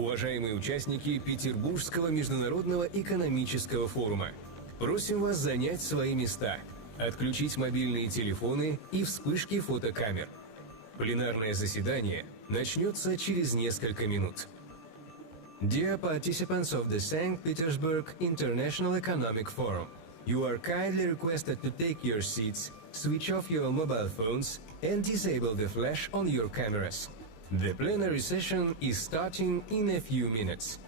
Уважаемые участники Петербургского международного экономического форума, просим вас занять свои места, отключить мобильные телефоны и вспышки фотокамер. Пленарное заседание начнется через несколько минут. Dear participants of the St. Petersburg International Economic Forum, you are kindly requested to take your seats, switch off your mobile phones and disable the flash on your cameras. The plenary session is starting in a few minutes.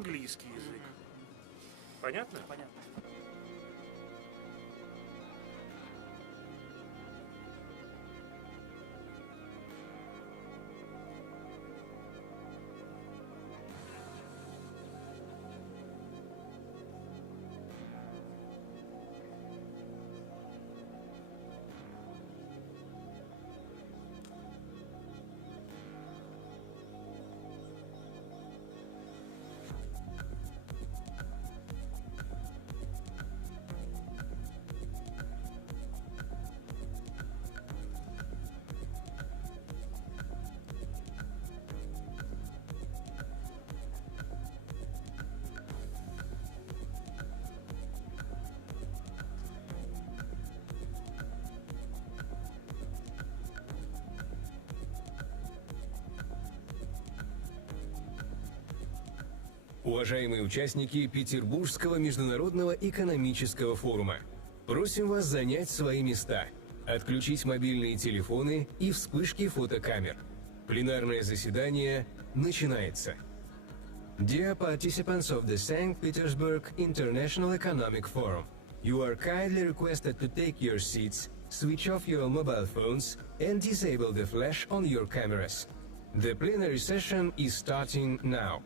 Английский язык. Понятно? Понятно. Уважаемые участники Петербургского международного экономического форума, просим вас занять свои места, отключить мобильные телефоны и вспышки фотокамер. Пленарное заседание начинается. Dear participants of the St. Petersburg International Economic Forum, you are kindly requested to take your seats, switch off your mobile phones and disable the flash on your cameras. The plenary session is starting now.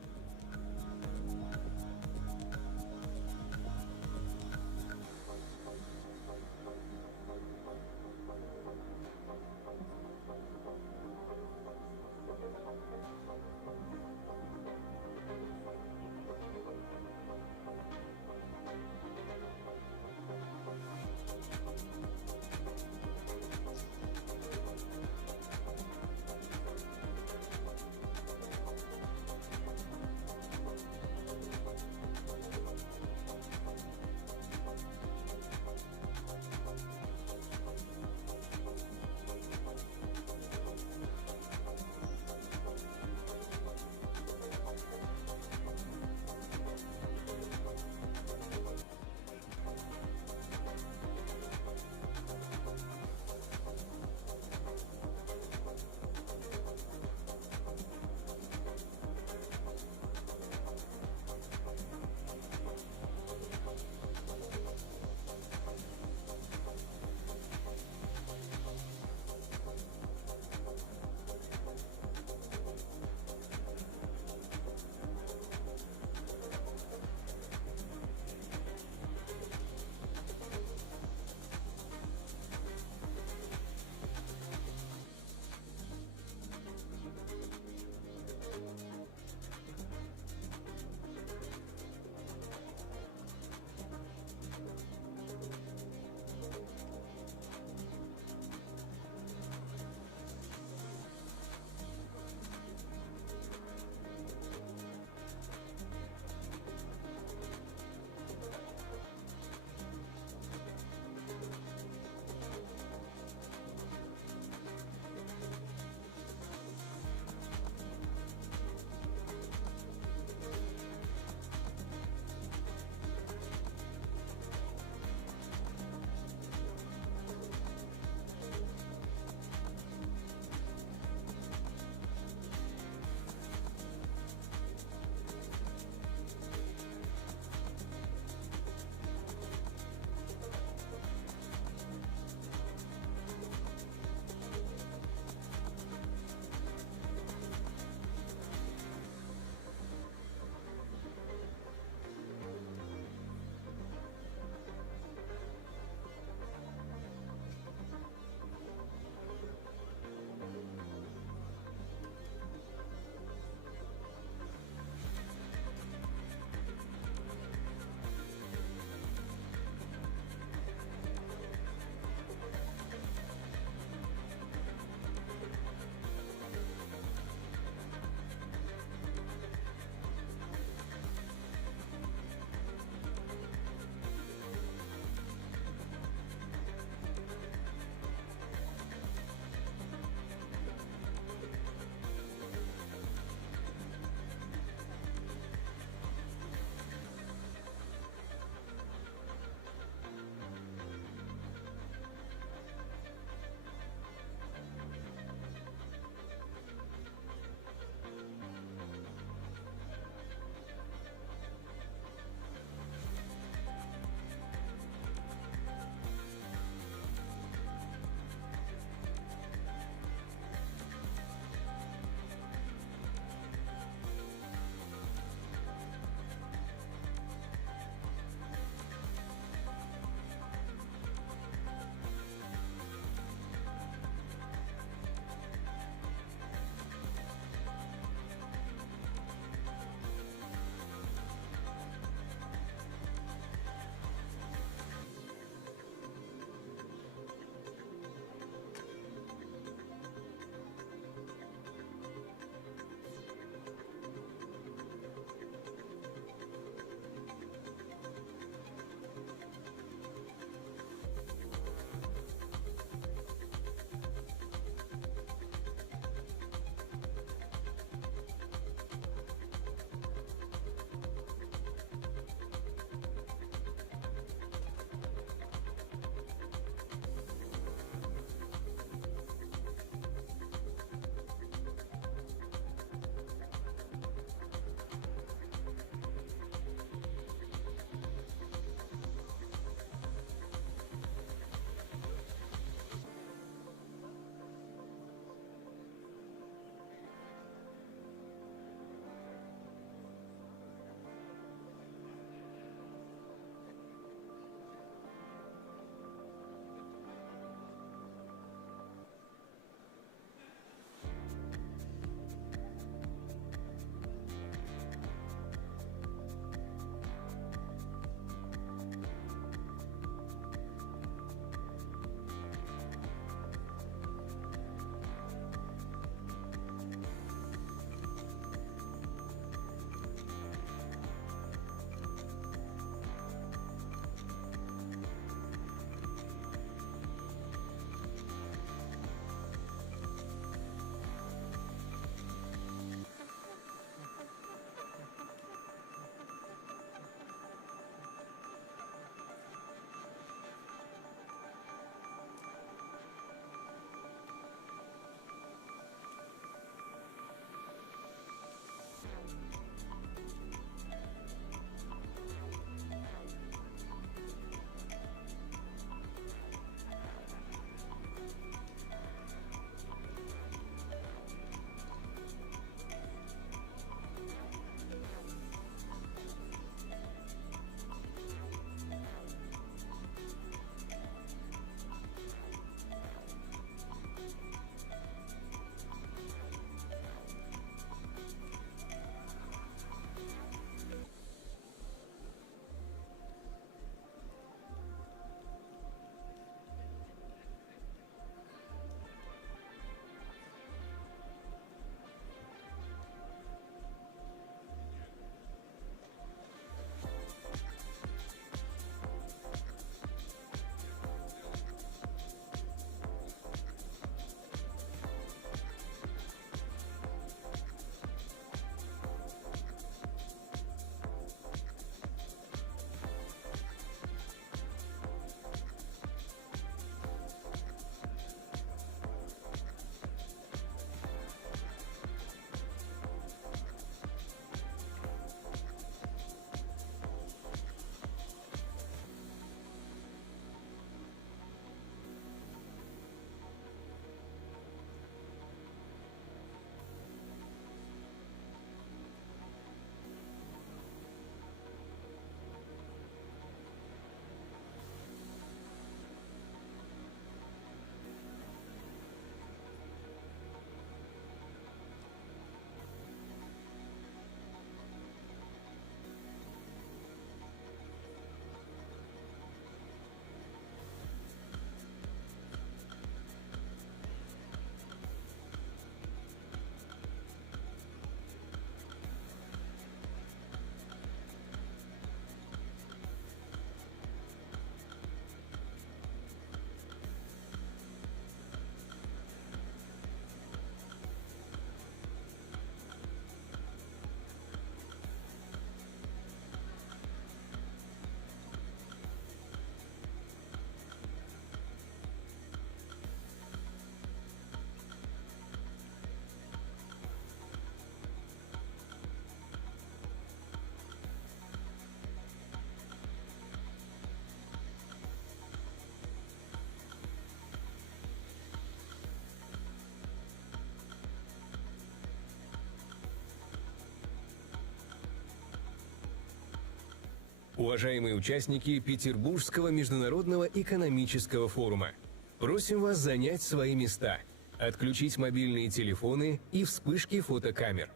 Уважаемые участники Петербургского международного экономического форума, просим вас занять свои места, отключить мобильные телефоны и вспышки фотокамер.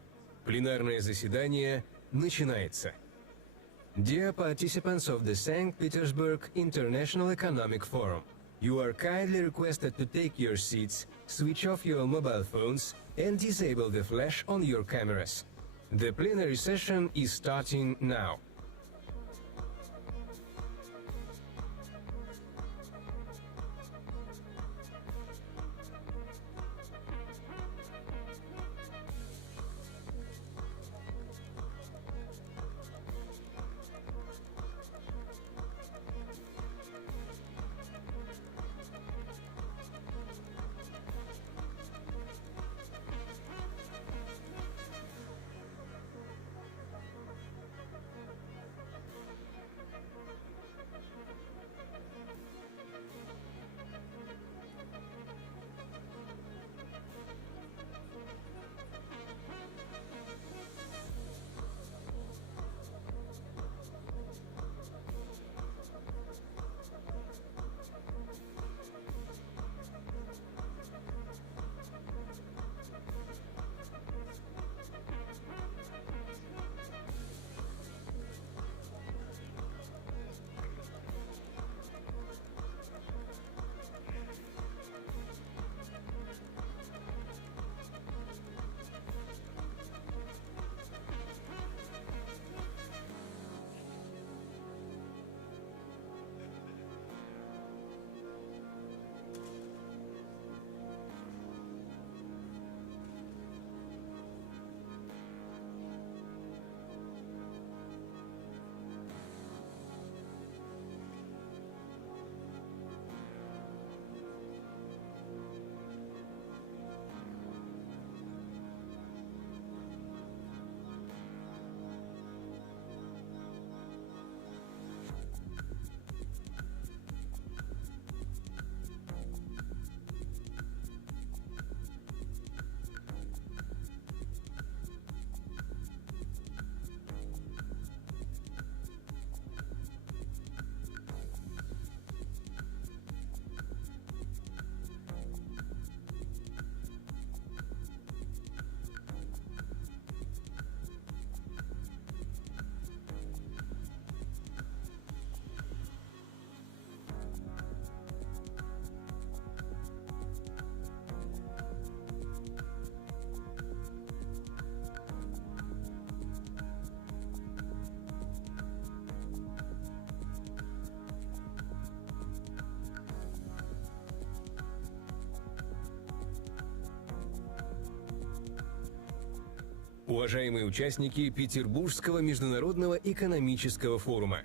Пленарное заседание начинается. Dear participants of the St. Petersburg International Economic Forum, you are kindly requested to take your seats, switch off your mobile phones, and disable the flash on your cameras. The plenary session is starting now. Уважаемые участники Петербургского международного экономического форума,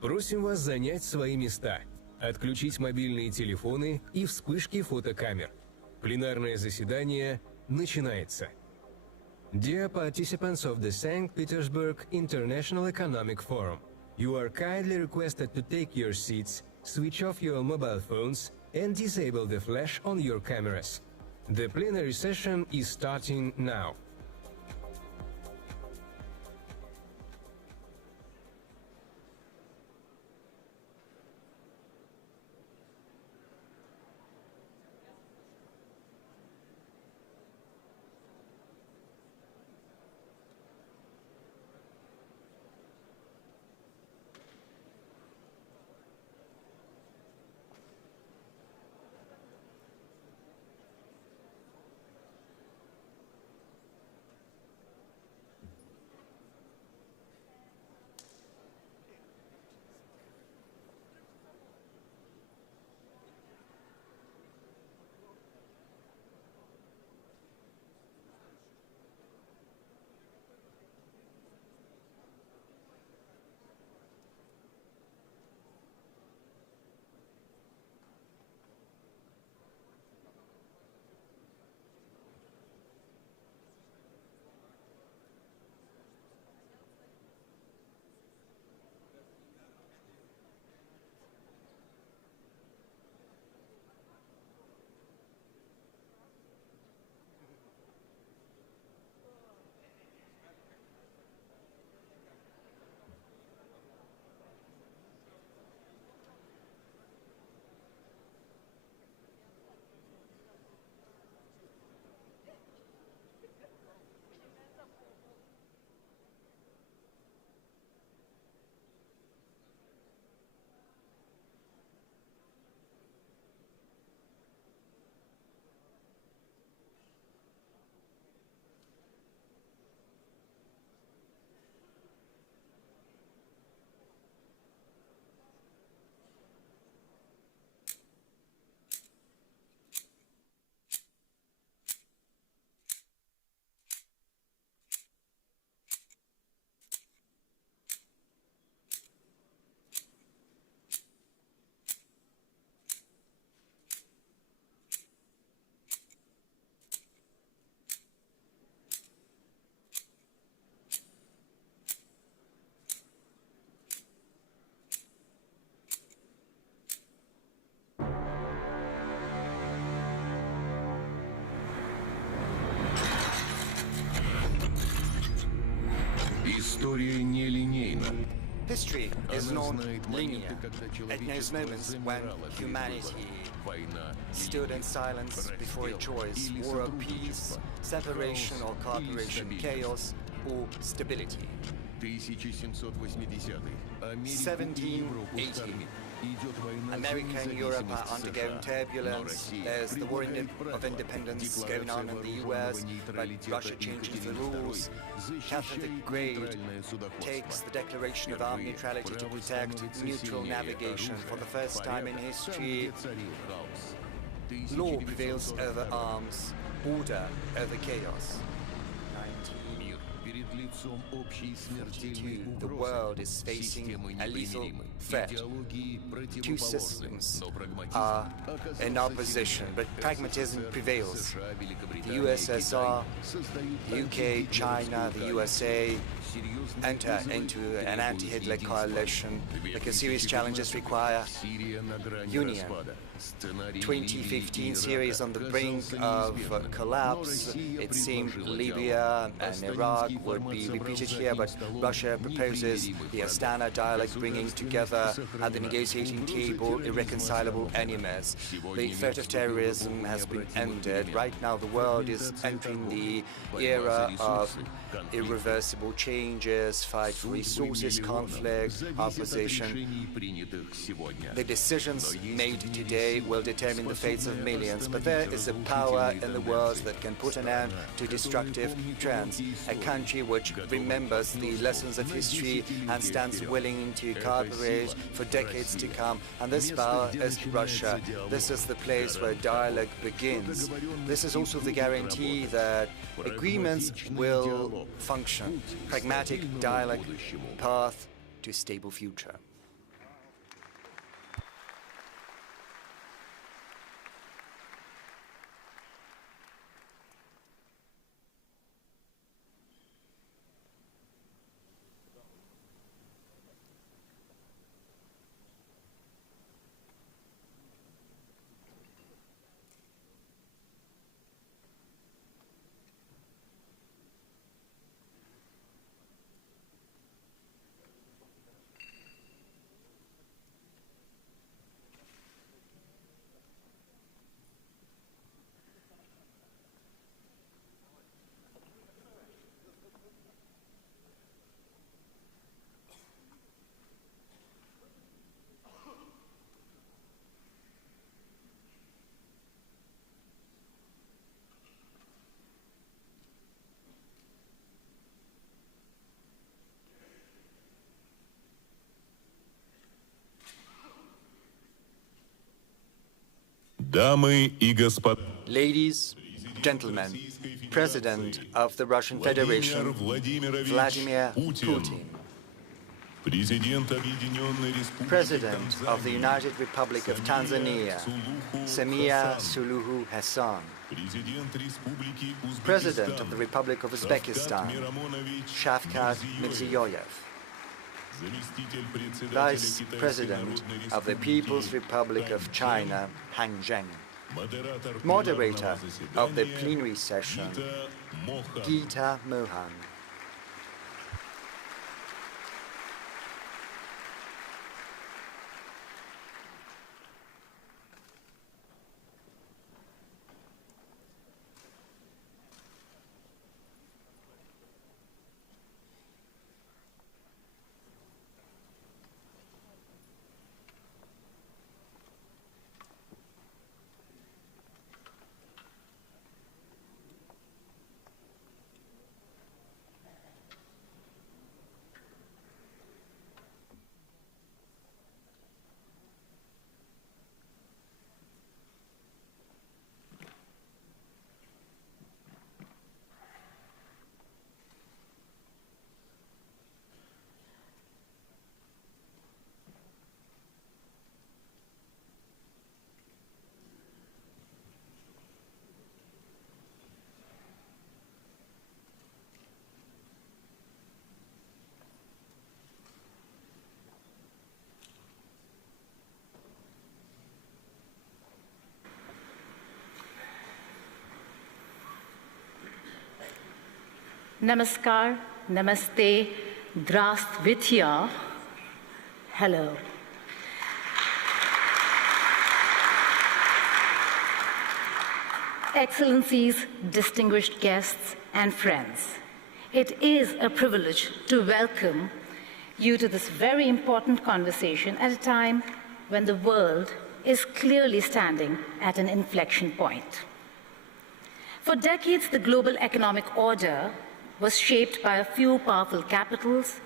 просим вас занять свои места, отключить мобильные телефоны и вспышки фотокамер. Пленарное заседание начинается. Dear participants of the St. Petersburg International Economic Forum, you are kindly requested to take your seats, switch off your mobile phones, and disable the flash on your cameras. The plenary session is starting now. История нелинейна. History is non-linear. It knows moments when humanity stood in silence before a choice, war or peace, separation or cooperation, chaos or stability. 1780. America and Europe are undergoing turbulence. There's the war of independence going on in the US, but Russia changes the rules. Catherine the Great takes the declaration of armed neutrality to protect neutral navigation. For the first time in history, law prevails over arms, order over chaos. 1942, the world is facing a lethal threat. Two systems are in opposition, but pragmatism prevails. The USSR, the UK, China, the USA enter into an anti-Hitler coalition because serious challenges require union. 2015, Syria is on the brink of collapse. It seemed Libya and Iraq would be repeated here, but Russia proposes the Astana dialogue, bringing together at the negotiating table irreconcilable enemies. The threat of terrorism has been ended. Right now, the world is entering the era of irreversible changes, fight for resources, conflict, opposition. The decisions made today will determine the fates of millions, but there is a power in the world that can put an end to destructive trends. A country which remembers the lessons of history and stands willing to cooperate for decades to come. And this power is Russia. This is the place where dialogue begins. This is also the guarantee that agreements will function. Pragmatic dialogue, path to stable future. Ladies, gentlemen, President of the Russian Federation, Vladimir Putin, President of the United Republic of Tanzania, Samia Suluhu Hassan, President of the Republic of Uzbekistan, Shavkat Mirziyoyev, Vice President of the People's Republic of China, Zheng, Moderator of the plenary session, Gita Mohan. Namaskar, Namaste, Здравствуйте. Hello. Excellencies, distinguished guests, and friends, it is a privilege to welcome you to this very important conversation at a time when the world is clearly standing at an inflection point. For decades, the global economic order was shaped by a few powerful capitals,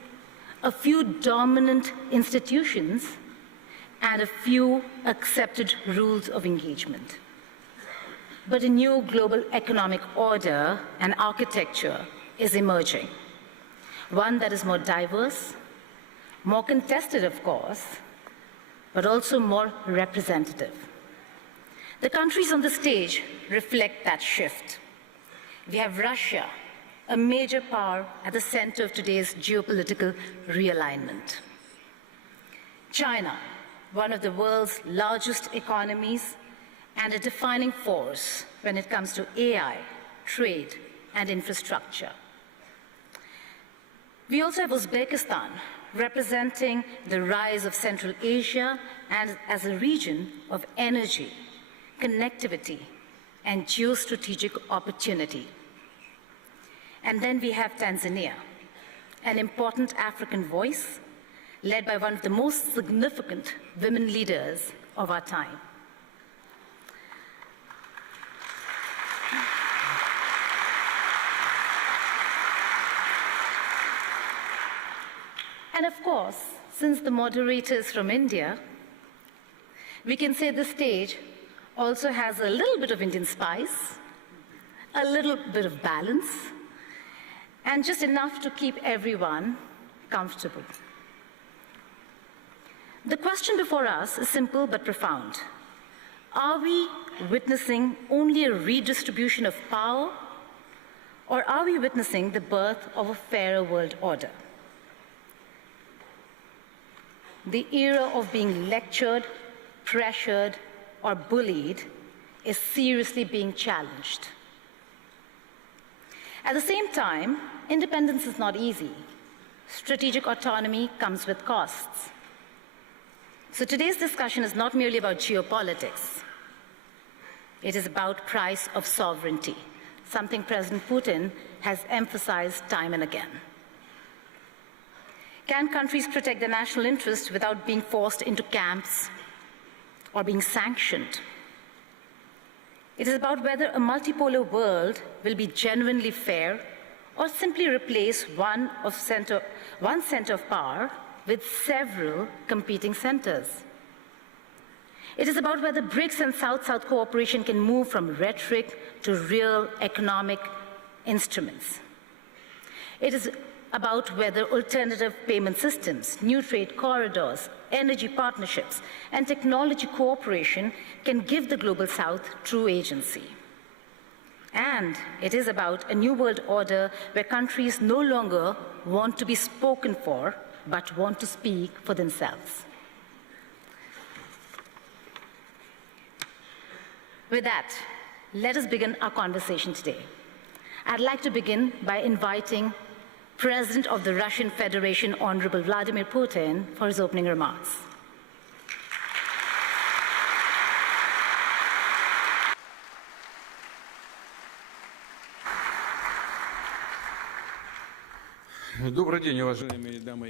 a few dominant institutions, and a few accepted rules of engagement. But a new global economic order and architecture is emerging, one that is more diverse, more contested, of course, but also more representative. The countries on the stage reflect that shift. We have Russia, a major power at the center of today's geopolitical realignment. China, one of the world's largest economies and a defining force when it comes to AI, trade, and infrastructure. We also have Uzbekistan, representing the rise of Central Asia and as a region of energy, connectivity, and geostrategic opportunity. And then we have Tanzania, an important African voice led by one of the most significant women leaders of our time. And of course, since the moderator is from India, we can say the stage also has a little bit of Indian spice, a little bit of balance, and just enough to keep everyone comfortable. The question before us is simple but profound. Are we witnessing only a redistribution of power, or are we witnessing the birth of a fairer world order? The era of being lectured, pressured, or bullied is seriously being challenged. At the same time, independence is not easy. Strategic autonomy comes with costs. So today's discussion is not merely about geopolitics. It is about price of sovereignty, something President Putin has emphasized time and again. Can countries protect their national interest without being forced into camps or being sanctioned? It is about whether a multipolar world will be genuinely fair or simply replace one center of power with several competing centers. It is about whether BRICS and South-South cooperation can move from rhetoric to real economic instruments. It is about whether alternative payment systems, new trade corridors, energy partnerships, and technology cooperation can give the Global South true agency. And it is about a new world order where countries no longer want to be spoken for, but want to speak for themselves. With that, let us begin our conversation today. I'd like to begin by inviting President of the Russian Federation, Honorable Vladimir Putin, for his opening remarks.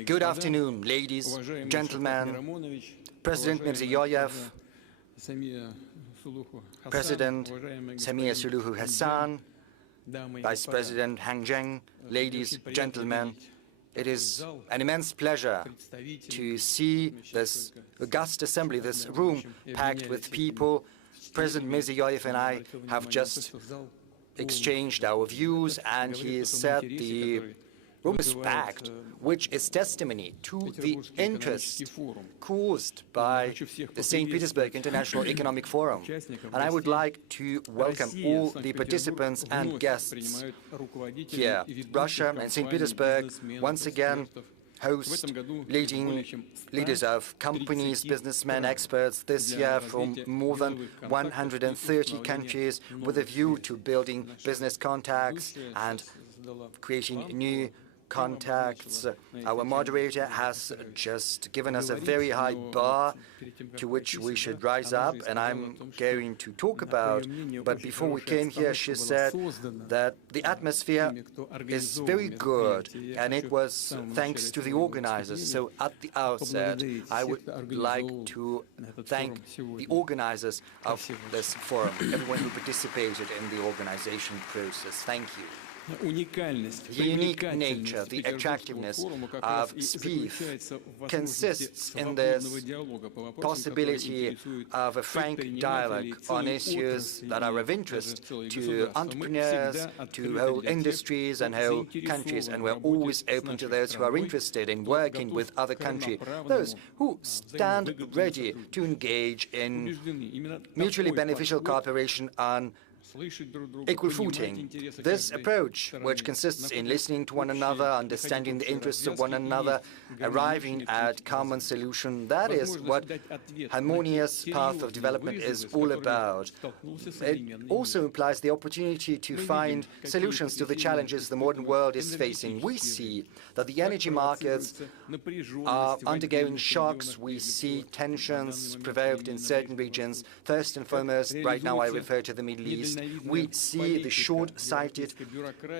Good afternoon, ladies, gentlemen, President Mirziyoyev, President Samia Suluhu Hassan, Vice President Zheng, ladies, gentlemen, it is an immense pleasure to see this august assembly, this room packed with people. President Mirziyoyev and I have just exchanged our views, and he said the room is packed, which is testimony to the interest caused by the St. Petersburg International Economic Forum. And I would like to welcome all the participants and guests here. Russia and St. Petersburg once again host leaders of companies, businessmen, experts this year from more than 130 countries with a view to building business contacts and creating new contacts. Our moderator has just given us a very high bar to which we should rise up, and I'm going to talk about. But before we came here, she said that the atmosphere is very good, and it was thanks to the organizers. So at the outset, I would like to thank the organizers of this forum, everyone who participated in the organization process. Thank you. The unique nature, the attractiveness of SPIEF consists in this possibility of a frank dialogue on issues that are of interest to entrepreneurs, to whole industries and whole countries, and we're always open to those who are interested in working with other countries, those who stand ready to engage in mutually beneficial cooperation on equal footing. This approach, which consists in listening to one another, understanding the interests of one another, arriving at common solution, that is what harmonious path of development is all about. It also implies the opportunity to find solutions to the challenges the modern world is facing. We see that the energy markets are undergoing shocks. We see tensions provoked in certain regions. First and foremost, right now I refer to the Middle East. We see the short-sighted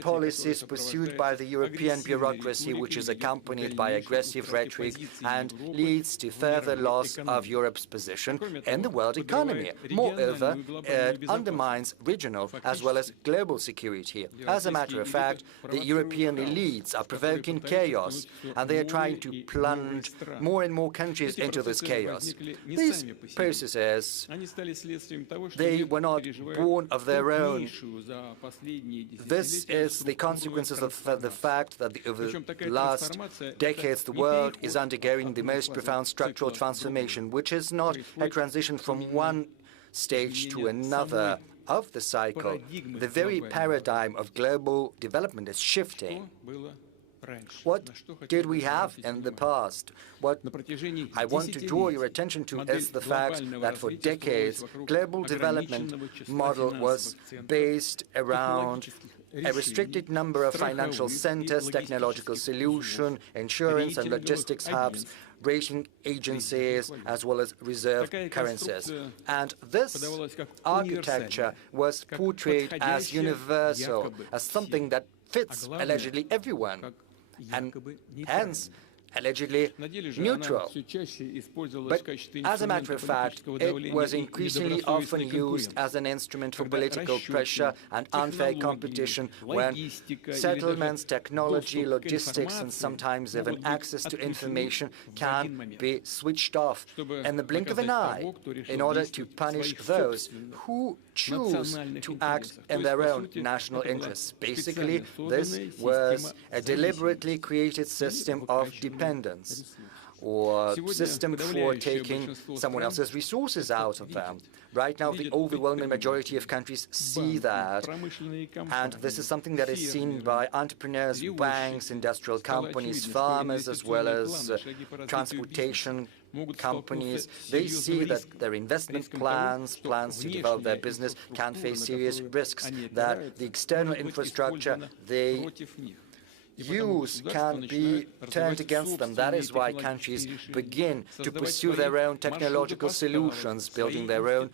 policies pursued by the European bureaucracy, which is accompanied by aggressive rhetoric and leads to further loss of Europe's position in the world economy. Moreover, it undermines regional as well as global security. As a matter of fact, the European elites are provoking chaos, and they are trying to plunge more and more countries into this chaos. These processes, they were not born of their own. This is the consequences of the fact that over the last decades the world is undergoing the most profound structural transformation, which is not a transition from one stage to another of the cycle. The very paradigm of global development is shifting. What did we have in the past? What I want to draw your attention to is the fact that for decades, global development model was based around a restricted number of financial centers, technological solution, insurance and logistics hubs, rating agencies, as well as reserve currencies. And this architecture was portrayed as universal, as something that fits allegedly everyone, and hence allegedly neutral. But as a matter of fact, it was increasingly often used as an instrument for political pressure and unfair competition when settlements, technology, logistics, and sometimes even access to information can be switched off in the blink of an eye in order to punish those who choose to act in their own national interests. Basically, this was a deliberately created system of dependence, or system for taking someone else's resources out of them. Right now, the overwhelming majority of countries see that, and this is something that is seen by entrepreneurs, banks, industrial companies, farmers, as well as transportation companies. They see that their investment plans to develop their business can face serious risks, that the external infrastructure they use can be turned against them. That is why countries begin to pursue their own technological solutions, building their own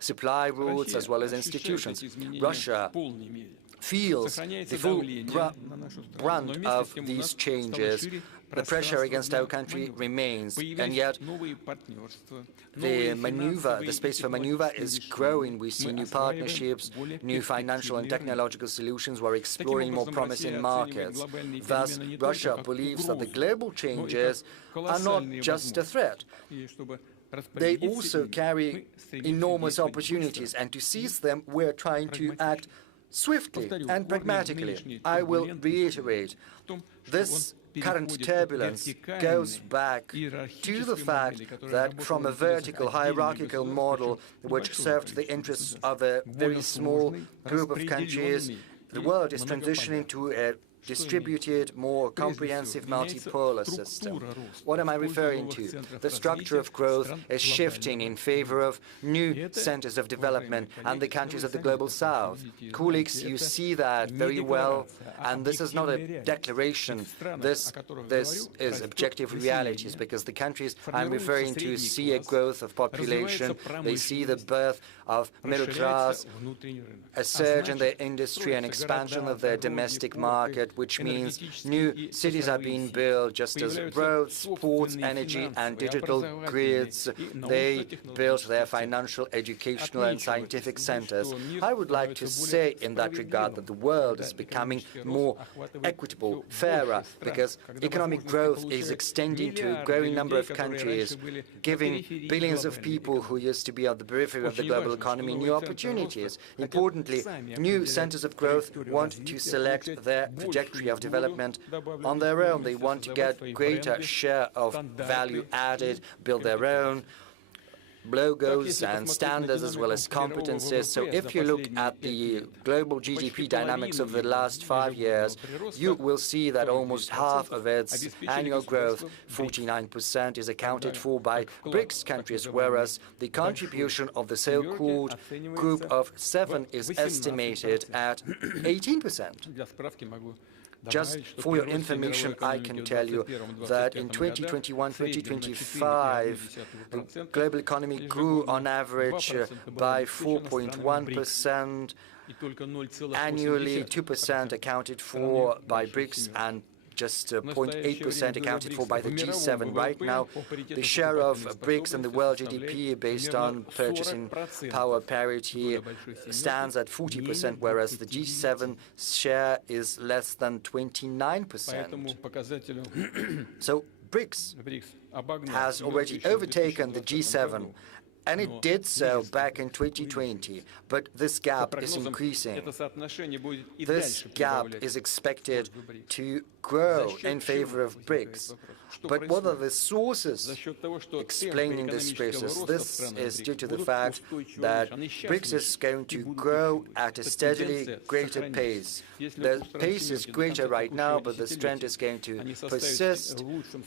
supply routes as well as institutions. Russia feels the full brunt of these changes. The pressure against our country remains, and yet the space for maneuver is growing. We see new partnerships, new financial and technological solutions. We're exploring more promising markets. Thus, Russia believes that the global changes are not just a threat. They also carry enormous opportunities, and to seize them, we're trying to act swiftly and pragmatically. I will reiterate, this current turbulence goes back to the fact that from a vertical hierarchical model which served the interests of a very small group of countries, the world is transitioning to a distributed, more comprehensive multipolar system. What am I referring to? The structure of growth is shifting in favor of new centers of development and the countries of the global south. Colleagues, you see that very well, and this is not a declaration. This is objective realities, because the countries I'm referring to see a growth of population, they see the birth of middle class, a surge in their industry, an expansion of their domestic market, which means new cities are being built, just as roads, ports, energy and digital grids. They built their financial, educational and scientific centers. I would like to say in that regard that the world is becoming more equitable, fairer, because economic growth is extending to a growing number of countries, giving billions of people who used to be at the periphery of the global economy new opportunities. Importantly, new centers of growth want to select their trajectory of development on their own. They want to get greater share of value added, build their own logos and standards as well as competences. So if you look at the global GDP dynamics of the last 5 years, you will see that almost half of its annual growth, 49%, is accounted for by BRICS countries, whereas the contribution of the so-called Group of Seven is estimated at 18%. Just for your information, I can tell you that in 2021-2025, the global economy grew on average by 4.1%, annually 2% accounted for by BRICS and just 0.8% accounted for by the G7. Right now, the share of BRICS and the world GDP based on purchasing power parity stands at 40%, whereas the G7 share is less than 29%. So BRICS has already overtaken the G7. And it did so back in 2020, but this gap is increasing. This gap is expected to grow in favor of BRICS. But what are the sources explaining this process? This is due to the fact that BRICS is going to grow at a steadily greater pace. The pace is greater right now, but this trend is going to persist.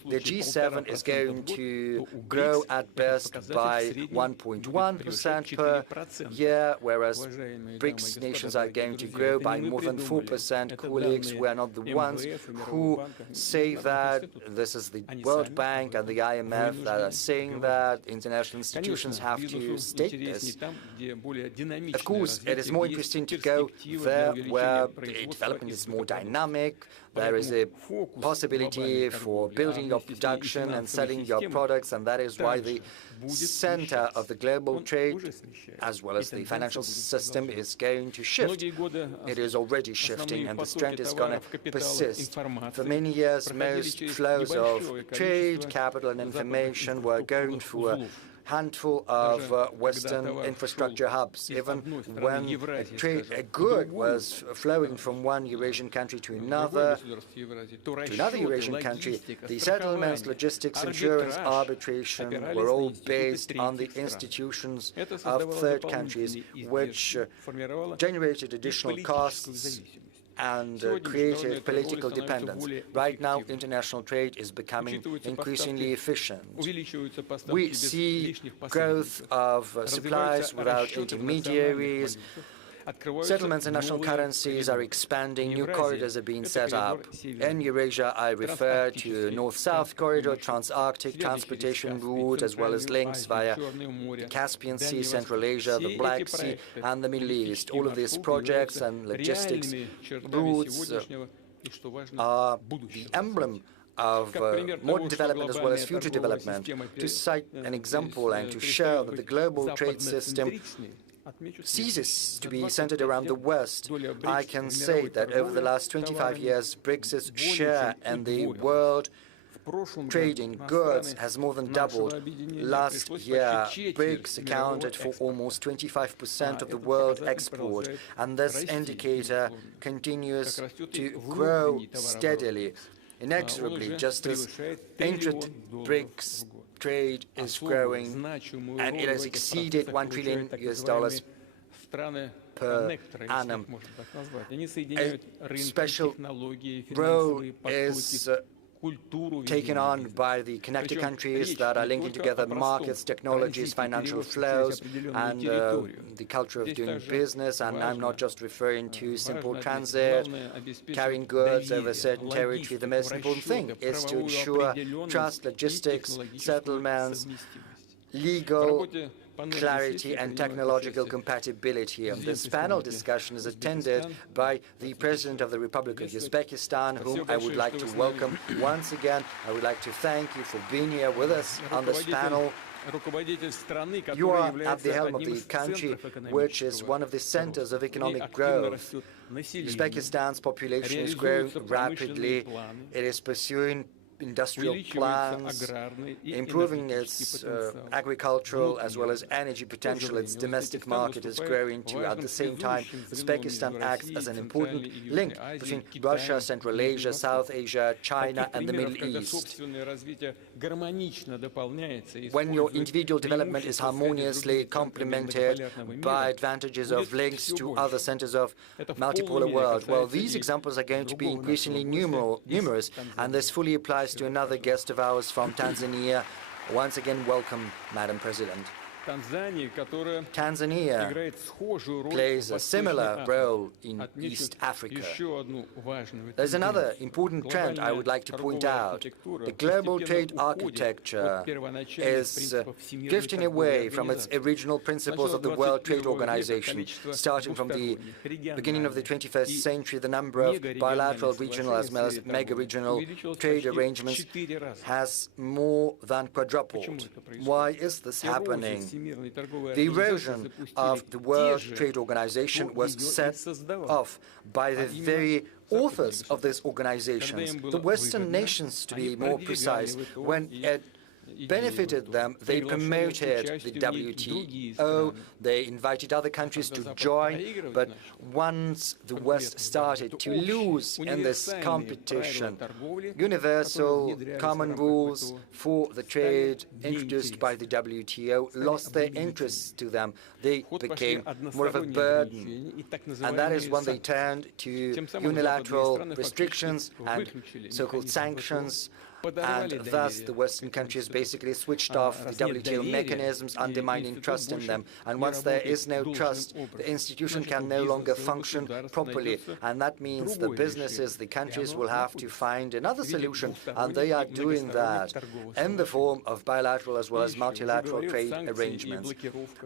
The G7 is going to grow at best by 1.1% per year, whereas BRICS nations are going to grow by more than 4%. Colleagues, we are not the ones who say that. This is the World Bank and the IMF that are saying that. International institutions have to state this. Of course, it is more interesting to go there where the development is more dynamic. There is a possibility for building your production and selling your products, and that is why the center of the global trade, as well as the financial system, is going to shift. It is already shifting, and this trend is going to persist. For many years, most flows of trade, capital, and information were going through a handful of Western infrastructure hubs. Even when a good was flowing from one Eurasian country to another Eurasian country, the settlements, logistics, insurance, arbitration were all based on the institutions of third countries, which generated additional costs and created political dependence. Right now, international trade is becoming increasingly efficient. We see growth of supplies without intermediaries. Settlements in national currencies are expanding, new corridors are being set up. In Eurasia, I refer to North-South corridor, Trans-Arctic transportation route, as well as links via the Caspian Sea, Central Asia, the Black Sea, and the Middle East. All of these projects and logistics routes are the emblem of modern development as well as future development. To cite an example and to show that the global trade system ceases to be centered around the West, I can say that over the last 25 years, BRICS' share in the world trade in goods has more than doubled. Last year, BRICS accounted for almost 25% of the world export, and this indicator continues to grow steadily, inexorably, just as intra-BRICS trade is growing, and it has exceeded $1 trillion per annum. A special role is taken on by the connected countries that are linking together markets, technologies, financial flows, and the culture of doing business. And I'm not just referring to simple transit, carrying goods over a certain territory. The most important thing is to ensure trust, logistics, settlements, legal clarity and technological compatibility. And this panel discussion is attended by the President of the Republic of Uzbekistan, whom I would like to welcome once again. I would like to thank you for being here with us on this panel. You are at the helm of the country, which is one of the centers of economic growth. Uzbekistan's population is growing rapidly. It is pursuing industrial plans, improving its agricultural as well as energy potential. Its domestic market is growing too. At the same time, Uzbekistan acts as an important link between Russia, Central Asia, South Asia, China, and the Middle East. When your individual development is harmoniously complemented by advantages of links to other centers of multipolar world, well, these examples are going to be increasingly numerous, and this fully applies to another guest of ours from Tanzania. Once again, welcome, Madam President. Tanzania plays a similar role in East Africa. There's another important trend I would like to point out. The global trade architecture is drifting away from its original principles of the World Trade Organization. Starting from the beginning of the 21st century, the number of bilateral, regional, as well as mega-regional trade arrangements has more than quadrupled. Why is this happening? The erosion of the World Trade Organization was set off by the very authors of these organizations, the Western nations to be more precise. When it benefited them, they promoted the WTO, they invited other countries to join, but once the West started to lose in this competition, universal common rules for the trade introduced by the WTO lost their interest to them. They became more of a burden, and that is when they turned to unilateral restrictions and so-called sanctions, and thus the Western countries basically switched off the WTO mechanisms, undermining trust in them. And once there is no trust, the institution can no longer function properly, and that means the businesses, the countries will have to find another solution, and they are doing that in the form of bilateral as well as multilateral trade arrangements.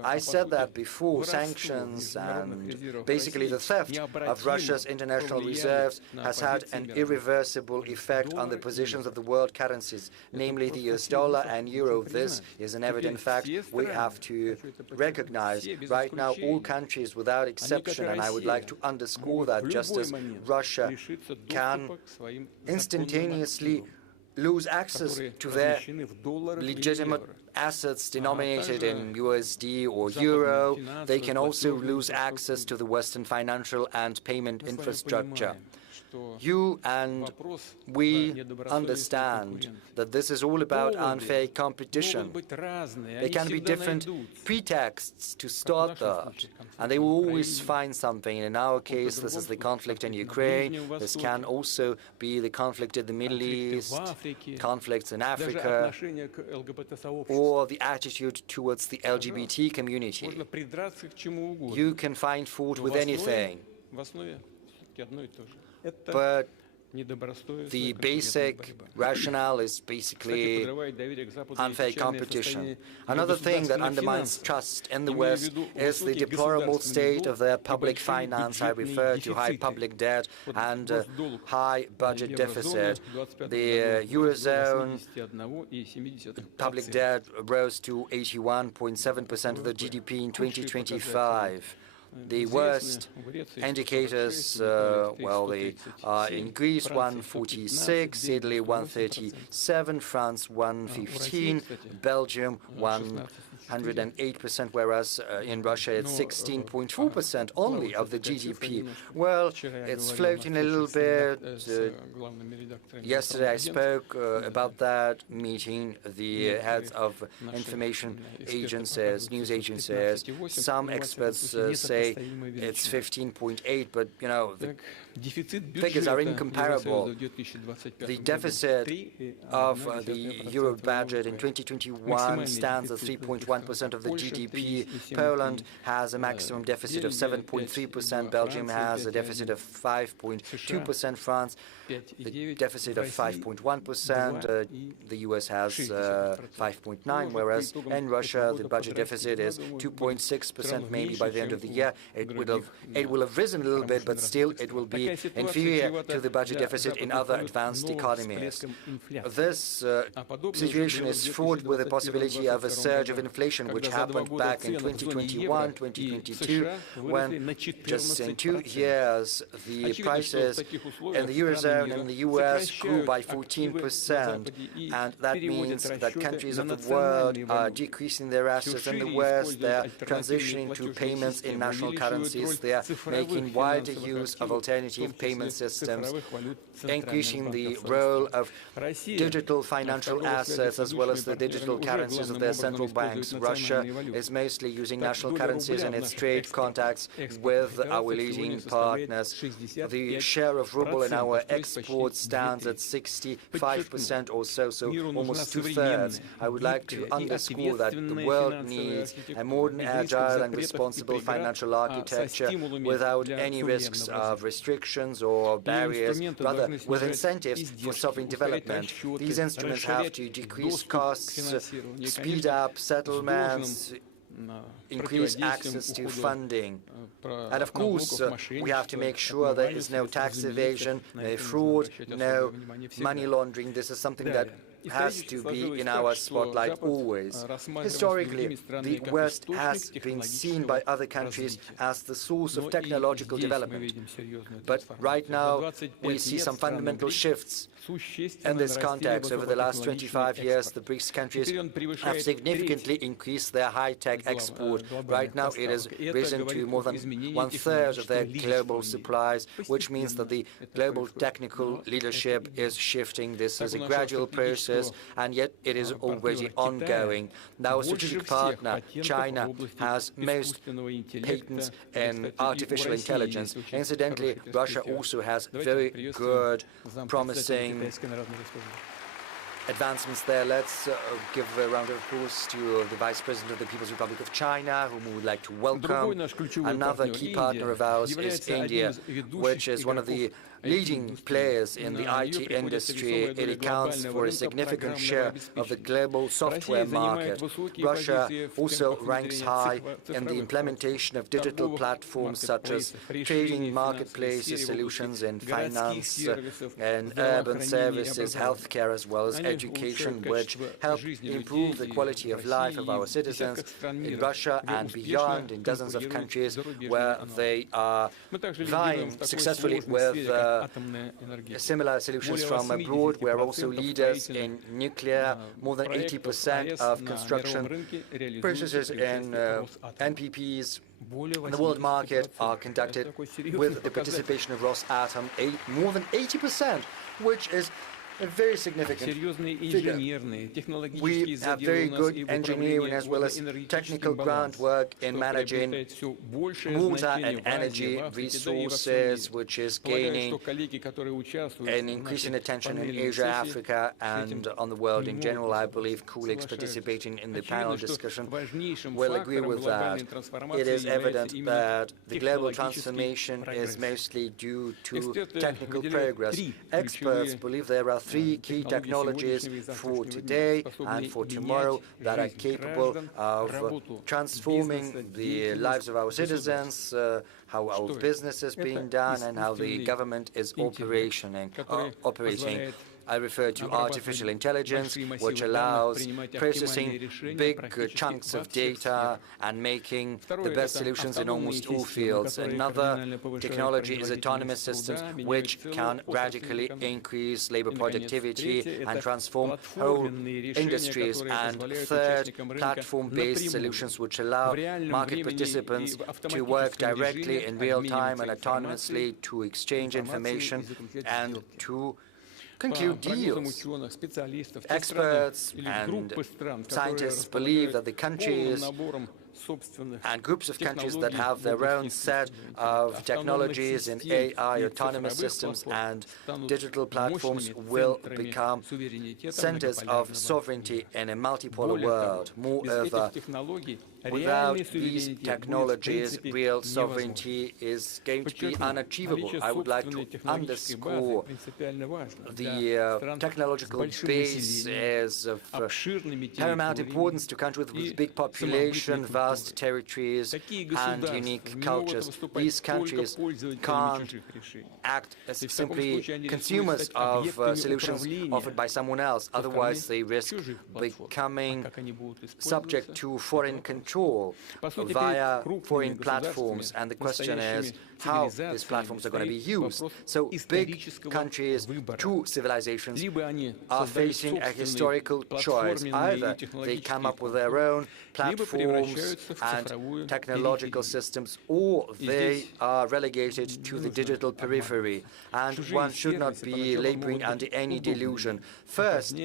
I said that before, sanctions and basically the theft of Russia's international reserves has had an irreversible effect on the positions of the world currencies, namely the US dollar and euro. This is an evident fact we have to recognize. Right now, all countries without exception, and I would like to underscore that, just as Russia can instantaneously lose access to their legitimate assets denominated in USD or euro, they can also lose access to the Western financial and payment infrastructure. You and we understand that this is all about unfair competition. There can be different pretexts to start that, and they will always find something. In our case, this is the conflict in Ukraine. This can also be the conflict in the Middle East, conflicts in Africa, or the attitude towards the LGBT community. You can find fault with anything, but the basic rationale is basically unfair competition. Another thing that undermines trust in the West is the deplorable state of their public finance. I refer to high public debt and high budget deficit. The Eurozone public debt rose to 81.7% of the GDP in 2025. The worst indicators, well, they are in Greece 146, Italy 137, France 115, Belgium 108%, whereas in Russia it's 16.4% only of the GDP. Well, it's floating a little bit. Yesterday I spoke about that, meeting the heads of information agencies, news agencies. Some experts say it's 15.8, but you know, the figures are incomparable. The deficit of the Euro budget in 2021 stands at 3.1% of the GDP. Poland has a maximum deficit of 7.3%. Belgium has a deficit of 5.2%. France, the deficit of 5.1%. The US has 5.9%, whereas in Russia the budget deficit is 2.6%. Maybe by the end of the year it will have risen a little bit, but still it will be inferior to the budget deficit in other advanced economies. This situation is fraught with the possibility of a surge of inflation, which happened back in 2021, 2022, when just in 2 years the prices in the Eurozone and the US grew by 14%, and that means that countries of the world are decreasing their assets. In the West, they are transitioning to payments in national currencies. They are making wider use of alternative payment systems, increasing the role of digital financial assets as well as the digital currencies of their central banks. Russia is mostly using national currencies in its trade contacts with our leading partners. The share of ruble in our exports stands at 65% or so almost 2/3. I would like to underscore that the world needs a modern, agile and responsible financial architecture without any risks of restrictions or barriers, rather with incentives for sovereign development. These instruments have to decrease costs, speed up settlements, increase access to funding. And of course, we have to make sure there is no tax evasion, no fraud, no money laundering. This is something that has to be in our spotlight always. Historically, the West has been seen by other countries as the source of technological development. But right now, we see some fundamental shifts in this context. Over the last 25 years, the BRICS countries have significantly increased their high-tech export. Right now, it has risen to more than 1/3 of their global supplies, which means that the global technical leadership is shifting. This is a gradual process, and yet it is already ongoing. Our strategic partner, China, has most patents in artificial intelligence. Incidentally, Russia also has very good, promising advancements there. Let's give a round of applause to the Vice President of the People's Republic of China, whom we would like to welcome. Another key partner of ours is India, which is one of the leading players in the IT industry. It accounts for a significant share of the global software market. Russia also ranks high in the implementation of digital platforms such as trading, marketplaces, solutions in finance and urban services, healthcare, as well as education, which help improve the quality of life of our citizens in Russia and beyond, in dozens of countries where they are vying successfully with similar solutions from abroad. We are also leaders in nuclear. More than 80% of construction processes in NPPs in the world market are conducted with the participation of Rosatom. More than 80%, which is a very significant figure. We have very good engineering as well as technical groundwork in managing water and energy resources, which is gaining an increasing attention in Asia, Africa, and on the world in general. I believe colleagues participating in the panel discussion will agree with that. It is evident that the global transformation is mostly due to technical progress. Experts believe there are 3 key technologies for today and for tomorrow that are capable of transforming the lives of our citizens, how our business is being done, and how the government is operating. I refer to artificial intelligence, which allows processing big chunks of data and making the best solutions in almost all fields. Another technology is autonomous systems, which can radically increase labor productivity and transform whole industries. And third, platform-based solutions, which allow market participants to work directly in real time and autonomously to exchange information and to conclude deals. Experts and scientists believe that the countries and groups of countries that have their own set of technologies in AI, autonomous systems, and digital platforms will become centers of sovereignty in a multipolar world. Moreover, without these technologies, real sovereignty is going to be unachievable. I would like to underscore the technological base is of paramount importance to countries with big population, vast territories, and unique cultures. These countries can't act as simply consumers of solutions offered by someone else. Otherwise, they risk becoming subject to foreign control via foreign platforms. And the question is how these platforms are going to be used. So big countries, two civilizations, are facing a historical choice. Either they come up with their own platforms and technological systems, or they are relegated to the digital periphery. And one should not be laboring under any delusion. First,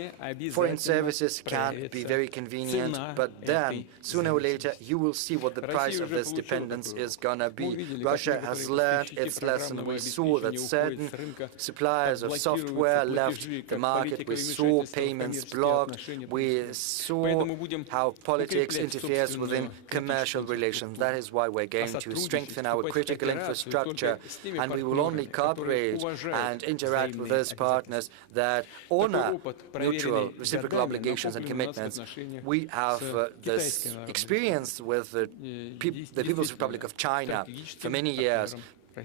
foreign services can be very convenient, but then sooner or later you will see what the price of this dependence is gonna be. Russia has learned its lesson. We saw that certain suppliers of software left the market. We saw payments blocked. We saw how politics interferes within commercial relations. That is why we're going to strengthen our critical infrastructure, and we will only cooperate and interact with those partners that honor mutual reciprocal obligations and commitments. We have this experience with the People's Republic of China for many years.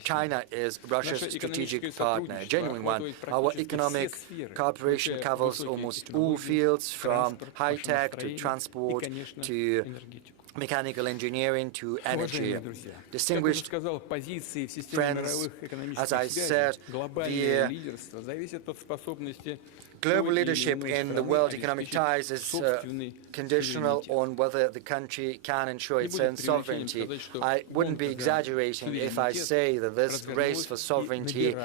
China is Russia's strategic partner, a genuine one. Our economic cooperation covers almost all fields, from high-tech to transport to mechanical engineering to energy. Distinguished friends, as I said, the global leadership in the world economic ties is conditional on whether the country can ensure its own sovereignty. I wouldn't be exaggerating if I say that this race for sovereignty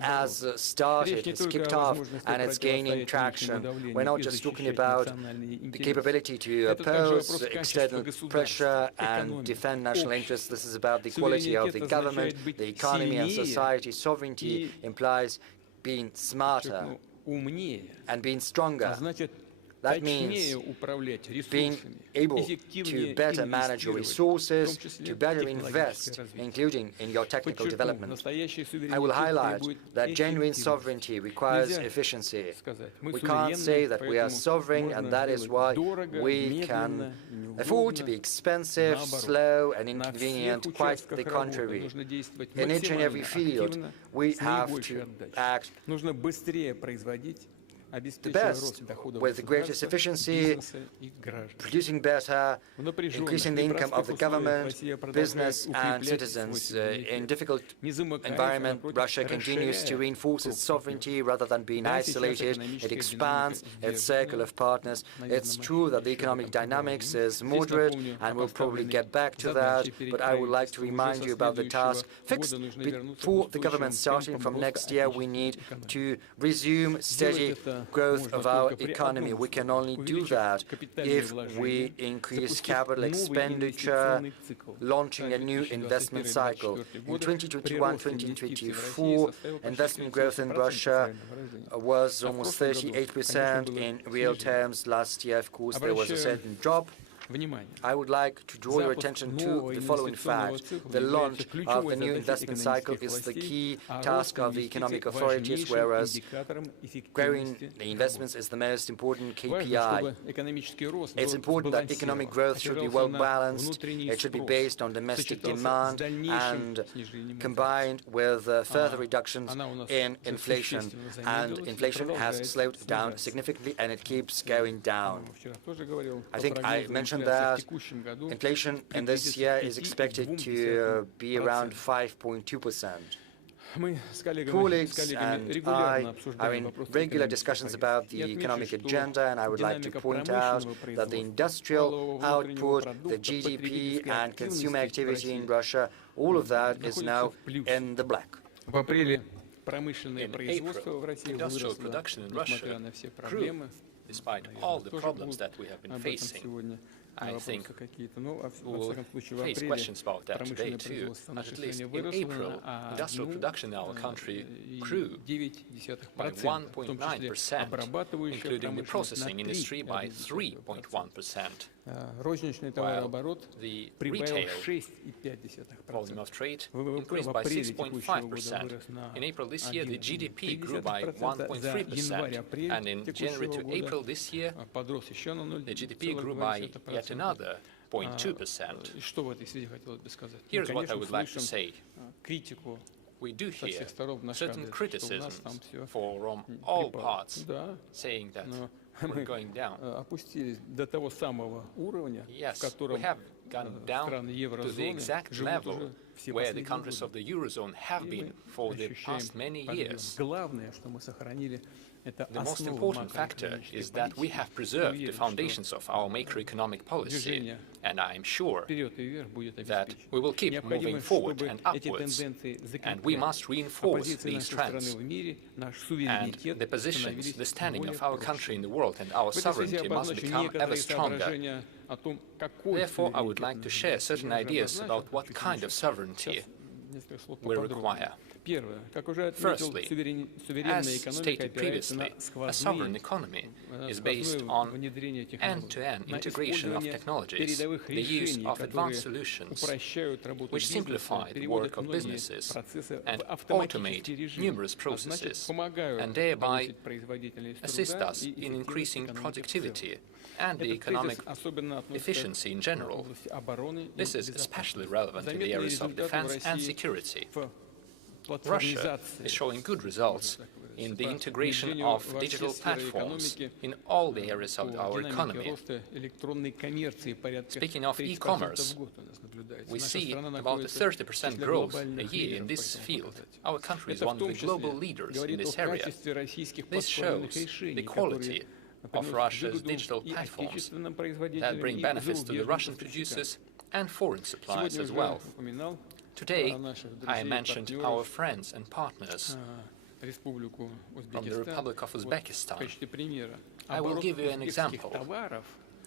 has started, has kicked off, and it's gaining traction. We're not just talking about the capability to oppose external pressure and defend national interests. This is about the quality of the government, the economy, and society. Sovereignty implies being smarter and being stronger. That means being able to better manage your resources, to better invest, including in your technical development. I will highlight that genuine sovereignty requires efficiency. We can't say that we are sovereign, and that is why we can afford to be expensive, slow, and inconvenient. Quite the contrary. In each and every field, we have to act the best, with the greatest efficiency, producing better, increasing the income of the government, business, and citizens. In difficult environment, Russia continues to reinforce its sovereignty rather than being isolated. It expands its circle of partners. It's true that the economic dynamics is moderate, and we'll probably get back to that, but I would like to remind you about the task fixed before the government starting from next year. We need to resume steady growth of our economy. We can only do that if we increase capital expenditure, launching a new investment cycle. In 2021-2024, investment growth in Russia was almost 38% in real terms. Last year, of course, there was a certain drop. I would like to draw your attention to the following fact. The launch of the new investment cycle is the key task of the economic authorities, whereas growing the investments is the most important KPI. It's important that economic growth should be well balanced, it should be based on domestic demand and combined with further reductions in inflation. And inflation has slowed down significantly and it keeps going down. I think I mentioned that inflation in this year is expected to be around 5.2%. Colleagues and I are in regular discussions about the economic agenda, and I would like to point out that the industrial output, the GDP and consumer activity in Russia, all of that is now in the black. In April, industrial production in Russia grew despite all the problems that we have been facing. I think we'll face questions about that today too. At least in April, industrial production in our country grew by 1.9%, including the processing industry by 3.1%. While the retail volume of trade increased by 6.5%. In April this year, the GDP grew by 1.3%, and in January to April this year, the GDP grew by yet another 0.2%. Here's what I would like to say. We do hear certain criticisms from all parts, saying that we're going down. Yes, we have gone down to the exact level where the countries of the Eurozone have been for the past many years. The most important factor is that we have preserved the foundations of our macroeconomic policy, and I am sure that we will keep moving forward and upwards, and we must reinforce these trends. And the positions, the standing of our country in the world and our sovereignty must become ever stronger. Therefore, I would like to share certain ideas about what kind of sovereignty we require. Firstly, as stated previously, a sovereign economy is based on end-to-end integration of technologies, the use of advanced solutions, which simplify the work of businesses and automate numerous processes, and thereby assist us in increasing productivity and the economic efficiency in general. This is especially relevant in the areas of defense and security. Russia is showing good results in the integration of digital platforms in all the areas of our economy. Speaking of e-commerce, we see about a 30% growth a year in this field. Our country is one of the global leaders in this area. This shows the quality of Russia's digital platforms that bring benefits to the Russian producers and foreign suppliers as well. Today, I mentioned our friends and partners from the Republic of Uzbekistan. I will give you an example.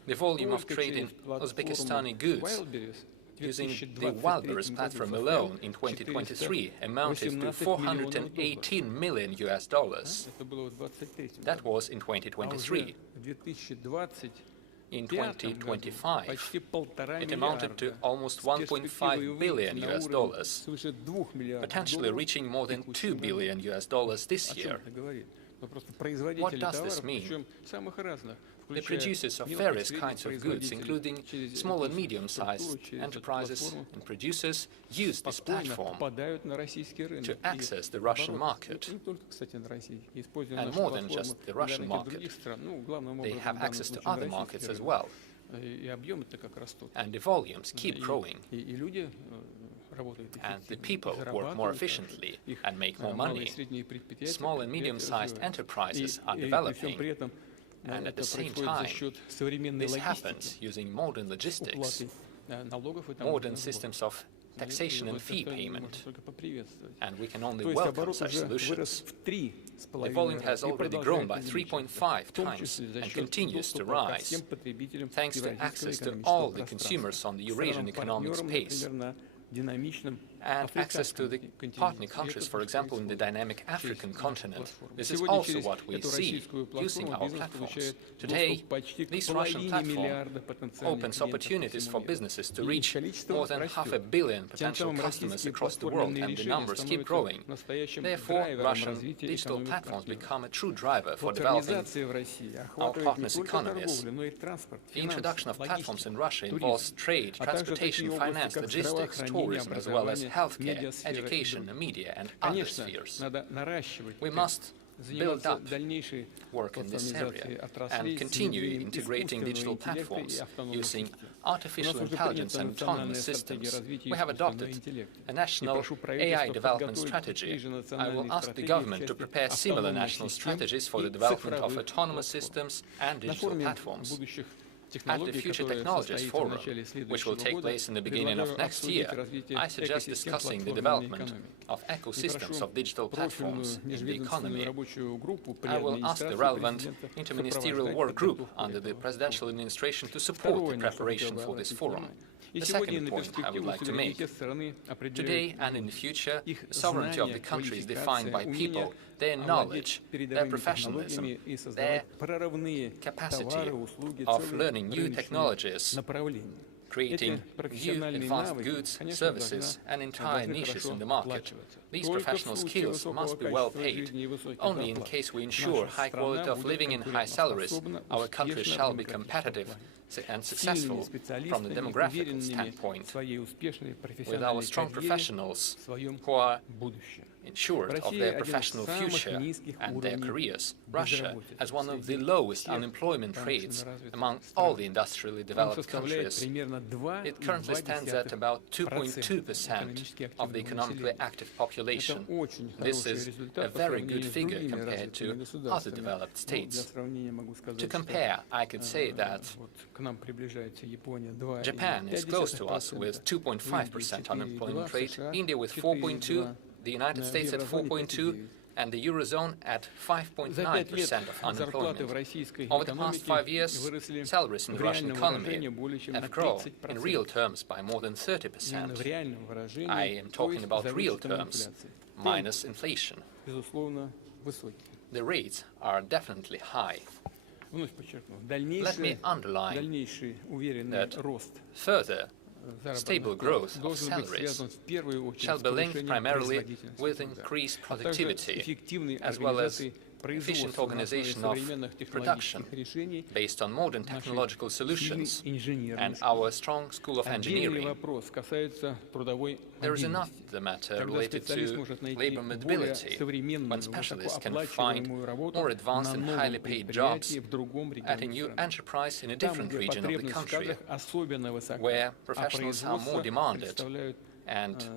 The volume of trade in Uzbekistani goods using the Wildberries platform alone in 2023 amounted to $418 million. That was in 2023. In 2025, it amounted to almost $1.5 billion, potentially reaching more than $2 billion this year. What does this mean? The producers of various kinds of goods, including small and medium-sized enterprises and producers, use this platform to access the Russian market. And more than just the Russian market, they have access to other markets as well. And the volumes keep growing. And the people work more efficiently and make more money. Small and medium-sized enterprises are developing. And at the same time, this happens using modern logistics, modern systems of taxation and fee payment, and we can only welcome such solutions. The volume has already grown by 3.5 times and continues to rise, thanks to access to all the consumers on the Eurasian economic space. and access to the partner countries, for example, in the dynamic African continent. This is also what we see using our platforms. Today, this Russian platform opens opportunities for businesses to reach more than 500 million potential customers across the world, and the numbers keep growing. Therefore, Russian digital platforms become a true driver for developing our partners' economies. The introduction of platforms in Russia involves trade, transportation, finance, logistics, tourism, as well as healthcare, education, media, and other spheres. We must build up work in this area and continue integrating digital platforms using artificial intelligence and autonomous systems. We have adopted a national AI development strategy. I will ask the government to prepare similar national strategies for the development of autonomous systems and digital platforms. At the Future Technologies Forum, which will take place in the beginning of next year, I suggest discussing the development of ecosystems of digital platforms in the economy. I will ask the relevant interministerial work group under the presidential administration to support the preparation for this forum. The second point I would like to make. Today and in the future, the sovereignty of the country is defined by people, their knowledge, their professionalism, their capacity of learning new technologies, creating new advanced goods, services, and entire niches in the market. These professional skills must be well paid. Only in case we ensure high quality of living and high salaries, our country shall be competitive and successful from the demographic standpoint. With our strong professionals who are ensured of their professional future and their careers, Russia has one of the lowest unemployment rates among all the industrially developed countries. It currently stands at about 2.2% of the economically active population. This is a very good figure compared to other developed states. To compare, I could say that Japan is close to us with 2.5% unemployment rate, India with 4.2%, the United States at 4.2%, and the Eurozone at 5.9% of unemployment. Over the past 5 years, salaries in the Russian economy have grown in real terms by more than 30%. I am talking about real terms, minus inflation. The rates are definitely high. Let me underline that further stable growth of salaries shall be linked primarily with increased productivity, as well as efficient organization of production based on modern technological solutions and our strong school of engineering. There is another matter related to labor mobility, when specialists can find more advanced and highly paid jobs at a new enterprise in a different region of the country, where professionals are more demanded and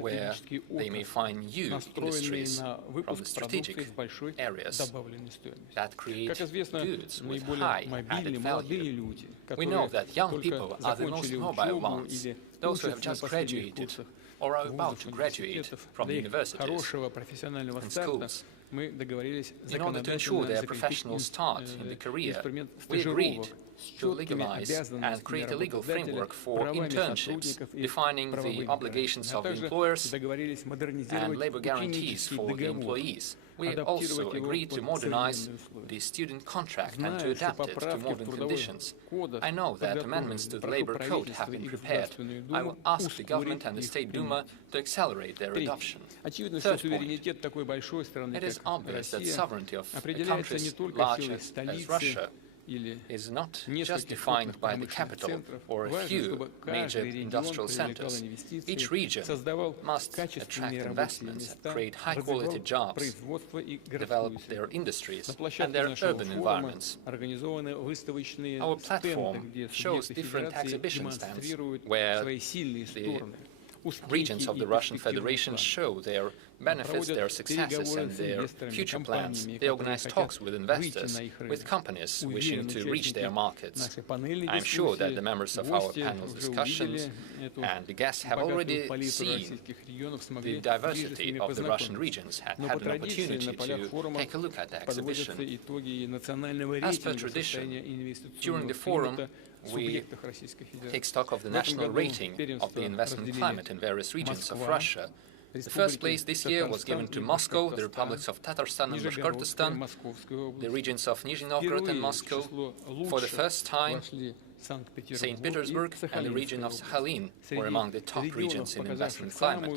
where they may find new industries from the strategic areas that create goods with high added value. We know that young people are the most mobile ones, those who have just graduated or are about to graduate from universities and schools. In order to ensure their professional start in the career, we agreed to legalize and create a legal framework for internships, defining the obligations of the employers and labor guarantees for the employees. We also agreed to modernize the student contract and to adapt it to modern conditions. I know that amendments to the labor code have been prepared. I will ask the government and the State Duma to accelerate their adoption. Third point, it is obvious that sovereignty of a country as large as Russia is not just defined by the capital or a few major industrial centers. Each region must attract investments, create high-quality jobs, develop their industries and their urban environments. Our platform shows different exhibition stands where the regions of the Russian Federation show their benefits, their successes and their future plans. They organize talks with investors, with companies wishing to reach their markets. I'm sure that the members of our panel's discussions and the guests have already seen the diversity of the Russian regions and had an opportunity to take a look at the exhibition. As per tradition, during the forum, we take stock of the national rating of the investment climate in various regions of Russia. The first place this year was given to Moscow, the republics of Tatarstan and Bashkortostan, the regions of Nizhny Novgorod and Moscow. For the first time, St. Petersburg and the region of Sakhalin were among the top regions in investment climate.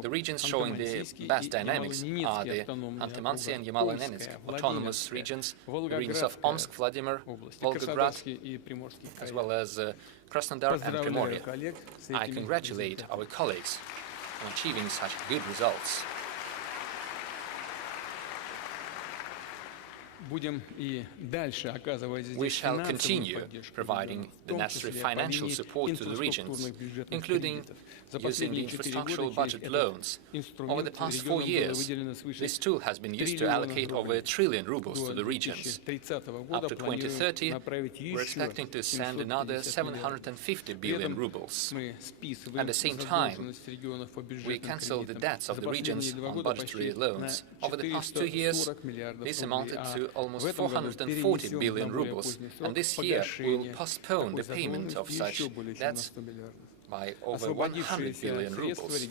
The regions showing the best dynamics are the Antimansy and Yamal-Nenetsk autonomous regions, the regions of Omsk, Vladimir, Volgograd, as well as Krasnodar and Primorye. I congratulate our colleagues on achieving such good results. We shall continue providing the necessary financial support to the regions, including using the infrastructural budget loans. Over the past 4 years, this tool has been used to allocate over 1 trillion rubles to the regions. Up to 2030, we're expecting to send another 750 billion rubles. At the same time, we cancelled the debts of the regions on budgetary loans. Over the past 2 years, this amounted to almost 440 billion rubles, and this year we will postpone the payment of such debts by over 100 billion rubles.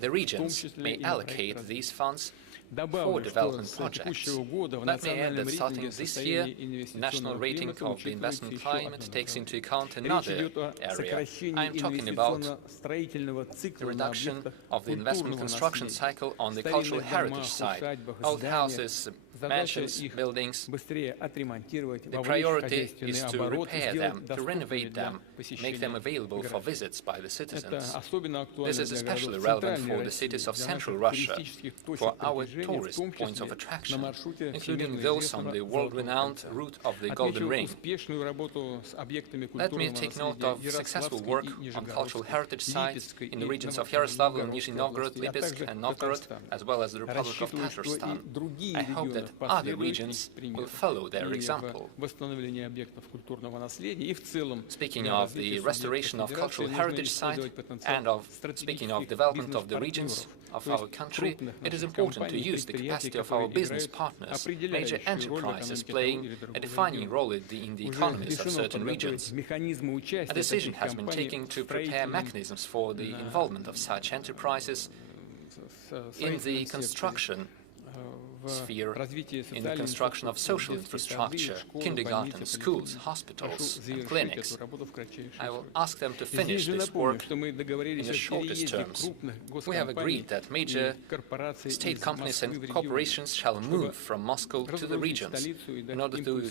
The regions may allocate these funds for development projects. Let me add that starting this year, the national rating of the investment climate takes into account another area. I am talking about the reduction of the investment construction cycle on the cultural heritage side. Old houses, mansions, buildings. The priority is to repair them, to renovate them, make them available for visits by the citizens. This is especially relevant for the cities of central Russia, for our tourist points of attraction, including those on the world-renowned route of the Golden Ring. Let me take note of successful work on cultural heritage sites in the regions of Yaroslavl, Nizhny Novgorod, Lipetsk and Novgorod, as well as the Republic of Tatarstan. I hope that other regions will follow their example. Speaking of the restoration of cultural heritage sites and speaking of development of the regions of our country, it is important to use the capacity of our business partners, major enterprises playing a defining role in the economies of certain regions. A decision has been taken to prepare mechanisms for the involvement of such enterprises in the construction sphere, in the construction of social infrastructure, kindergartens, schools, hospitals and clinics. I will ask them to finish this work in the shortest terms. We have agreed that major state companies and corporations shall move from Moscow to the regions in order to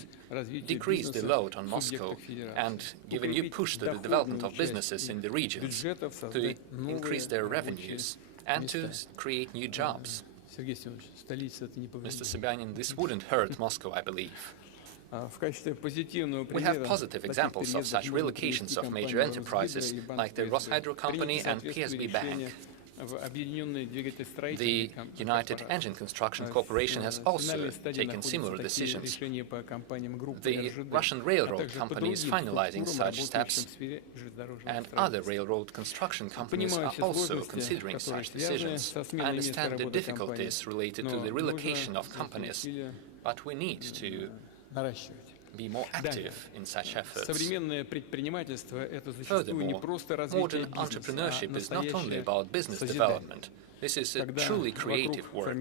decrease the load on Moscow and give a new push to the development of businesses in the regions, to increase their revenues and to create new jobs. Mr. Sobyanin, this wouldn't hurt Moscow, I believe. We have positive examples of such relocations of major enterprises, like the Roshydro Company and PSB Bank. The United Engine Construction Corporation has also taken similar decisions. The Russian railroad company is finalizing such steps, and other railroad construction companies are also considering such decisions. I understand the difficulties related to the relocation of companies, but we need to be more active in such efforts. Furthermore, modern entrepreneurship is not only about business development. This is a truly creative work,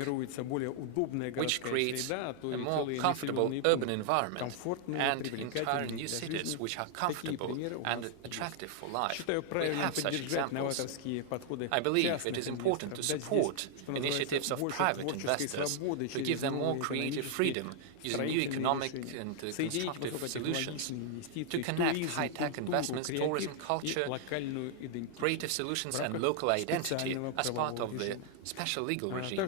which creates a more comfortable urban environment and entire new cities which are comfortable and attractive for life. We have such examples. I believe it is important to support initiatives of private investors, to give them more creative freedom, using new economic and constructive solutions, to connect high-tech investments, tourism, culture, creative solutions and local identity as part of the the special legal regime.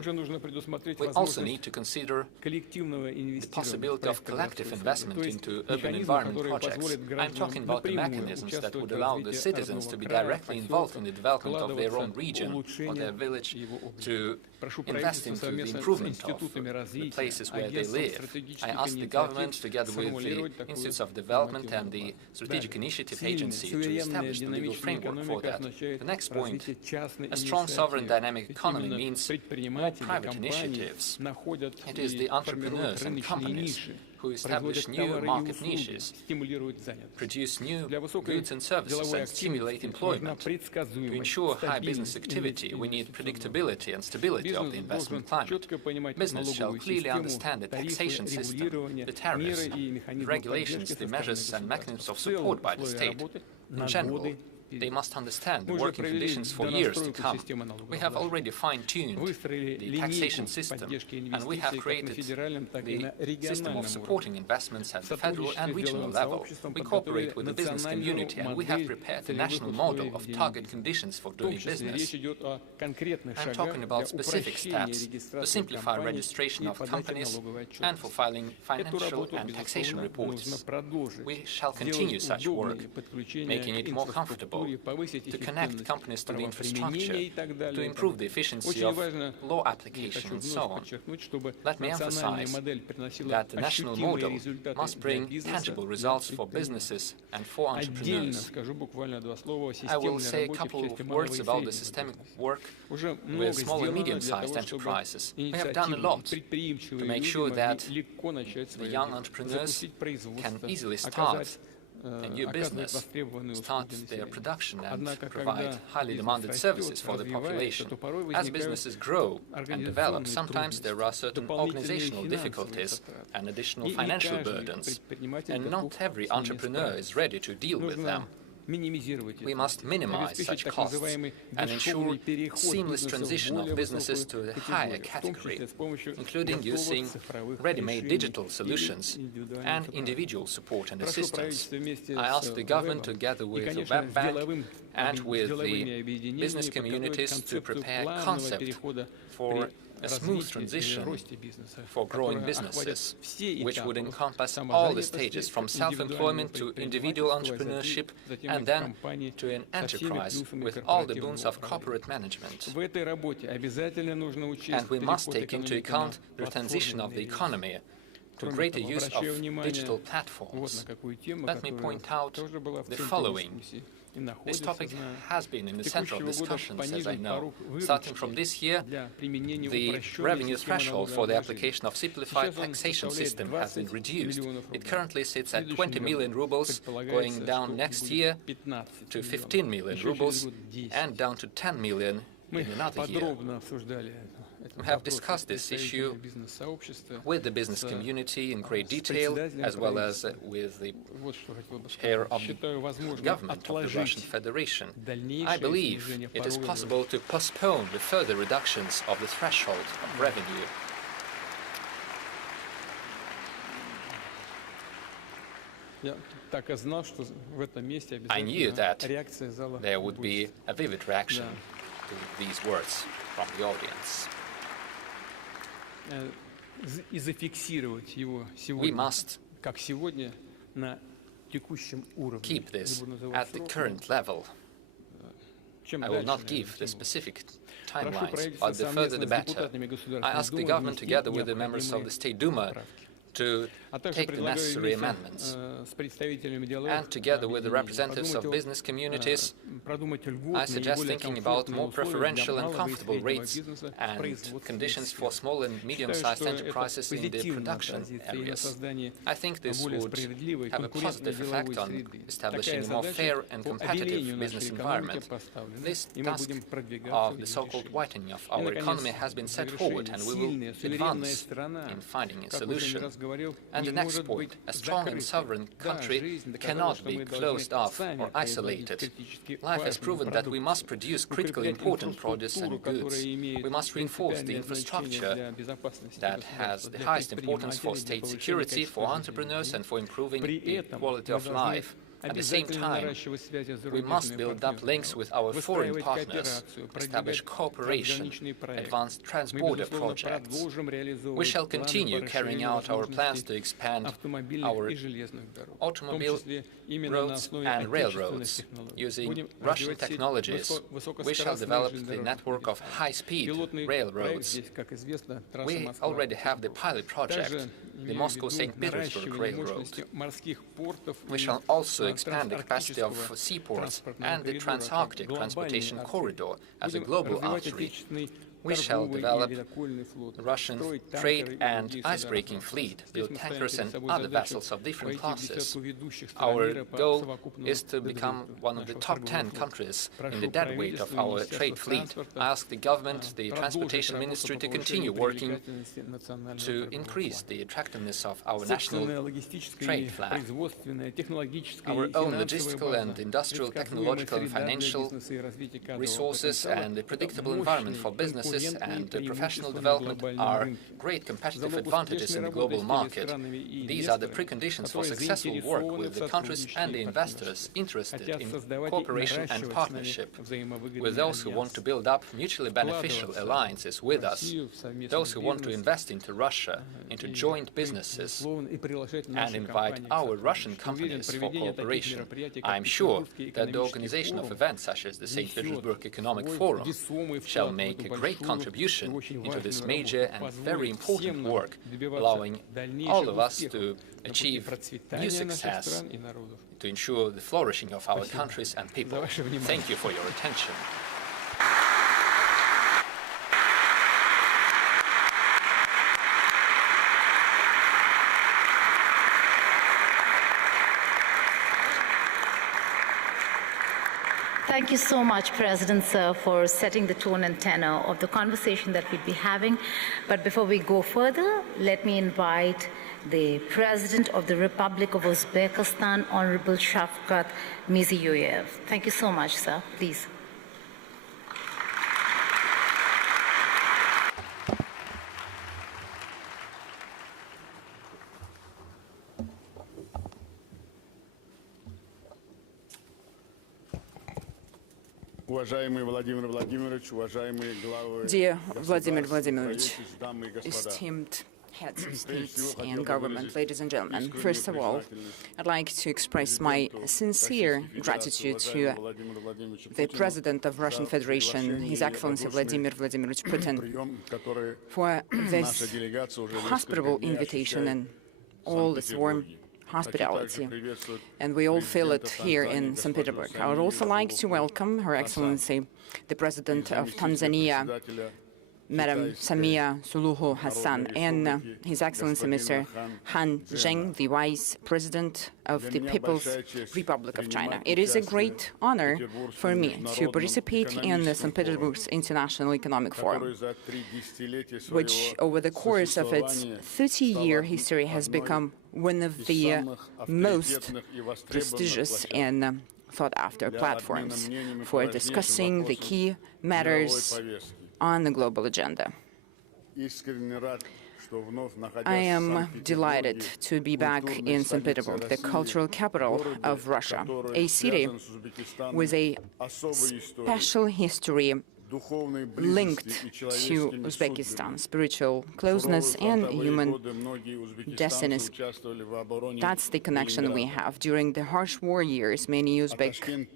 We also need to consider the possibility of collective investment into urban environment projects. I'm talking about the mechanisms that would allow the citizens to be directly involved in the development of their own region or their village, to invest into the improvement of the places where they live. I asked the government, together with the Institutes of Development and the Strategic Initiative Agency, to establish the legal framework for that. The next point, a strong sovereign dynamic economy means more private initiatives. It is the entrepreneurs and companies who establish new market niches, produce new goods and services, and stimulate employment. To ensure high business activity, we need predictability and stability of the investment climate. Business shall clearly understand the taxation system, the tariffs, the regulations, the measures and mechanisms of support by the state. In general, they must understand the working conditions for years to come. We have already fine-tuned the taxation system, and we have created the system of supporting investments at the federal and regional level. We cooperate with the business community, and we have prepared a national model of target conditions for doing business. I'm talking about specific steps to simplify registration of companies and for filing financial and taxation reports. We shall continue such work, making it more comfortable to connect companies to the infrastructure, to improve the efficiency of law application and so on. Let me emphasize that the national model must bring tangible results for businesses and for entrepreneurs. I will say a couple of words about the systemic work with small and medium-sized enterprises. We have done a lot to make sure that the young entrepreneurs can easily start a new business, start their production and provide highly demanded services for the population. As businesses grow and develop, sometimes there are certain organizational difficulties and additional financial burdens, and not every entrepreneur is ready to deal with them. We must minimize such costs and ensure seamless transition of businesses to a higher category, including using ready-made digital solutions and individual support and assistance. I asked the government, together with the Web Bank and with the business communities, to prepare a concept for a smooth transition for growing businesses, which would encompass all the stages, from self-employment to individual entrepreneurship, and then to an enterprise with all the boons of corporate management. And we must take into account the transition of the economy to greater use of digital platforms. Let me point out the following. This topic has been in the center of discussions, as I know. Starting from this year, the revenue threshold for the application of simplified taxation system has been reduced. It currently sits at 20 million rubles, going down next year to 15 million rubles, and down to 10 million in another year. We have discussed this issue with the business community in great detail, as well as with the chair of the government of the Russian Federation. I believe it is possible to postpone the further reductions of the threshold of revenue. I knew that there would be a vivid reaction to these words from the audience. We must keep this at the current level. I will not give the specific timelines, but the further the better. I asked the government, together with the members of the State Duma, to take the necessary amendments, and together with the representatives of business communities, I suggest thinking about more preferential and comfortable rates and conditions for small and medium-sized enterprises in the production areas. I think this would have a positive effect on establishing a more fair and competitive business environment. This task of the so-called whitening of our economy has been set forward, and we will advance in finding a solution. And the next point, a strong and sovereign country cannot be closed off or isolated. Life has proven that we must produce critically important produce and goods. We must reinforce the infrastructure that has the highest importance for state security, for entrepreneurs, and for improving the quality of life. At the same time, we must build up links with our foreign partners, establish cooperation, advance transborder projects. We shall continue carrying out our plans to expand our automobile roads and railroads. Using Russian technologies, we shall develop the network of high-speed railroads. We already have the pilot project, the Moscow-St. Petersburg Railroad. We shall also expand the capacity of seaports and the Trans-Arctic Transportation Corridor as a global artery. We shall develop Russian trade and icebreaking fleet, build tankers and other vessels of different classes. Our goal is to become one of the top 10 countries in the deadweight of our trade fleet. I ask the government, the transportation ministry to continue working to increase the attractiveness of our national trade flag. Our own logistical and industrial, technological and financial resources and the predictable environment for businesses and professional development are great competitive advantages in the global market. These are the preconditions for successful work with the countries and the investors interested in cooperation and partnership, with those who want to build up mutually beneficial alliances with us, those who want to invest into Russia, into joint businesses, and invite our Russian companies for cooperation. I am sure that the organization of events such as the St. Petersburg Economic Forum shall make a great contribution into this major and very important work, allowing all of us to achieve new success, to ensure the flourishing of our countries and people. Thank you for your attention. Thank you so much, President, sir, for setting the tone and tenor of the conversation that we'll be having. But before we go further, let me invite the President of the Republic of Uzbekistan, Honorable Shavkat Mirziyoyev. Thank you so much, sir. Please. Dear Vladimir Vladimirovich, esteemed heads of state and government, ladies and gentlemen, first of all, I'd like to express my sincere gratitude to the President of Russian Federation, His Excellency Vladimir Vladimirovich Putin, for this hospitable invitation and all this warm hospitality, and we all feel it here in St. Petersburg. I would also like to welcome Her Excellency, the President of Tanzania, Madam Samia Suluhu Hassan, and His Excellency Mr. Zheng, the Vice President of the People's Republic of China. It is a great honor for me to participate in the St. Petersburg International Economic Forum, which over the course of its 30-year history has become one of the most prestigious and sought-after platforms for discussing the key matters on the global agenda. I am delighted to be back in St. Petersburg, the cultural capital of Russia, a city with a special history linked to Uzbekistan, spiritual closeness and human destinies. That's the connection we have. During the harsh war years, many Uzbek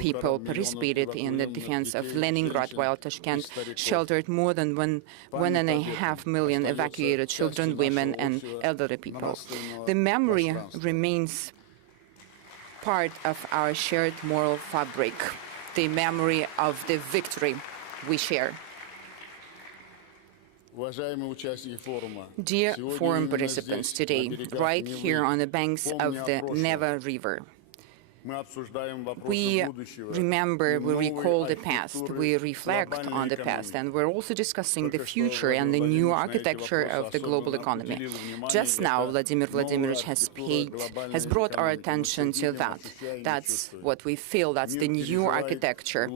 people participated in the defense of Leningrad, while Tashkent sheltered more than 1.5 million evacuated children, women, and elderly people. The memory remains part of our shared moral fabric, the memory of the victory we share. Dear forum participants, today, right here on the banks of the Neva River, We remember, we recall the past, we reflect on the past, and we're also discussing the future and the new architecture of the global economy. Just now, Vladimir Vladimirovich has brought our attention to that. That's what we feel, that's the new architecture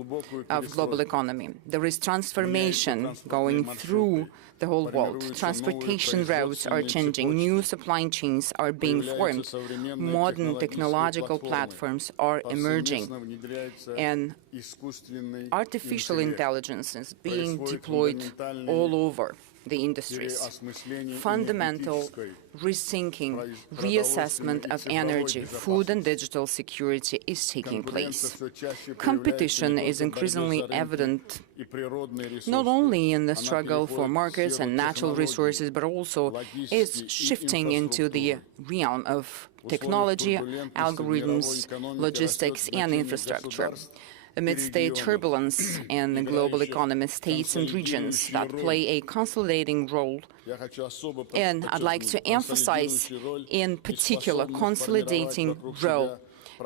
of global economy. There is transformation going through the whole world. Transportation routes are changing, new supply chains are being formed, modern technological platforms are emerging, and artificial intelligence is being deployed all over the industries. Fundamental rethinking, reassessment of energy, food and digital security is taking place. Competition is increasingly evident not only in the struggle for markets and natural resources, but also is shifting into the realm of technology, algorithms, logistics, and infrastructure. Amidst the turbulence in the global economy, states and regions that play a consolidating role, and I'd like to emphasize in particular consolidating role,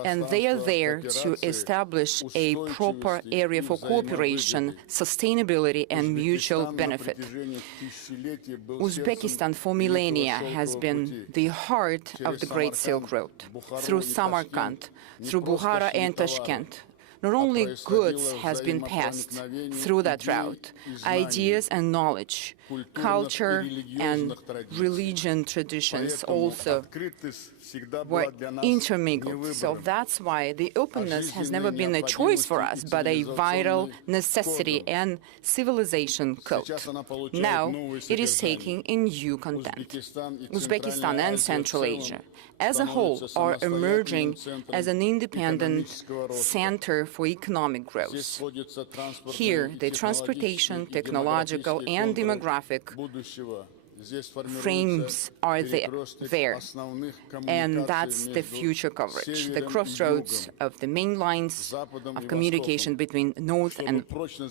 and they are there to establish a proper area for cooperation, sustainability, and mutual benefit. Uzbekistan for millennia has been the heart of the Great Silk Road. Through Samarkand, through Bukhara and Tashkent, not only goods has been passed through that route, ideas and knowledge, culture and religion traditions also were intermingled. So that's why the openness has never been a choice for us, but a vital necessity and civilization code. Now it is taking a new content. Uzbekistan and Central Asia as a whole are emerging as an independent center for economic growth. Here, the transportation, technological, and demographic frames are there, and that's the future coverage. The crossroads of the main lines of communication between North and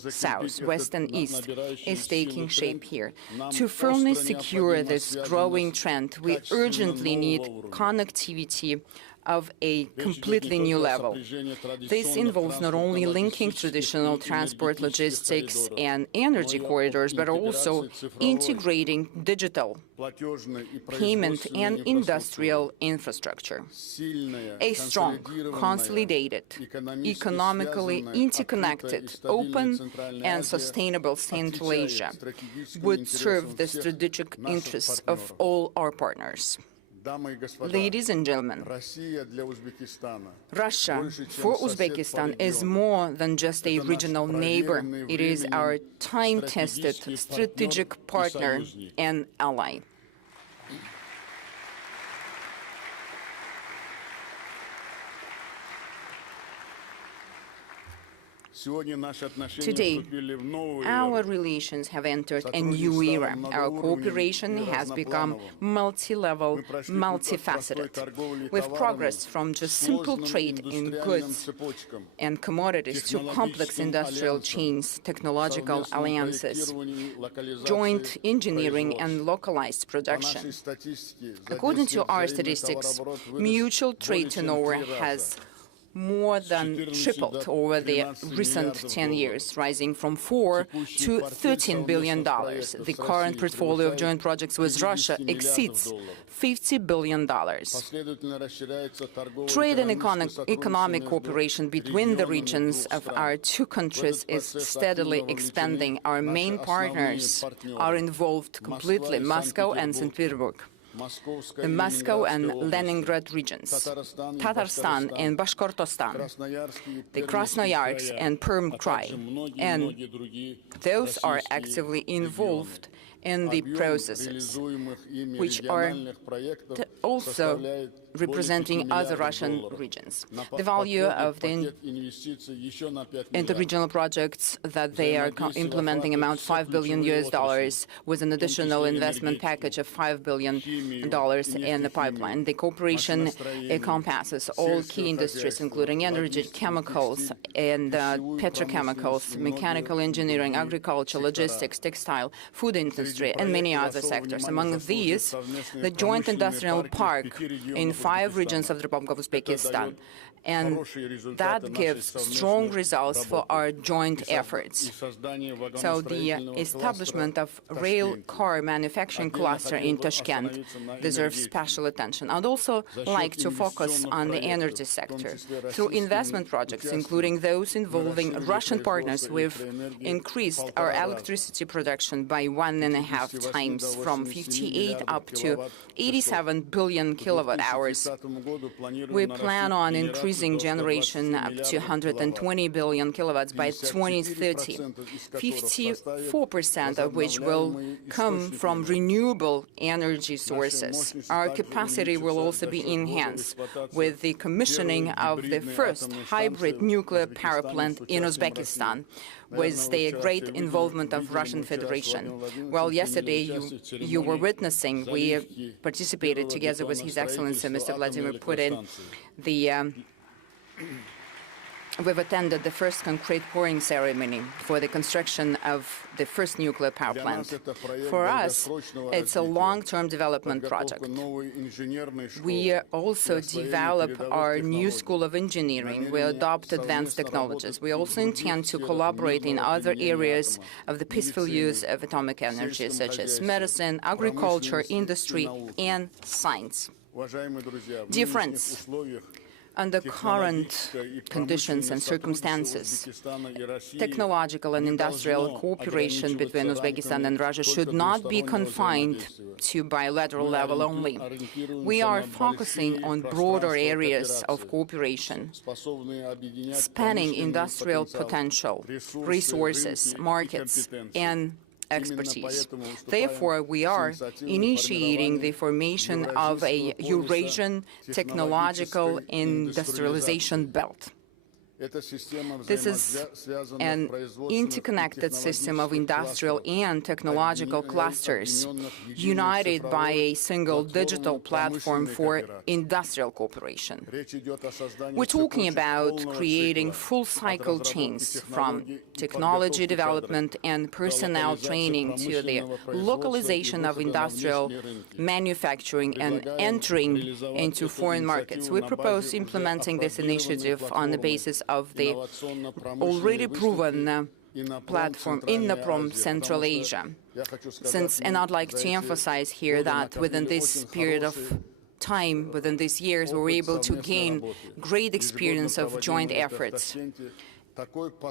South, West and East is taking shape here. To firmly secure this growing trend, we urgently need connectivity of a completely new level. This involves not only linking traditional transport, logistics, and energy corridors, but also integrating digital payment and industrial infrastructure. A strong, consolidated, economically interconnected, open, and sustainable Central Asia would serve the strategic interests of all our partners. Ladies and gentlemen, Russia for Uzbekistan is more than just a regional neighbor. It is our time-tested strategic partner and ally. Today, our relations have entered a new era. Our cooperation has become multi-level, multifaceted. We've progressed from just simple trade in goods and commodities to complex industrial chains, technological alliances, joint engineering, and localized production. According to our statistics, mutual trade turnover has more than tripled over the recent 10 years, rising from $4 to $13 billion. The current portfolio of joint projects with Russia exceeds $50 billion. Trade and economic cooperation between the regions of our two countries is steadily expanding. Our main partners are involved completely, Moscow and St. Petersburg. The Moscow and Leningrad regions, Tatarstan and Bashkortostan, the Krasnoyarsk and Perm Krai, and those are actively involved in the processes, which are also representing other Russian regions. The value of the interregional projects that they are implementing amount $5 billion with an additional investment package of $5 billion in the pipeline. The cooperation encompasses all key industries, including energy, chemicals, and petrochemicals, mechanical engineering, agriculture, logistics, textile, food industry, industry, and many other sectors. Among these, the joint industrial park in 5 regions of the Republic of Uzbekistan. And that gives strong results for our joint efforts. So the establishment of rail car manufacturing cluster in Tashkent deserves special attention. I'd also like to focus on the energy sector. Through investment projects, including those involving Russian partners, we've increased our electricity production by 1.5 times, from 58 up to 87 billion kilowatt hours. We plan on increasing generation up to 120 billion kilowatts by 2030, 54% of which will come from renewable energy sources. Our capacity will also be enhanced with the commissioning of the first hybrid nuclear power plant in Uzbekistan, with the great involvement of Russian Federation. Well, yesterday you were witnessing, we participated together with His Excellency Mr. Vladimir Putin. We've attended the first concrete pouring ceremony for the construction of the first nuclear power plant. For us, it's a long-term development project. We also develop our new School of Engineering. We adopt advanced technologies. We also intend to collaborate in other areas of the peaceful use of atomic energy, such as medicine, agriculture, industry, and science. Dear friends, under current conditions and circumstances, technological and industrial cooperation between Uzbekistan and Russia should not be confined to bilateral level only. We are focusing on broader areas of cooperation, spanning industrial potential, resources, markets, and expertise. Therefore, we are initiating the formation of a Eurasian technological industrialization belt. This is an interconnected system of industrial and technological clusters united by a single digital platform for industrial cooperation. We're talking about creating full-cycle chains, from technology development and personnel training to the localization of industrial manufacturing and entering into foreign markets. We propose implementing this initiative on the basis of the already proven platform Innoprom Central Asia. And I'd like to emphasize here that within this period of time, within these years, we were able to gain great experience of joint efforts.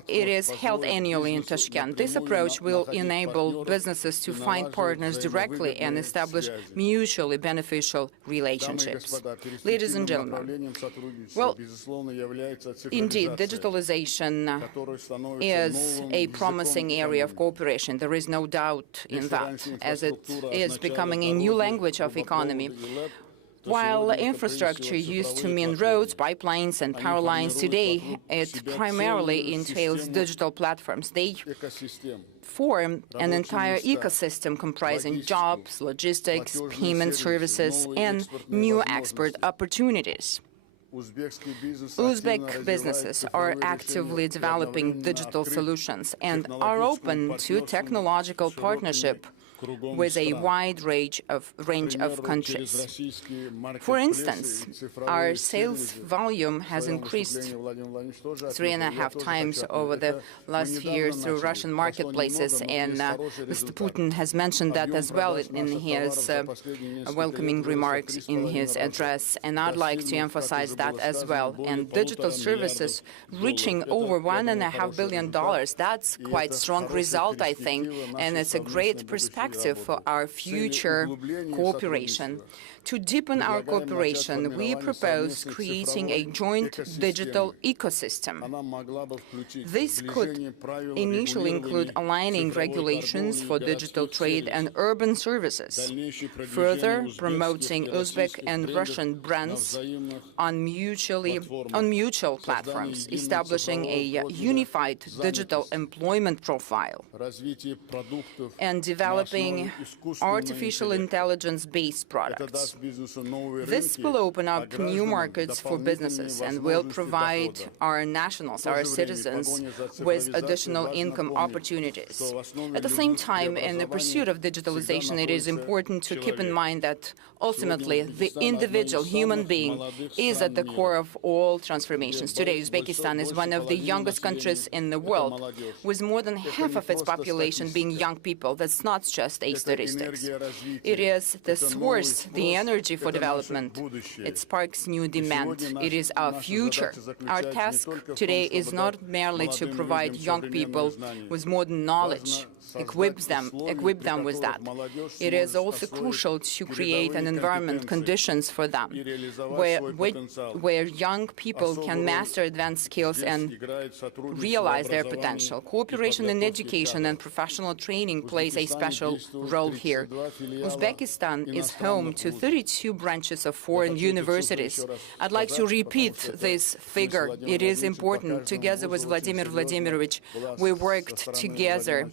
It is held annually in Tashkent. This approach will enable businesses to find partners directly and establish mutually beneficial relationships. Ladies and gentlemen, well, indeed, digitalization is a promising area of cooperation. There is no doubt in that, as it is becoming a new language of economy. While infrastructure used to mean roads, pipelines, and power lines, today it primarily entails digital platforms. They form an entire ecosystem comprising jobs, logistics, payment services, and new export opportunities. Uzbek businesses are actively developing digital solutions and are open to technological partnership with a wide range of countries. For instance, our sales volume has increased 3.5 times over the last few years through Russian marketplaces, and Mr. Putin has mentioned that as well in his welcoming remarks in his address, and I'd like to emphasize that as well. And digital services reaching over $1.5 billion, that's quite a strong result, I think, and it's a great perspective for our future cooperation. To deepen our cooperation, we propose creating a joint digital ecosystem. This could initially include aligning regulations for digital trade and urban services, further promoting Uzbek and Russian brands on mutual platforms, establishing a unified digital employment profile, and developing artificial intelligence-based products. This will open up new markets for businesses and will provide our nationals, our citizens, with additional income opportunities. At the same time, in the pursuit of digitalization, it is important to keep in mind that ultimately the individual human being is at the core of all transformations. Today, Uzbekistan is one of the youngest countries in the world, with more than half of its population being young people. That's not just a statistics. It is the source, the energy for development. It sparks new demand. It is our future. Our task today is not merely to provide young people with modern knowledge, equip them with that. It is also crucial to create an environment, conditions for them, where young people can master advanced skills and realize their potential. Cooperation in education and professional training plays a special role here. Uzbekistan is home to 32 branches of foreign universities. I'd like to repeat this figure. It is important. Together with Vladimir Vladimirovich, we worked together,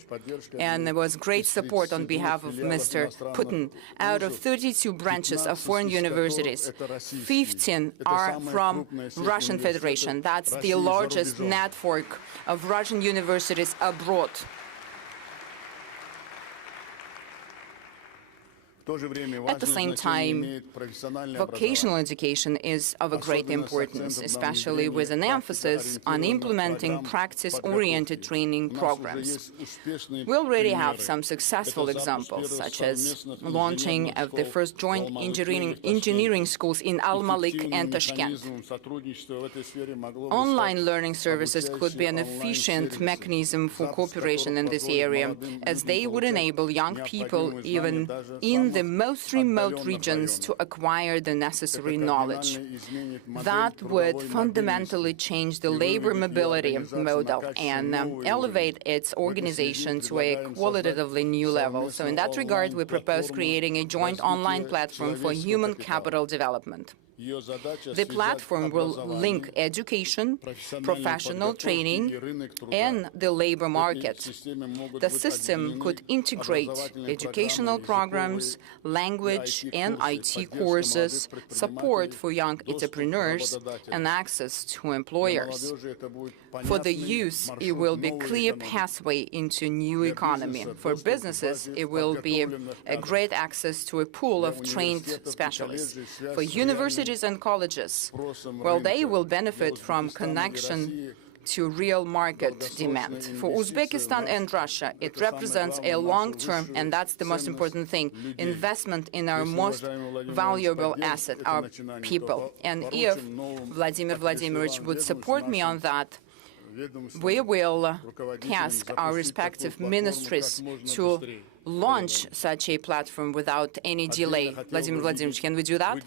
and there was great support on behalf of Mr. Putin. Out of 32 branches of foreign universities, 15 are from Russian Federation. That's the largest network of Russian universities abroad. At the same time, vocational education is of a great importance, especially with an emphasis on implementing practice-oriented training programs. We already have some successful examples, such as launching of the first joint engineering schools in Al-Malik and Tashkent. Online learning services could be an efficient mechanism for cooperation in this area, as they would enable young people, even in the most remote regions, to acquire the necessary knowledge. That would fundamentally change the labor mobility model and elevate its organization to a qualitatively new level. So in that regard, we propose creating a joint online platform for human capital development. The platform will link education, professional training, and the labor market. The system could integrate educational programs, language and IT courses, support for young entrepreneurs, and access to employers. For the youth, it will be a clear pathway into new economy. For businesses, it will be a great access to a pool of trained specialists. For universities and colleges, well, they will benefit from connection to real market demand. For Uzbekistan and Russia, it represents a long-term, and that's the most important thing, investment in our most valuable asset, our people. And if Vladimir Vladimirovich would support me on that, we will task our respective ministries to launch such a platform without any delay. Vladimir Vladimirovich, can we do that?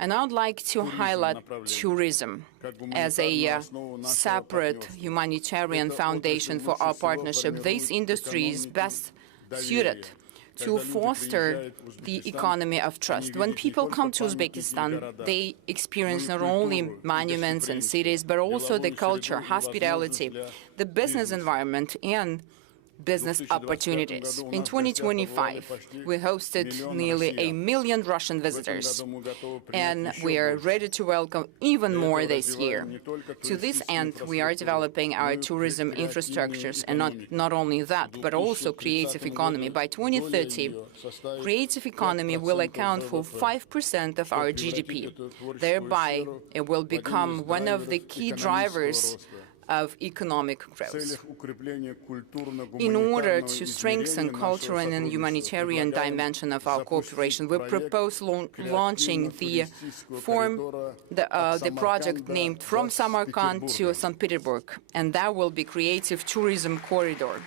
And I would like to highlight tourism as a separate humanitarian foundation for our partnership. This industry is best suited to foster the economy of trust. When people come to Uzbekistan, they experience not only monuments and cities, but also the culture, hospitality, the business environment, and business opportunities. In 2025, we hosted nearly 1 million Russian visitors, and we are ready to welcome even more this year. To this end, we are developing our tourism infrastructures, and not only that, but also creative economy. By 2030, creative economy will account for 5% of our GDP. Thereby, it will become one of the key drivers of economic growth. In order to strengthen cultural and humanitarian dimension of our cooperation, we propose launching the project named From Samarkand to St. Petersburg, and that will be Creative Tourism Corridor.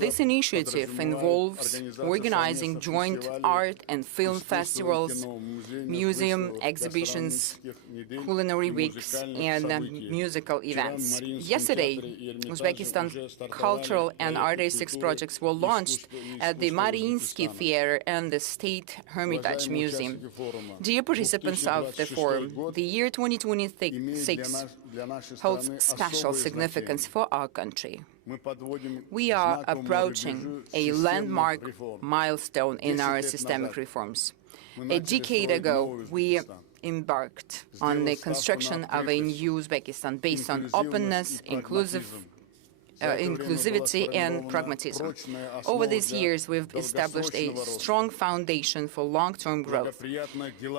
This initiative involves organizing joint art and film festivals, museum exhibitions, culinary weeks, and musical events. Yesterday, Uzbekistan cultural and artistic projects were launched at the Mariinsky Theater and the State Hermitage Museum. Dear participants of the forum, the year 2026 holds special significance for our country. We are approaching a landmark milestone in our systemic reforms. A decade ago, we embarked on the construction of a new Uzbekistan based on openness, inclusivity and pragmatism. Over these years, we've established a strong foundation for long-term growth,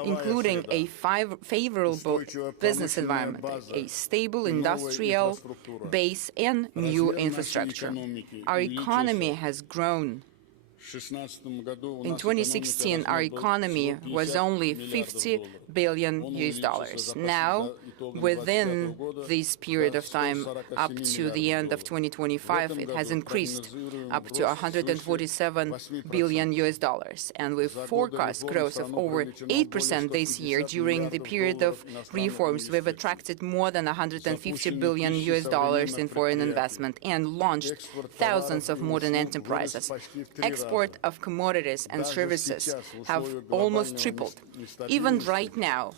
including a favorable business environment, a stable industrial base and new infrastructure. Our economy has grown. In 2016, our economy was only $50 billion. Now, within this period of time, up to the end of 2025, it has increased up to $147 billion. And we forecast growth of over 8% this year. During the period of reforms, we've attracted more than $150 billion in foreign investment and launched thousands of modern enterprises. Export of commodities and services have almost tripled. Even right now,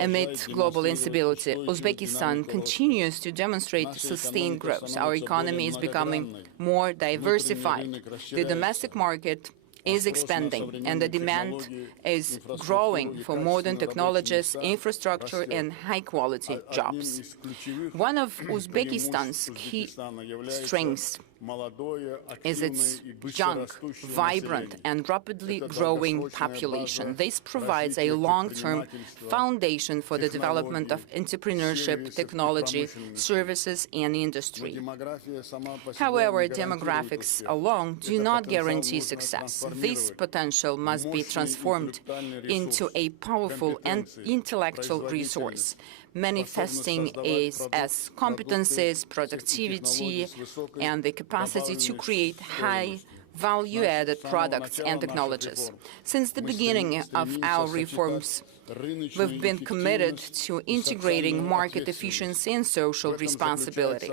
amid global instability, Uzbekistan continues to demonstrate sustained growth. Our economy is becoming more diversified. The domestic market is expanding, and the demand is growing for modern technologies, infrastructure, and high-quality jobs. One of Uzbekistan's key strengths is its young, vibrant, and rapidly growing population. This provides a long-term foundation for the development of entrepreneurship, technology, services, and industry. However, demographics alone do not guarantee success. This potential must be transformed into a powerful and intellectual resource, manifesting as competencies, productivity, and the capacity to create high value-added products and technologies. Since the beginning of our reforms, we've been committed to integrating market efficiency and social responsibility.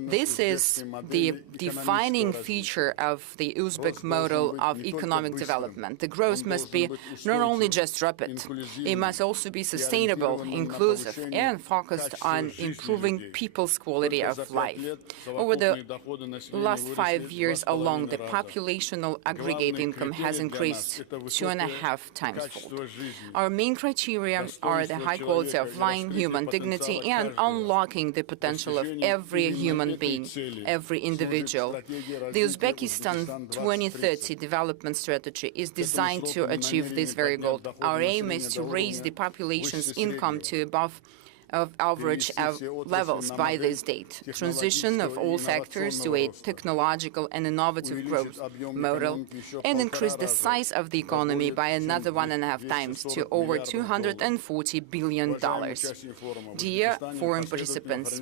This is the defining feature of the Uzbek model of economic development. The growth must be not only just rapid, it must also be sustainable, inclusive, and focused on improving people's quality of life. Over the last 5 years alone, the populational aggregate income has increased 2.5 times fold. Our main criteria are the high quality of life, human dignity, and unlocking the potential of every human being, every individual. The Uzbekistan 2030 development strategy is designed to achieve this very goal. Our aim is to raise the population's income to above average levels by this date. Transition of all sectors to a technological and innovative growth model, and increase the size of the economy by another 1.5 times to over $240 billion. Dear foreign participants,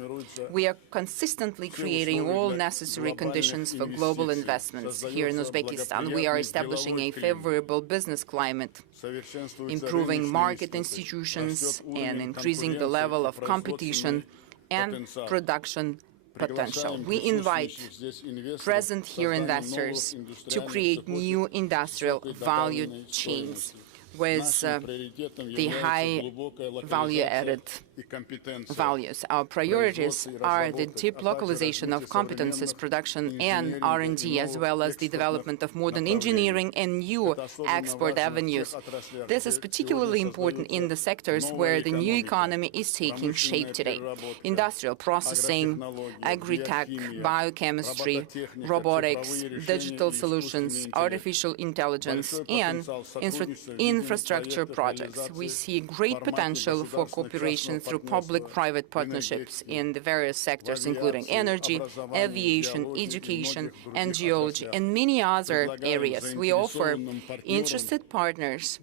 we are consistently creating all necessary conditions for global investments here in Uzbekistan. We are establishing a favorable business climate, improving market institutions, and increasing the level of competition and production potential. We invite present here investors to create new industrial value chains with the high value-added values. Our priorities are the deep localization of competences, production, and R&D, as well as the development of modern engineering and new export avenues. This is particularly important in the sectors where the new economy is taking shape today: industrial processing, agri-tech, biochemistry, robotics, digital solutions, artificial intelligence, and infrastructure projects. We see great potential for cooperation through public-private partnerships in the various sectors, including energy, aviation, education, and geology, and many other areas. We offer interested partners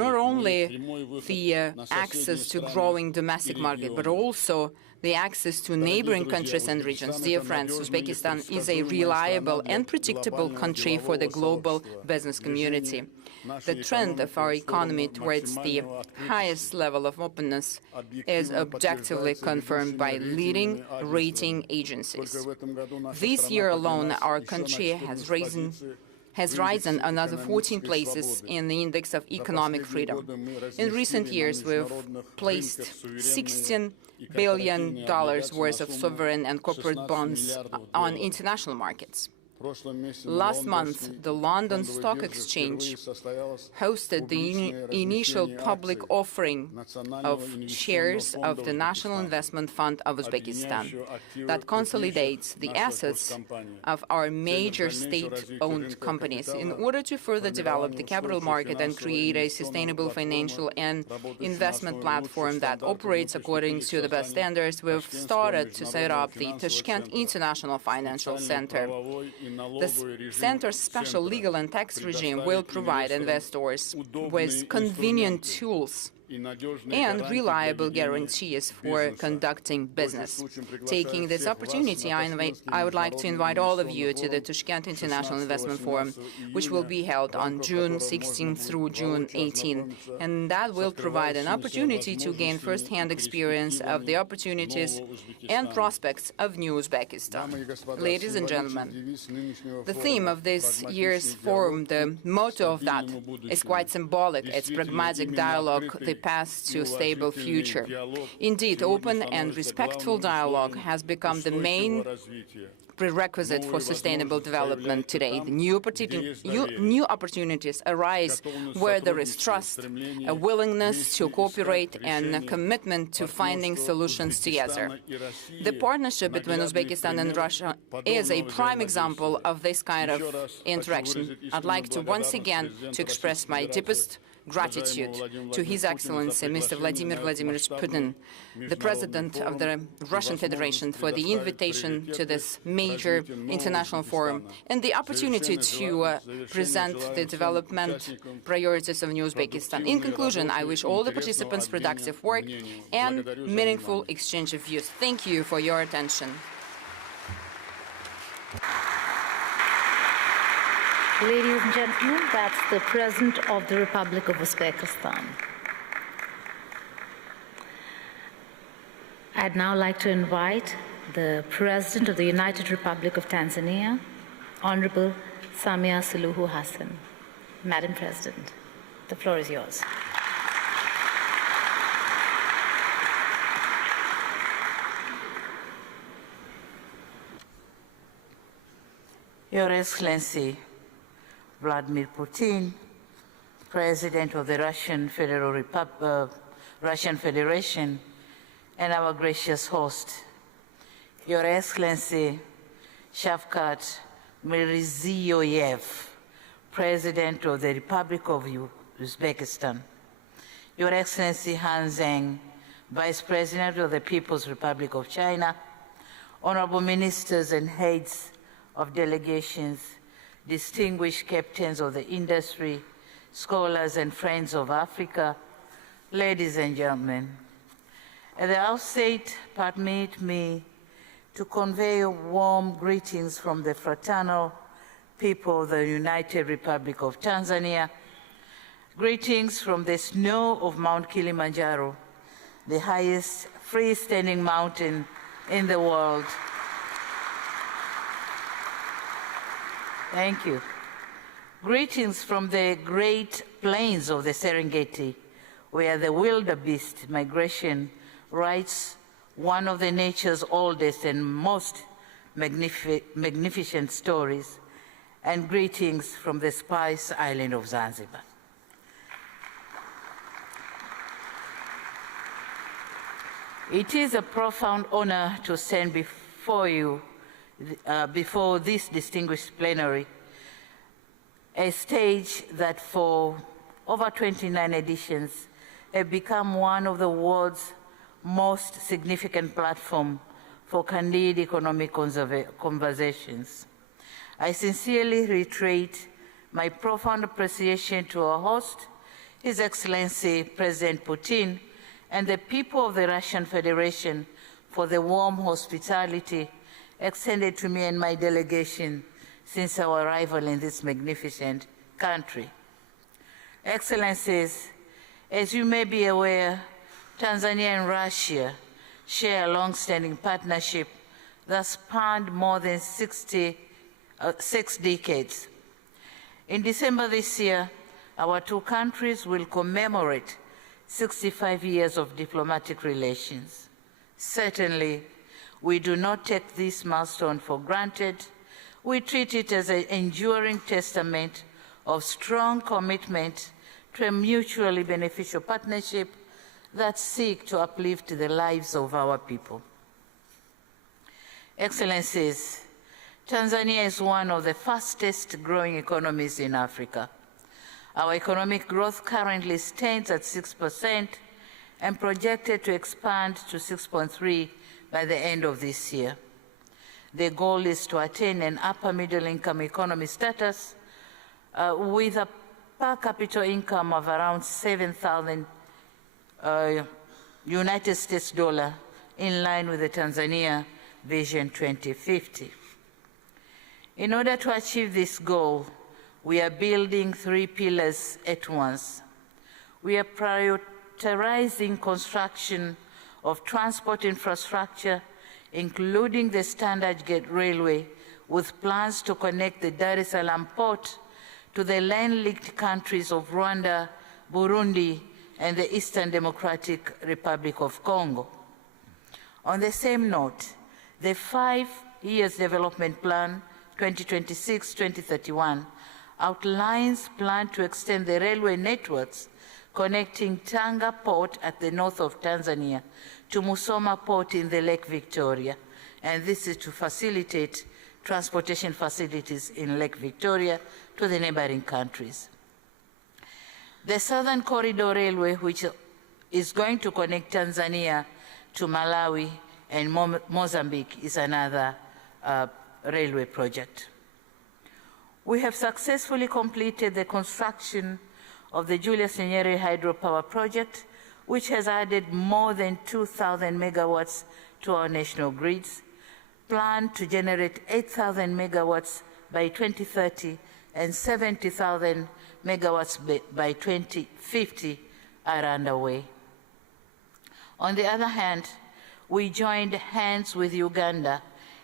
not only the access to growing domestic market, but also the access to neighboring countries and regions. Dear friends, Uzbekistan is a reliable and predictable country for the global business community. The trend of our economy towards the highest level of openness is objectively confirmed by leading rating agencies. This year alone, our country has risen has risen another 14 places in the index of economic freedom. In recent years, we've placed $16 billion worth of sovereign and corporate bonds on international markets. Last month, the London Stock Exchange hosted the initial public offering of shares of the National Investment Fund of Uzbekistan that consolidates the assets of our major state-owned companies in order to further develop the capital market and create a sustainable financial and investment platform that operates according to the best standards. We've started to set up the Tashkent International Financial Center. The center's special legal and tax regime will provide investors with convenient tools and reliable guarantees for conducting business. Taking this opportunity, I would like to invite all of you to the Tashkent International Investment Forum, which will be held on June 16 through June 18, and that will provide an opportunity to gain first-hand experience of the opportunities and prospects of new Uzbekistan. Ladies and gentlemen, the theme of this year's forum, the motto of that, is quite symbolic. It's Pragmatic Dialogue, the path to a stable future. Indeed, open and respectful dialogue has become the main prerequisite for sustainable development today. New opportunities arise where there is trust, a willingness to cooperate, and a commitment to finding solutions together. The partnership between Uzbekistan and Russia is a prime example of this kind of interaction. I'd like to once again express my deepest gratitude to His Excellency Mr. Vladimir Vladimirovich Putin, the President of the Russian Federation, for the invitation to this major international forum and the opportunity to present the development priorities of New Uzbekistan. In conclusion, I wish all the participants productive work and meaningful exchange of views. Thank you for your attention. Ladies and gentlemen, that's the President of the Republic of Uzbekistan. I'd now like to invite the President of the United Republic of Tanzania, Honorable Samia Suluhu Hassan. Madam President, the floor is yours. Your Excellency, Vladimir Putin, President of the Russian Federation, and our gracious host, Your Excellency Shavkat Mirziyoyev, President of the Republic of Uzbekistan, Your Excellency Zheng, Vice President of the People's Republic of China, honorable ministers and heads of delegations, distinguished captains of the industry, scholars and friends of Africa, ladies and gentlemen. At the outset, permit me to convey warm greetings from the fraternal people of the United Republic of Tanzania, greetings from the snow of Mount Kilimanjaro, the highest freestanding mountain in the world. Thank you. Greetings from the great plains of the Serengeti, where the wildebeest migration writes one of nature's oldest and most magnificent stories, and greetings from the Spice Island of Zanzibar. It is a profound honor to stand before you before this distinguished plenary, a stage that for over 29 editions have become one of the world's most significant platforms for candid economic conversations. I sincerely reiterate my profound appreciation to our host, His Excellency President Putin, and the people of the Russian Federation for the warm hospitality extended to me and my delegation since our arrival in this magnificent country. Excellencies, as you may be aware, Tanzania and Russia share a long-standing partnership that spanned more than 6 decades. In December this year, our two countries will commemorate 65 years of diplomatic relations. Certainly, we do not take this milestone for granted. We treat it as an enduring testament of strong commitment to a mutually beneficial partnership that seeks to uplift the lives of our people. Excellencies, Tanzania is one of the fastest growing economies in Africa. Our economic growth currently stands at 6% and projected to expand to 6.3% by the end of this year. The goal is to attain an upper middle income economy status with a per capita income of around 7,000 United States dollar, in line with the Tanzania Vision 2050. In order to achieve this goal, we are building three pillars at once. We are prioritizing construction of transport infrastructure, including the Standard Gauge Railway, with plans to connect the Dar es Salaam port to the land-linked countries of Rwanda, Burundi, and the Eastern Democratic Republic of Congo. On the same note, the 5-year development plan, 2026-2031, outlines plan to extend the railway networks connecting Tanga port at the north of Tanzania to Musoma port in the Lake Victoria, and this is to facilitate transportation facilities in Lake Victoria to the neighboring countries. The Southern Corridor Railway, which is going to connect Tanzania to Malawi and Mozambique, is another railway project. We have successfully completed the construction of the Julius Nyerere hydropower project, which has added more than 2,000 megawatts to our national grids, planned to generate 8,000 megawatts by 2030 and 70,000 megawatts by 2050 are underway. On the other hand, we joined hands with Uganda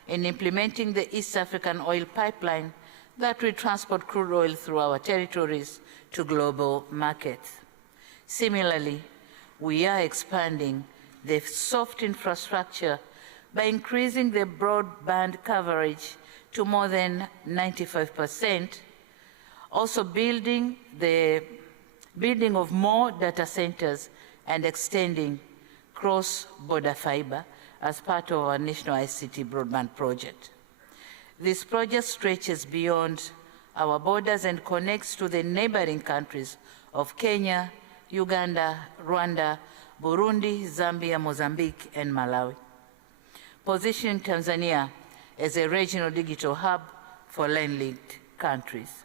in implementing the East African oil pipeline that will transport crude oil through our territories to global markets. Similarly, we are expanding the soft infrastructure by increasing the broadband coverage to more than 95%, also building of more data centers and extending cross-border fiber as part of our national ICT broadband project. This project stretches beyond our borders and connects to the neighboring countries of Kenya, Uganda, Rwanda, Burundi, Zambia, Mozambique, and Malawi, positioning Tanzania as a regional digital hub for land-linked countries.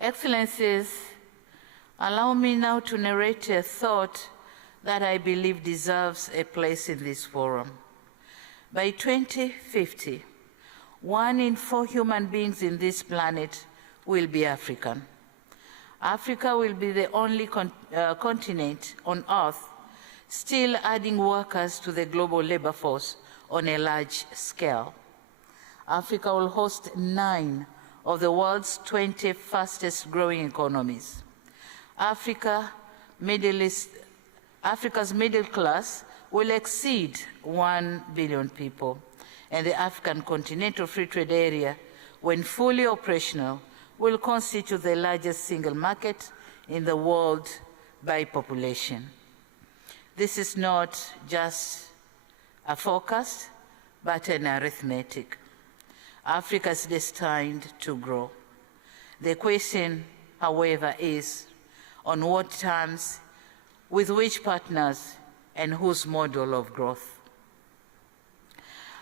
Excellencies, allow me now to narrate a thought that I believe deserves a place in this forum. By 2050, 1 in 4 human beings in this planet will be African. Africa will be the only continent on Earth still adding workers to the global labor force on a large scale. Africa will host 9 of the world's 20 fastest growing economies. Africa's middle class will exceed 1 billion people, and the African Continental Free Trade Area, when fully operational, will constitute the largest single market in the world by population. This is not just a forecast, but an arithmetic. Africa is destined to grow. The question, however, is on what terms, with which partners, and whose model of growth.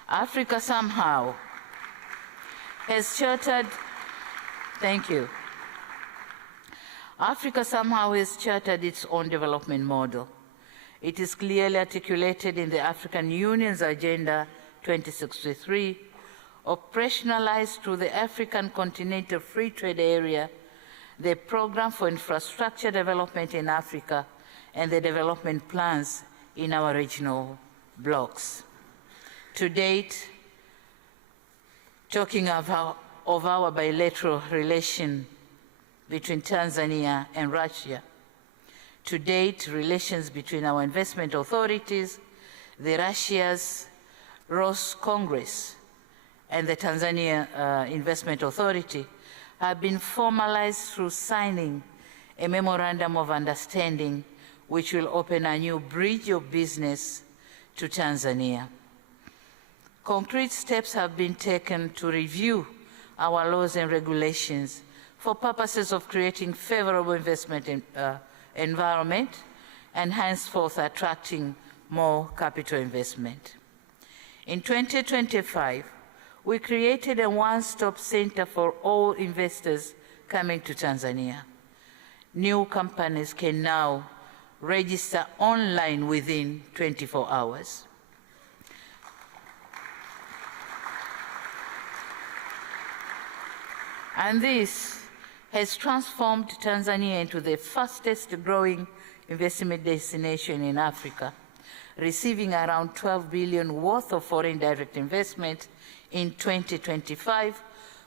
Africa somehow has chartered, thank you. Africa somehow has chartered its own development model. It is clearly articulated in the African Union's Agenda 2063, operationalized through the African Continental Free Trade Area, the Program for Infrastructure Development in Africa, and the development plans in our regional blocks. To date, talking about of our bilateral relation between Tanzania and Russia. To date, relations between our investment authorities, the Russia's Roscongress, and the Tanzania Investment Authority have been formalized through signing a memorandum of understanding which will open a new bridge of business to Tanzania. Concrete steps have been taken to review our laws and regulations for purposes of creating favorable investment environment and henceforth attracting more capital investment. In 2025, we created a one-stop center for all investors coming to Tanzania. New companies can now register online within 24 hours. And this has transformed Tanzania into the fastest growing investment destination in Africa, receiving around 12 billion worth of foreign direct investment in 2025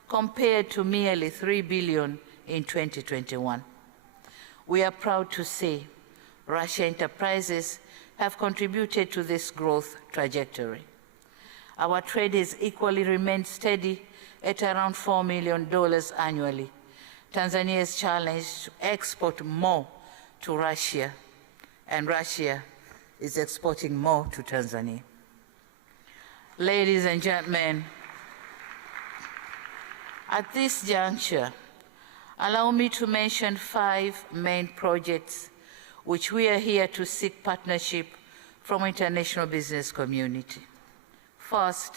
compared to merely 3 billion in 2021. We are proud to say Russian enterprises have contributed to this growth trajectory. Our trade has equally remained steady at around $4 million annually. Tanzania is challenged to export more to Russia, and Russia is exporting more to Tanzania. Ladies and gentlemen, at this juncture, allow me to mention 5 main projects which we are here to seek partnership from international business community. First,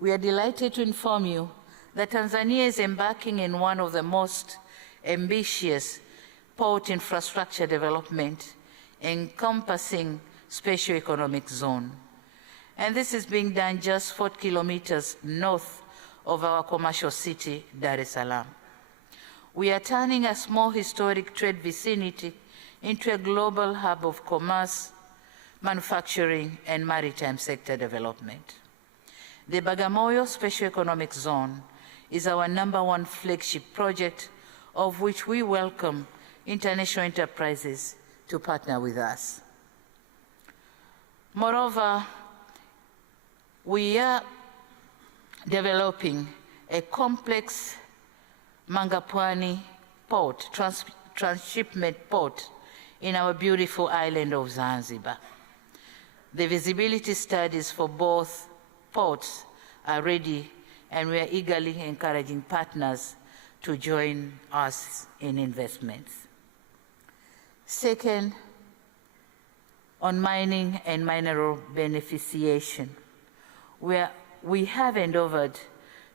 we are delighted to inform you that Tanzania is embarking in one of the most ambitious port infrastructure development encompassing special economic zone. And this is being done just 4 kilometers north of our commercial city, Dar es Salaam. We are turning a small historic trade vicinity into a global hub of commerce, manufacturing, and maritime sector development. The Bagamoyo Special Economic Zone is our #1 flagship project, of which we welcome international enterprises to partner with us. Moreover, we are developing a complex Mangapwani port, transshipment port in our beautiful island of Zanzibar. The visibility studies for both ports are ready, and we are eagerly encouraging partners to join us in investments. Second, on mining and mineral beneficiation, we have endeavored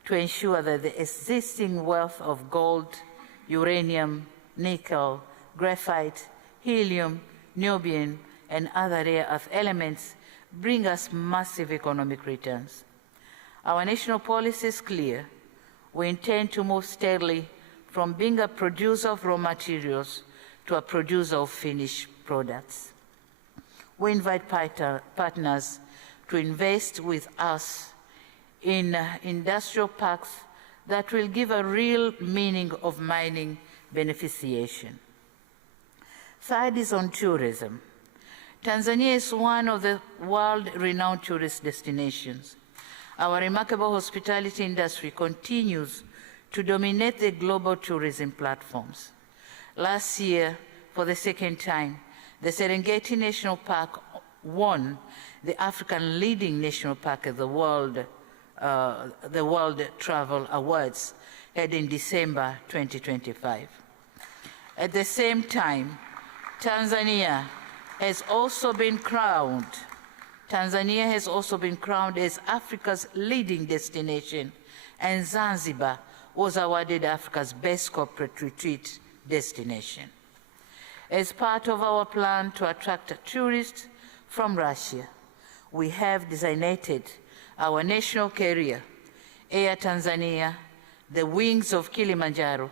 to ensure that the existing wealth of gold, uranium, nickel, graphite, helium, niobium, and other rare earth elements bring us massive economic returns. Our national policy is clear. We intend to move steadily from being a producer of raw materials to a producer of finished products. We invite partners to invest with us in industrial parks that will give a real meaning of mining beneficiation. Third is on tourism. Tanzania is one of the world-renowned tourist destinations. Our remarkable hospitality industry continues to dominate the global tourism platforms. Last year, for the second time, the Serengeti National Park won the African Leading National Park at the World Travel Awards held in December 2025. At the same time, Tanzania has also been crowned as Africa's leading destination, and Zanzibar was awarded Africa's best corporate retreat destination. As part of our plan to attract tourists from Russia, we have designated our national carrier, Air Tanzania, the wings of Kilimanjaro,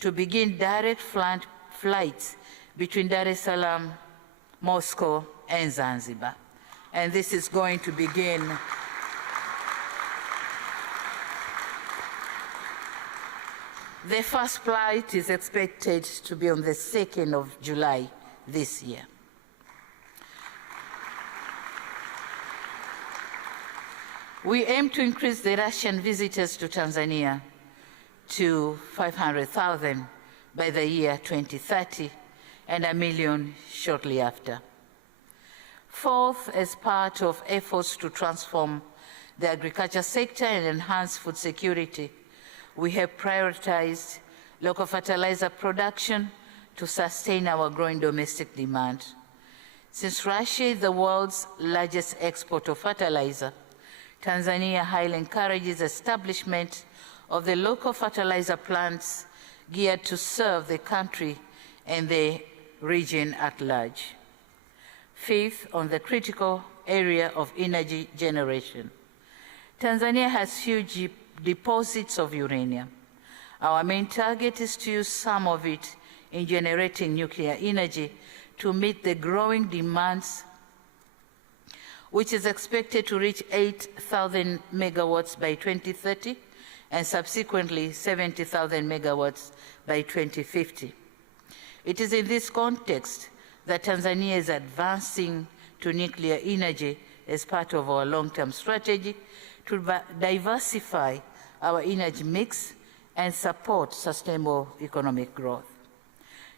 to begin direct flights between Dar es Salaam, Moscow, and Zanzibar. And this is going to begin. And this is going to begin The first flight is expected to be on the 2nd of July this year. We aim to increase the Russian visitors to Tanzania to 500,000 by the year 2030 and 1 million shortly after. Fourth, as part of efforts to transform the agriculture sector and enhance food security, we have prioritized local fertilizer production to sustain our growing domestic demand. Since Russia is the world's largest exporter of fertilizer, Tanzania highly encourages establishment of the local fertilizer plants geared to serve the country and the region at large. Fifth, on the critical area of energy generation, Tanzania has huge deposits of uranium. Our main target is to use some of it in generating nuclear energy to meet the growing demands, which is expected to reach 8,000 megawatts by 2030 and subsequently 70,000 megawatts by 2050. It is in this context that Tanzania is advancing to nuclear energy as part of our long-term strategy to diversify our energy mix and support sustainable economic growth.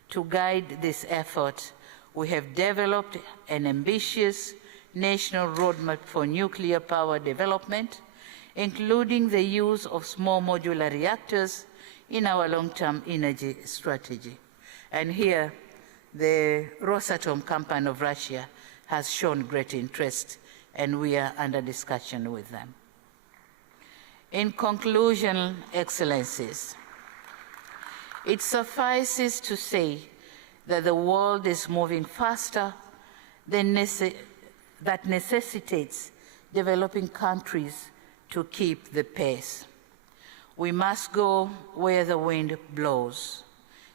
To guide this effort, we have developed an ambitious national roadmap for nuclear power development, including the use of small modular reactors in our long-term energy strategy. And here, the Rosatom company of Russia has shown great interest, and we are under discussion with them. In conclusion, Excellencies, it suffices to say that the world is moving faster than that necessitates developing countries to keep the pace. We must go where the wind blows.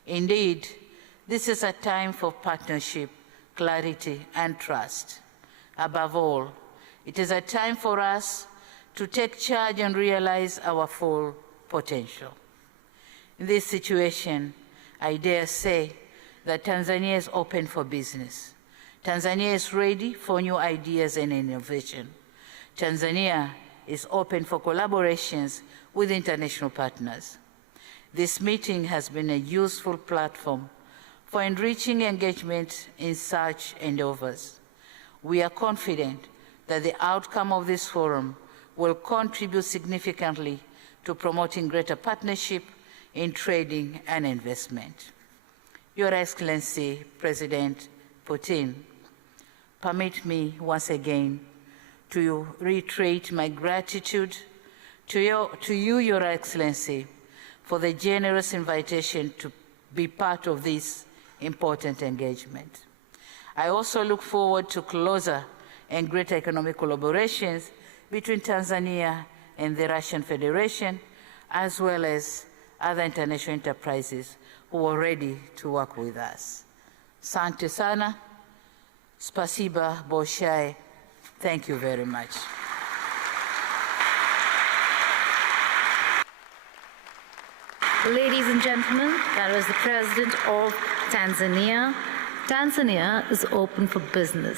Indeed, this is a time for partnership, clarity, and trust. Above all, it is a time for us to take charge and realize our full potential. In this situation, I dare say that Tanzania is open for business. Tanzania is ready for new ideas and innovation. Tanzania is open for collaborations with international partners. This meeting has been a useful platform for enriching engagement in such endeavors. We are confident that the outcome of this forum will contribute significantly to promoting greater partnership in trading and investment. Your Excellency, President Putin, permit me once again to reiterate my gratitude to you, Your Excellency, for the generous invitation to be part of this important engagement. I also look forward to closer and greater economic collaborations between Tanzania and the Russian Federation, as well as other international enterprises who are ready to work with us. Asante sana, spasiba bolshoi. Thank you very much. Ladies and gentlemen, that was the President of Tanzania. Tanzania is open for business.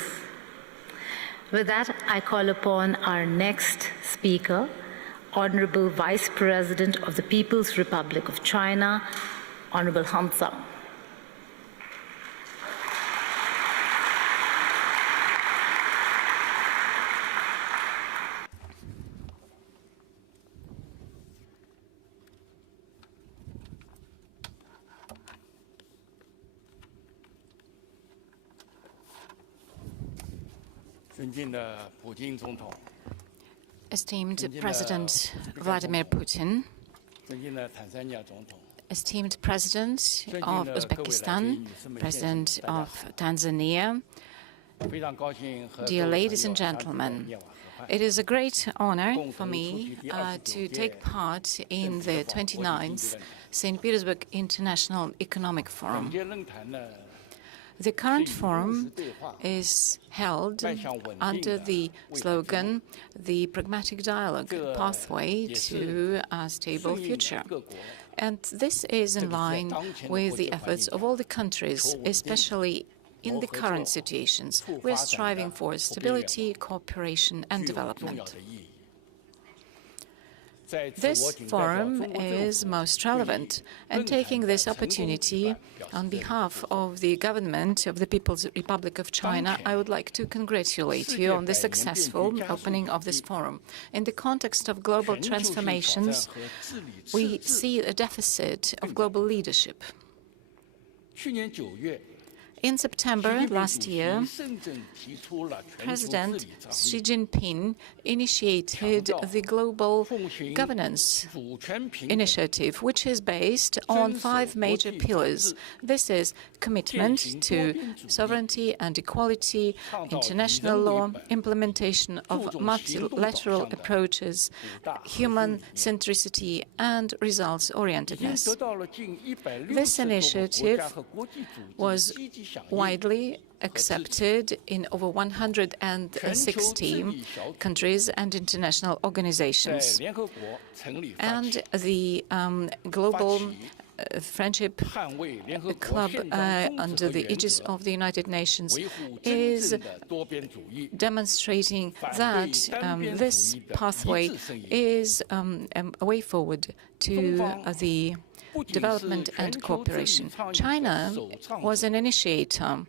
With that, I call upon our next speaker, Honorable Vice President of the People's Republic of China, Honorable Hassan. 尊敬的普京总统， Esteemed President Vladimir Putin, 尊敬的坦桑尼亚总统， esteemed President of Uzbekistan, President of Tanzania, 非常高兴和 dear ladies and gentlemen, it is a great honor for me to take part in the 29th St. Petersburg International Economic Forum. 这论坛呢， The current forum is held under the slogan, the Pragmatic Dialogue, pathway to a stable future. And this is in line with the efforts of all the countries, especially in the current situations. We are striving for stability, cooperation and development. This forum is most relevant, and taking this opportunity on behalf of the government of the People's Republic of China, I would like to congratulate you on the successful opening of this forum. In the context of global transformations, we see a deficit of global leadership. In September last year, President Xi Jinping initiated the Global Governance Initiative, which is based on 5 major pillars. This is commitment to sovereignty and equality, international law, implementation of multilateral approaches, human centricity, and results-orientedness. This initiative was widely accepted in over 160 countries and international organizations. And the Global Friendship Club under the aegis of the United Nations is demonstrating that this pathway is a way forward to the development and cooperation. China was an initiator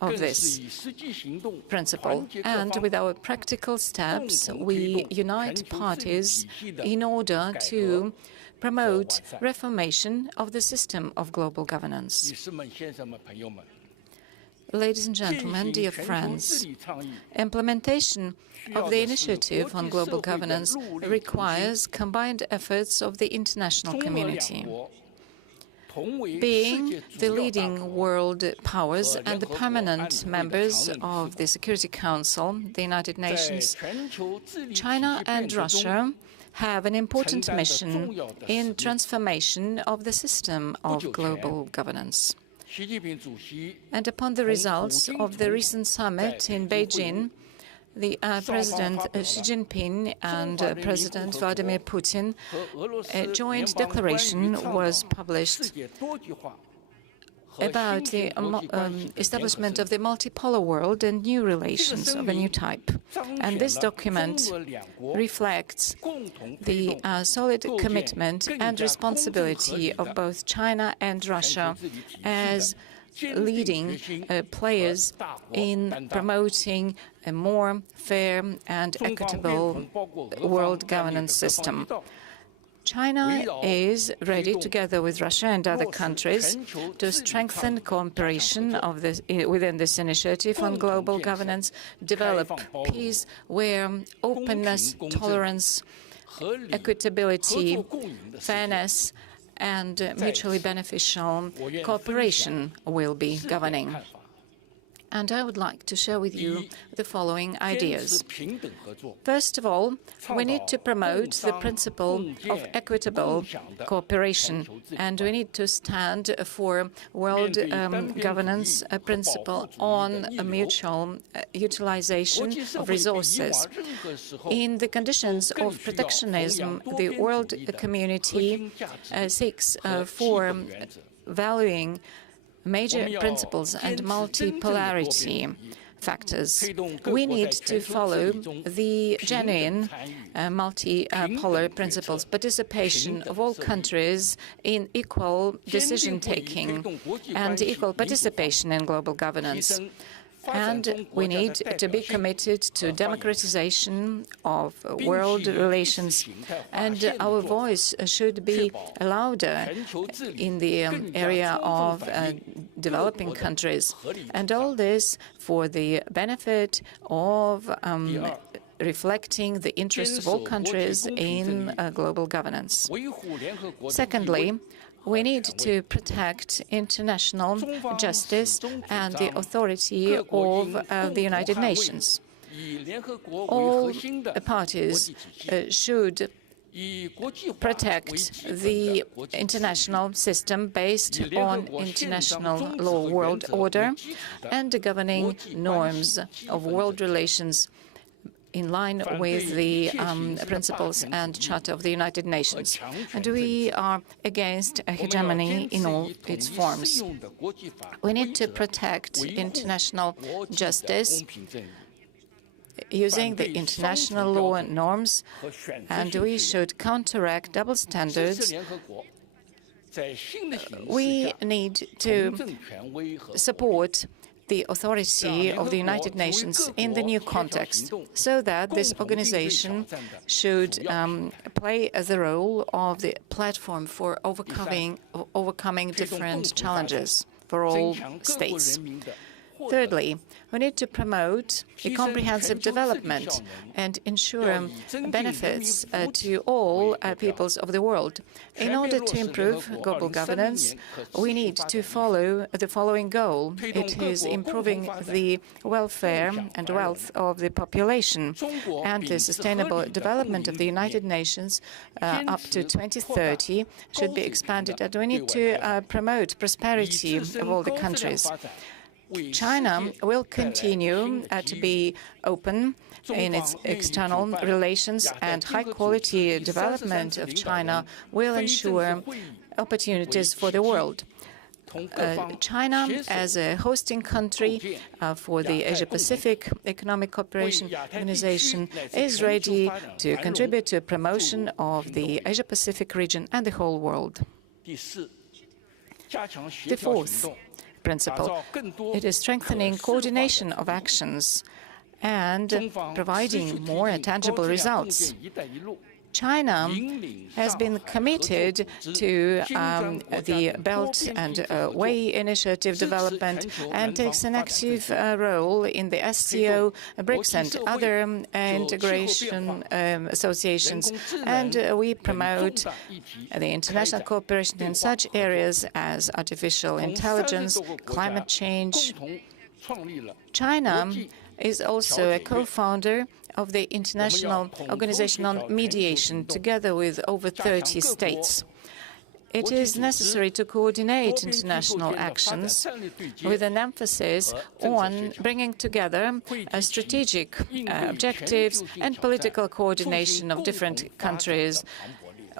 of this principle, and with our practical steps, we unite parties in order to promote reformation of the system of global governance. Ladies and gentlemen, dear friends, implementation of the initiative on global governance requires combined efforts of the international community. Being the leading world powers and the permanent members of the Security Council, the United Nations, China and Russia have an important mission in transformation of the system of global governance. And upon the results of the recent summit in Beijing, the President Xi Jinping and President Vladimir Putin, a joint declaration was published about the establishment of the multipolar world and new relations of a new type. And this document reflects the solid commitment and responsibility of both China and Russia as leading players in promoting a more fair and equitable world governance system. China is ready, together with Russia and other countries, to strengthen cooperation of within this initiative on global governance, develop peace where openness, tolerance, equitability, fairness, and mutually beneficial cooperation will be governing. And I would like to share with you the following ideas. First of all, we need to promote the principle of equitable cooperation, and we need to stand for world governance principle on a mutual utilization of resources. In the conditions of protectionism, the world community seeks for valuing major principles and multipolarity factors. We need to follow the genuine multipolar principles, participation of all countries in equal decision-taking and equal participation in global governance. And we need to be committed to democratization of world relations, and our voice should be louder in the area of developing countries. And all this for the benefit of reflecting the interests of all countries in global governance. Secondly, we need to protect international justice and the authority of the United Nations. All parties should protect the international system based on international law, world order, and the governing norms of world relations in line with the principles and Charter of the United Nations. And we are against hegemony in all its forms. We need to protect international justice using the international law and norms, and we should counteract double standards. We need to support the authority of the United Nations in the new context, so that this organization should play the role of the platform for overcoming different challenges for all states. Thirdly, we need to promote a comprehensive development and ensure benefits to all peoples of the world. In order to improve global governance, we need to follow the following goal. It is improving the welfare and wealth of the population, and the sustainable development of the United Nations up to 2030 should be expanded, and we need to promote prosperity of all the countries. China will continue to be open in its external relations, and high-quality development of China will ensure opportunities for the world. China, as a hosting country for the Asia-Pacific Economic Cooperation Organization, is ready to contribute to promotion of the Asia-Pacific region and the whole world. The fourth principle, it is strengthening coordination of actions and providing more tangible results. China has been committed to the Belt and Way Initiative development and takes an active role in the SCO, BRICS and other integration associations, and we promote the international cooperation in such areas as artificial intelligence, climate change. China is also a co-founder of the International Organization on Mediation, together with over 30 states. It is necessary to coordinate international actions with an emphasis on bringing together strategic objectives and political coordination of different countries,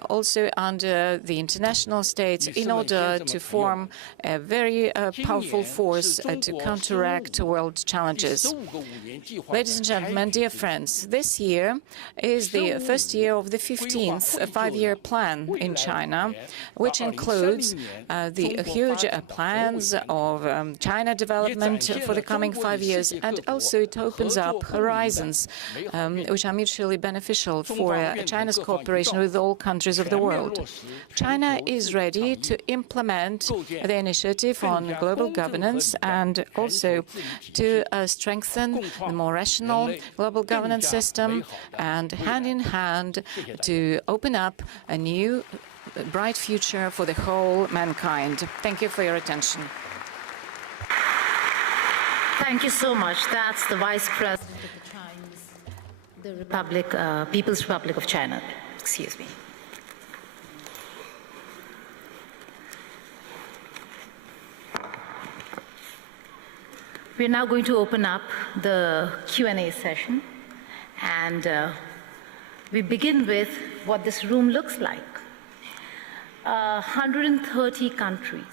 also under the international states, in order to form a very powerful force to counteract world challenges. Ladies and gentlemen, dear friends, this year is the first year of the 15th five-year plan in China, which includes the huge plans of China development for the coming 5 years, and also it opens up horizons which are mutually beneficial for China's cooperation with all countries of the world. China is ready to implement the initiative on global governance and also to strengthen the more rational global governance system, and hand in hand to open up a new bright future for the whole mankind. Thank you for your attention. Thank you so much. That's the Vice President of the People's Republic of China. Excuse me. We're now going to open up the Q&A session, and we begin with what this room looks like. 130 countries,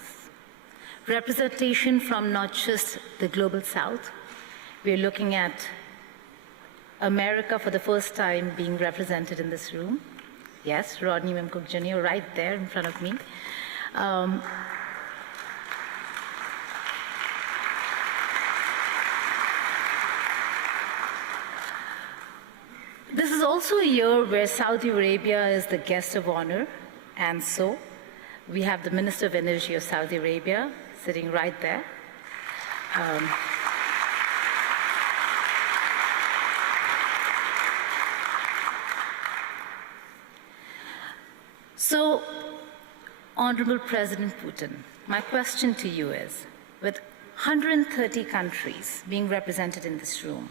representation from not just the global south. We're looking at America for the first time being represented in this room. Yes, Rodney Memcook Jr. right there in front of me. This is also a year where Saudi Arabia is the guest of honor, and so we have the Minister of Energy of Saudi Arabia sitting right there. So, Honorable President Putin, my question to you is, with 130 countries being represented in this room,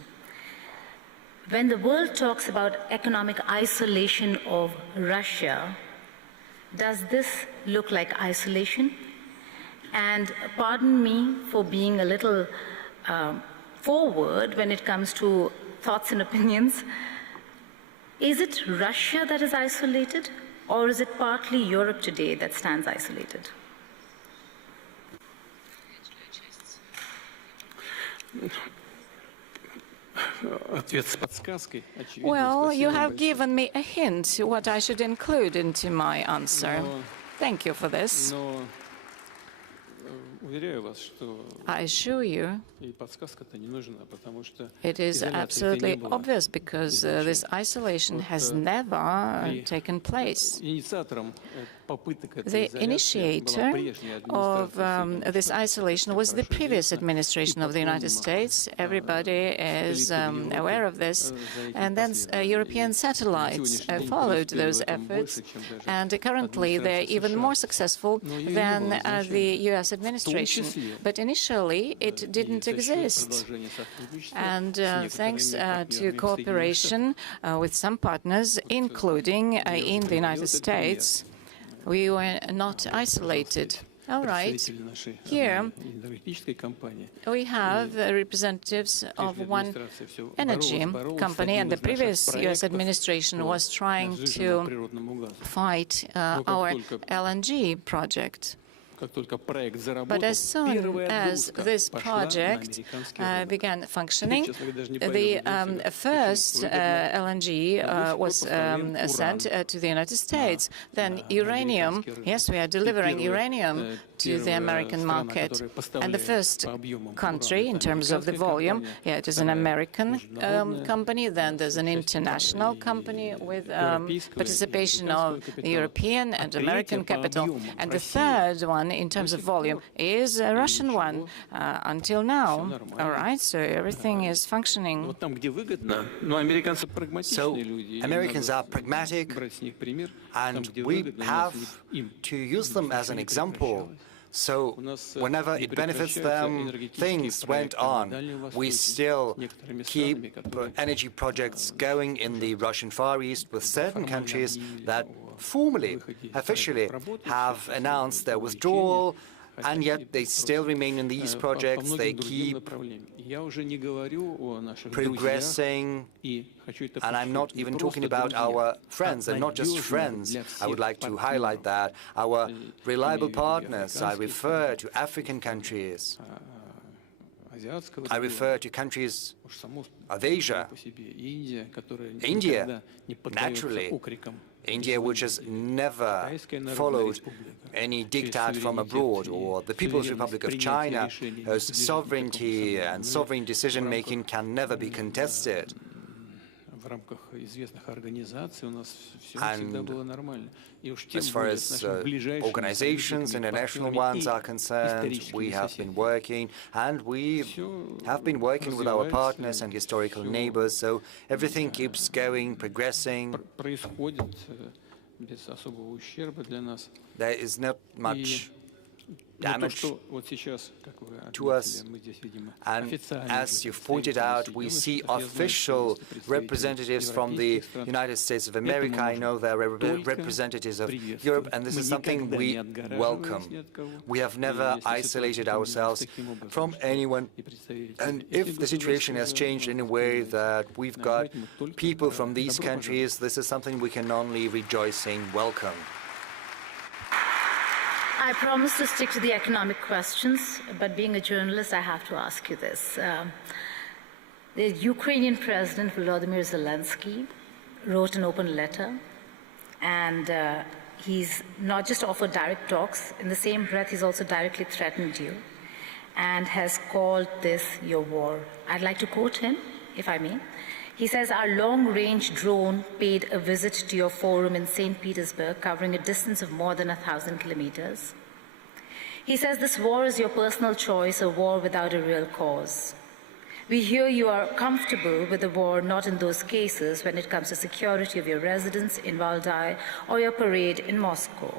when the world talks about economic isolation of Russia, does this look like isolation? And pardon me for being a little forward when it comes to thoughts and opinions. Is it Russia that is isolated, or is it partly Europe today that stands isolated? Well, you have given me a hint what I should include into my answer. Thank you for this. I assure you, it is absolutely obvious because this isolation has never taken place. The initiator of this isolation was the previous administration of the United States. Everybody is aware of this. And then European satellites followed those efforts. And currently, they're even more successful than the U.S. administration. But initially, it didn't exist. And thanks to cooperation with some partners, including in the United States, we were not isolated. All right. Here, we have representatives of one energy company, and the previous U.S. administration was trying to fight our LNG project. But as soon as this project began functioning, the first LNG was sent to the United States. Then uranium, yes, we are delivering uranium to the American market. And the first country, in terms of the volume, yeah, it is an American company. Then there's an international company with participation of the European and American capital. And the third one, in terms of volume, is a Russian one until now. All right, so everything is functioning. So Americans are pragmatic, and we have to use them as an example. So whenever it benefits them, things went on. We still keep energy projects going in the Russian Far East with certain countries that formally, officially have announced their withdrawal, and yet they still remain in these projects. They keep progressing, and I'm not even talking about our friends. They're not just friends. I would like to highlight that. Our reliable partners, I refer to African countries. I refer to countries of Asia, India, naturally. India, which has never followed any diktat from abroad, or the People's Republic of China, whose sovereignty and sovereign decision-making can never be contested. And as far as organizations, international ones are concerned, we have been working, and we have been working with our partners and historical neighbors, so everything keeps going, progressing. There is not much damage to us. And as you've pointed out, we see official representatives from the United States of America. I know there are representatives of Europe, and this is something we welcome. We have never isolated ourselves from anyone. And if the situation has changed in a way that we've got people from these countries, this is something we can only rejoice in, welcome. I promise to stick to the economic questions, but being a journalist, I have to ask you this. The Ukrainian President Vladimir Zelensky wrote an open letter, and he's not just offered direct talks. In the same breath, he's also directly threatened you and has called this your war. I'd like to quote him, if I may. He says, "Our long-range drone paid a visit to your forum in St. Petersburg, covering a distance of more than 1,000 kilometers. He says, this war is your personal choice, a war without a real cause. We hear you are comfortable with the war, not in those cases when it comes to security of your residence in Valdai or your parade in Moscow.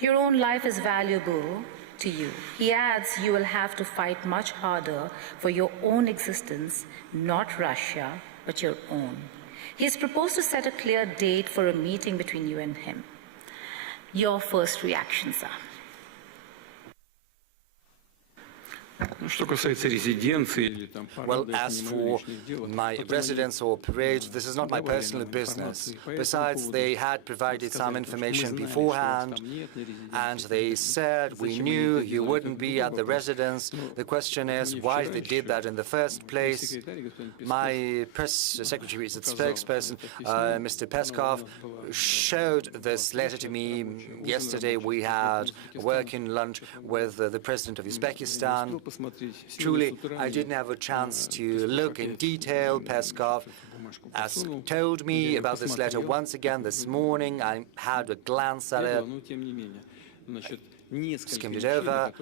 Your own life is valuable to you." He adds, "You will have to fight much harder for your own existence, not Russia, but your own." He has proposed to set a clear date for a meeting between you and him. Your first reaction, sir? Well, as for my residence or parade, this is not my personal business. Besides, they had provided some information beforehand, and they said, we knew you wouldn't be at the residence. The question is why they did that in the first place. My press secretary, the spokesperson, Mr. Peskov, showed this letter to me yesterday. We had a working lunch with the President of Uzbekistan. Truly, I didn't have a chance to look in detail. Peskov has told me about this letter once again this morning. I had a glance at it, skimmed it over.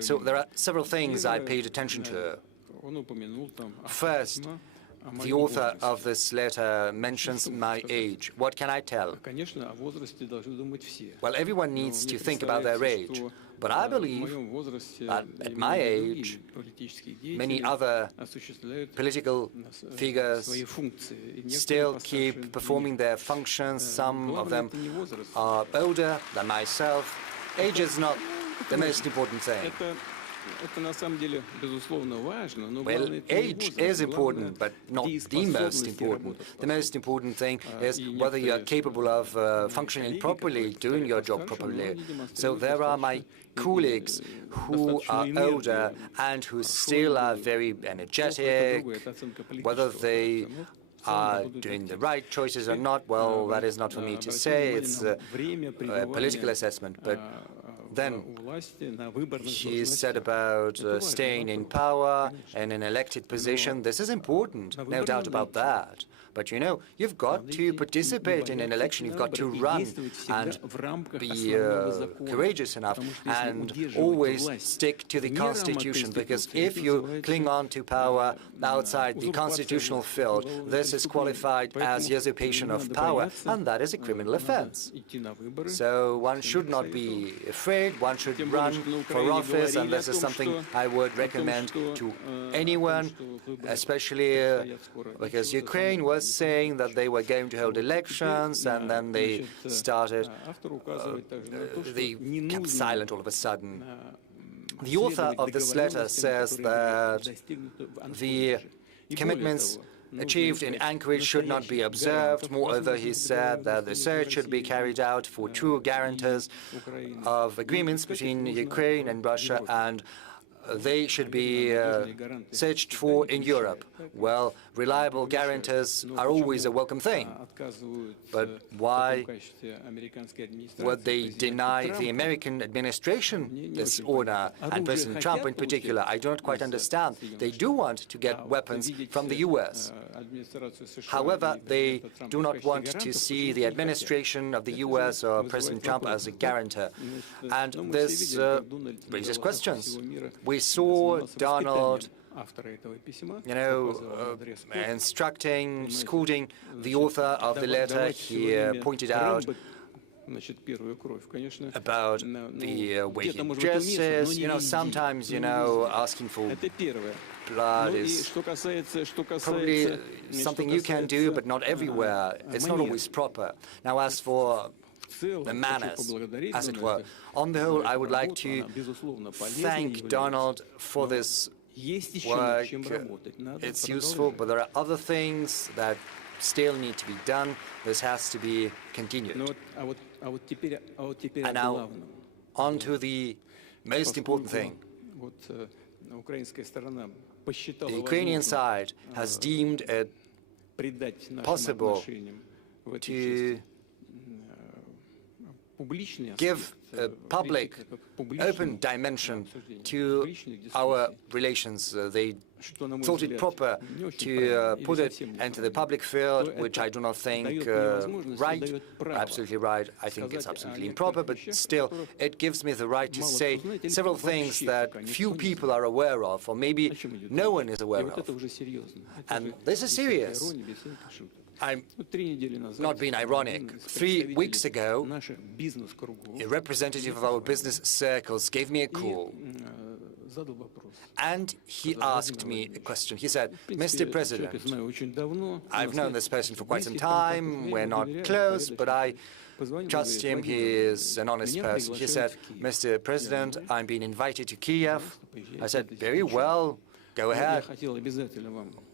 So there are several things I paid attention to. First, the author of this letter mentions my age. What can I tell? Well, everyone needs to think about their age. But I believe that at my age, many other political figures still keep performing their functions. Some of them are older than myself. Age is not the most important thing. Well, age is important, but not the most important. The most important thing is whether you are capable of functioning properly, doing your job properly. So there are my colleagues who are older and who still are very energetic. Whether they are doing the right choices or not, well, that is not for me to say. It's a political assessment. But then he said about staying in power and an elected position. This is important, no doubt about that. But you know, you've got to participate in an election, you've got to run and be courageous enough and always stick to the Constitution, because if you cling on to power outside the constitutional field, this is qualified as usurpation of power, and that is a criminal offense. So one should not be afraid, one should run for office, and this is something I would recommend to anyone, especially because Ukraine was saying that they were going to hold elections, and then they started, they kept silent all of a sudden. The author of this letter says that the commitments achieved in Anchorage should not be observed. Moreover, he said that the search should be carried out for true guarantors of agreements between Ukraine and Russia, and they should be searched for in Europe. Well, reliable guarantors are always a welcome thing. But why would they deny the American administration this honor, and President Trump in particular? I do not quite understand. They do want to get weapons from the U.S. However, they do not want to see the administration of the U.S. or President Trump as a guarantor. And this raises questions. We saw Donald, you know, instructing, scolding the author of the letter. He pointed out about the way he dresses. You know, sometimes, you know, asking for blood is probably something you can do, but not everywhere. It's not always proper. Now, as for the manners, as it were, on the whole, I would like to thank Donald for this work. It's useful, but there are other things that still need to be done. This has to be continued. And now, on to the most important thing. The Ukrainian side has deemed it possible to give a public, open dimension to our relations. They thought it proper to put it into the public field, which I do not think right, absolutely right. I think it's absolutely improper, but still, it gives me the right to say several things that few people are aware of, or maybe no one is aware of. And this is serious. I'm not being ironic. 3 weeks ago, a representative of our business circles gave me a call, and he asked me a question. He said, Mr. President, I've known this person for quite some time, we're not close, but I trust him, he is an honest person. He said, Mr. President, I'm being invited to Kiev. I said, very well, go ahead.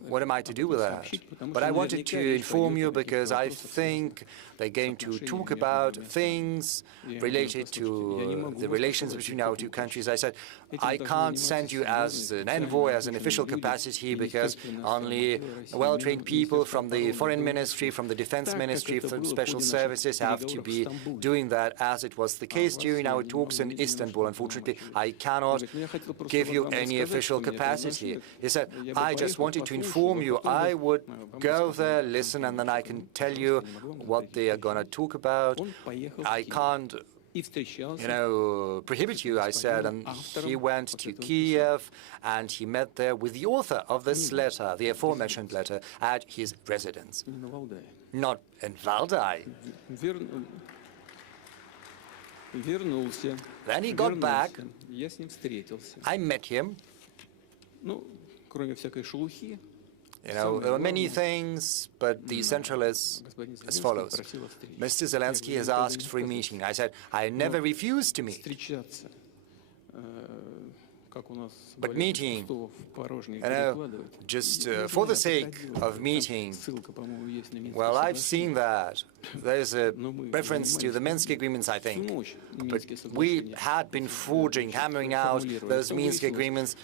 What am I to do with that? But I wanted to inform you because I think they're going to talk about things related to the relations between our two countries. I said, I can't send you as an envoy, as an official capacity, because only well-trained people from the Foreign Ministry, from the Defense Ministry, from Special Services have to be doing that, as it was the case during our talks in Istanbul. Unfortunately, I cannot give you any official capacity. He said, I just wanted to inform you. I would go there, listen, and then I can tell you what they are going to talk about. I can't, prohibit you, I said. And he went to Kiev, and he met there with the author of this letter, the aforementioned letter, at his residence. Not in Valdai. Then he got back. I met him. There were many things, but the essential is as follows. Mr. Zelensky has asked for a meeting. I said, I never refused to meet. But meeting, just for the sake of meeting, well, I've seen that. There's a reference to the Minsk agreements, I think. But we had been forging, hammering out those Minsk agreements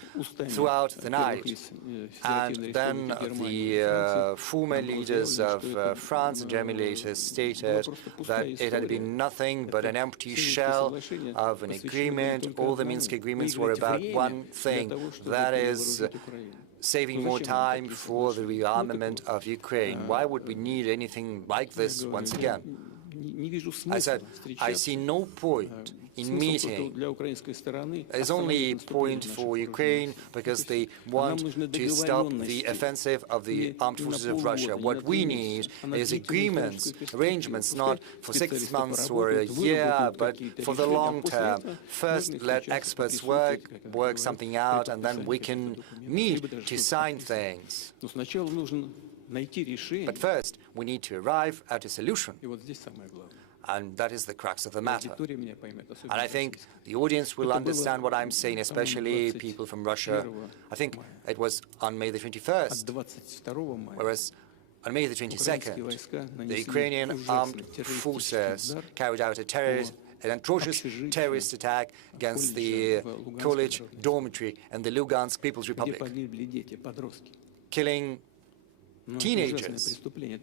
throughout the night. And then the former leaders of France and Germany later stated that it had been nothing but an empty shell of an agreement. All the Minsk agreements were about one thing, that is saving more time for the rearmament of Ukraine. Why would we need anything like this once again? I said, I see no point in meeting. There's only a point for Ukraine because they want to stop the offensive of the armed forces of Russia. What we need is agreements, arrangements, not for 6 months or a year, but for the long term. First, let experts work something out, and then we can meet to sign things. But first, we need to arrive at a solution. And that is the crux of the matter. And I think the audience will understand what I'm saying, especially people from Russia. I think it was on May the 21st, whereas on May the 22nd, the Ukrainian armed forces carried out an atrocious terrorist attack against the college dormitory in the Lugansk People's Republic, killing teenagers.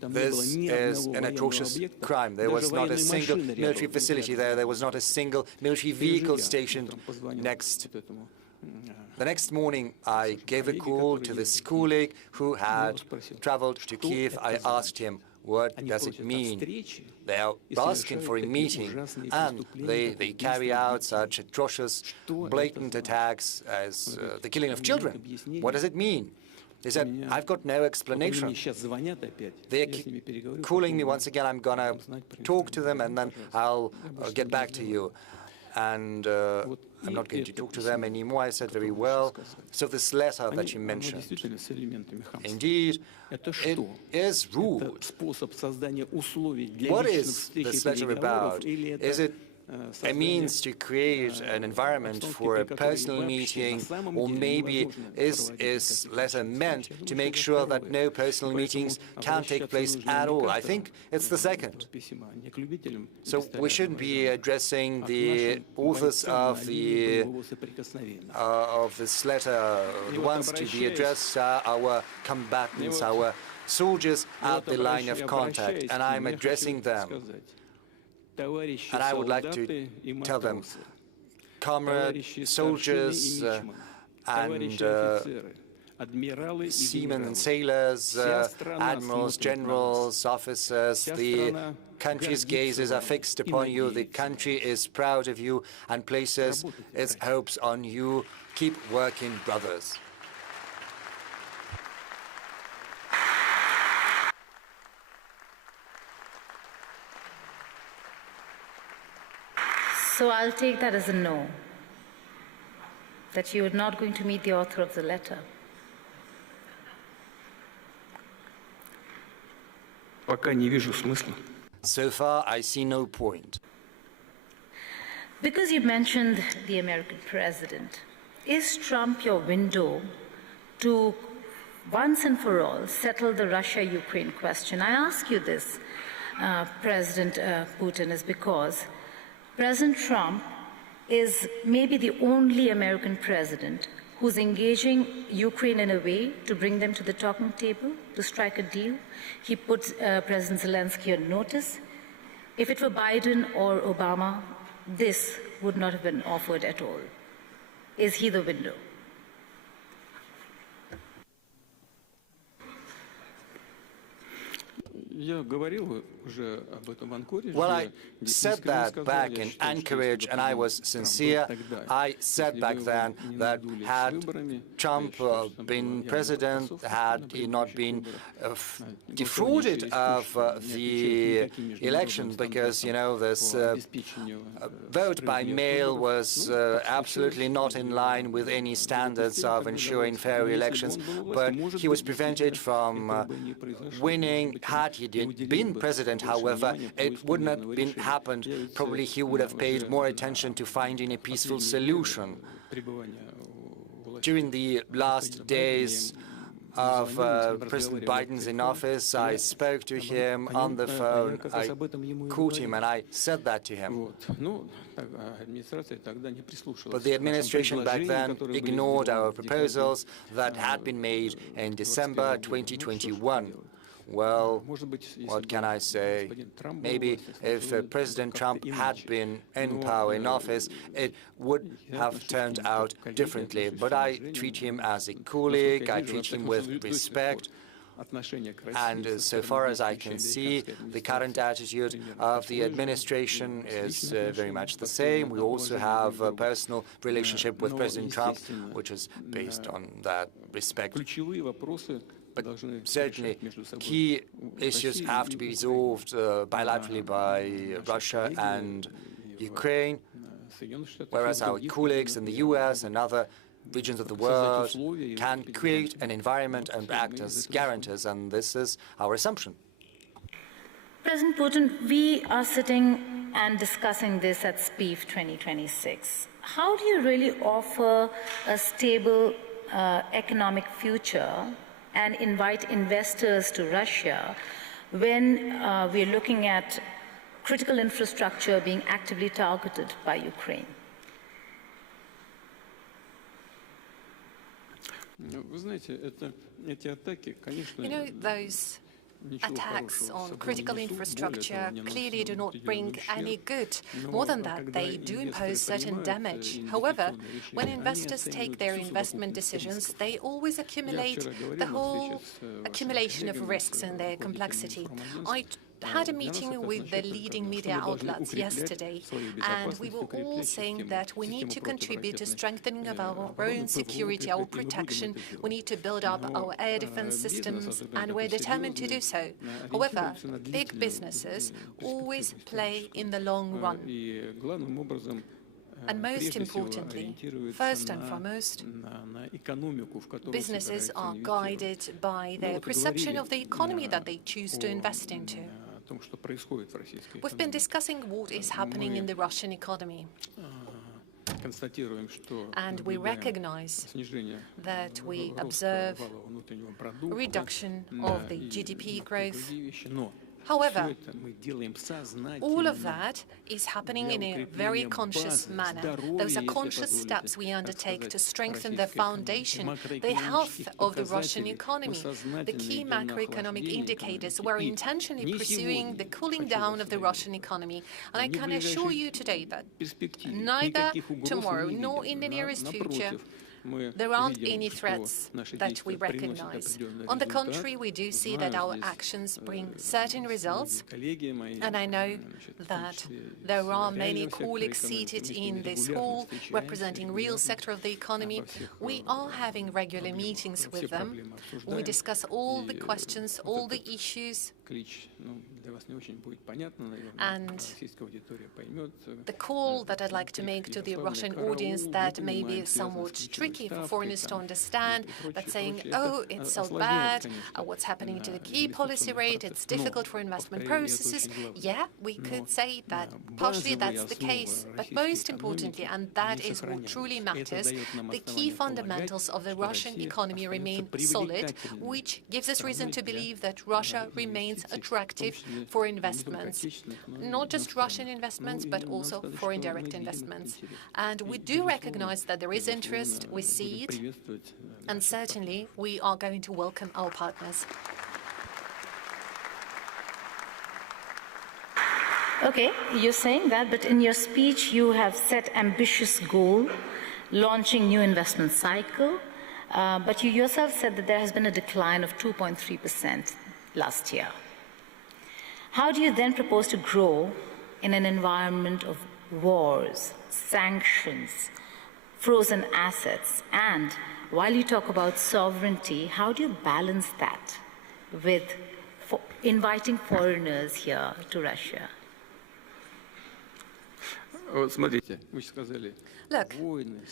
This is an atrocious crime. There was not a single military facility there. There was not a single military vehicle stationed next. The next morning, I gave a call to this colleague who had traveled to Kiev. I asked him, what does it mean? They are asking for a meeting, and they carry out such atrocious, blatant attacks as the killing of children. What does it mean? They said, I've got no explanation. They're calling me once again. I'm going to talk to them, and then I'll get back to you. And I'm not going to talk to them anymore. I said, very well. So this letter that you mentioned, indeed, it is rude. What is this letter about? Is it a means to create an environment for a personal meeting, or maybe is this letter meant to make sure that no personal meetings can take place at all? I think it's the second. So we shouldn't be addressing the authors of this letter. The ones to be addressed are our combatants, our soldiers at the line of contact, and I'm addressing them. And I would like to tell them, comrades, soldiers, and seamen and sailors, admirals, generals, officers, the country's gazes are fixed upon you. The country is proud of you and places its hopes on you. Keep working, brothers. So I'll take that as a no, that you're not going to meet the author of the letter. So far, I see no point. Because you mentioned the American president, is Trump your window to once and for all settle the Russia-Ukraine question? I ask you this, President Putin, is because President Trump is maybe the only American president who's engaging Ukraine in a way to bring them to the talking table, to strike a deal. He put President Zelensky on notice. If it were Biden or Obama, this would not have been offered at all. Is he the window? Well, I said that back in Anchorage, and I was sincere. I said back then that had Trump been president, had he not been defrauded of the election, because, you know, this vote by mail was absolutely not in line with any standards of ensuring fair elections, but he was prevented from winning. Had he been president, however, it would not have happened. Probably he would have paid more attention to finding a peaceful solution. During the last days of President Biden's in office, I spoke to him on the phone. I called him and I said that to him. But the administration back then ignored our proposals that had been made in December 2021. Well, what can I say? Maybe if President Trump had been in power, in office, it would have turned out differently. But I treat him as a colleague, I treat him with respect. And so far as I can see, the current attitude of the administration is very much the same. We also have a personal relationship with President Trump, which is based on that respect. But certainly, key issues have to be resolved bilaterally by Russia and Ukraine, whereas our colleagues in the US and other regions of the world can create an environment and act as guarantors, and this is our assumption. President Putin, we are sitting and discussing this at SPIEF 2026. How do you really offer a stable economic future and invite investors to Russia when we're looking at critical infrastructure being actively targeted by Ukraine? You know, those attacks on critical infrastructure clearly do not bring any good. More than that, they do impose certain damage. However, when investors take their investment decisions, they always accumulate the whole accumulation of risks and their complexity. I had a meeting with the leading media outlets yesterday, and we were all saying that we need to contribute to strengthening of our own security, our protection. We need to build up our air defense systems, and we're determined to do so. However, big businesses always play in the long run. And most importantly, first and foremost, businesses are guided by their perception of the economy that they choose to invest into. We've been discussing what is happening in the Russian economy. And we recognize that we observe a reduction of the GDP growth. However, all of that is happening in a very conscious manner. Those are conscious steps we undertake to strengthen the foundation, the health of the Russian economy. The key macroeconomic indicators were intentionally pursuing the cooling down of the Russian economy. And I can assure you today that neither tomorrow nor in the nearest future there aren't any threats that we recognize. On the contrary, we do see that our actions bring certain results, and I know that there are many colleagues seated in this hall representing real sector of the economy. We are having regular meetings with them. We discuss all the questions, all the issues, and the call that I'd like to make to the Russian audience that may be somewhat tricky tricky for foreigners to understand that saying, oh, it's so bad, what's happening to the key policy rate, it's difficult for investment processes. Yeah, we could say that partially that's the case, but most importantly, and that is what truly matters, the key fundamentals of the Russian economy remain solid, which gives us reason to believe that Russia remains attractive for investments. Not just Russian investments, but also foreign direct investments. And we do recognize that there is interest, we see it, and certainly we are going to welcome our partners. Okay, you're saying that, but in your speech you have set ambitious goal, launching new investment cycle, but you yourself said that there has been a decline of 2.3% last year. How do you then propose to grow in an environment of wars, sanctions, frozen assets, and while you talk about sovereignty, how do you balance that with inviting foreigners here to Russia? Look,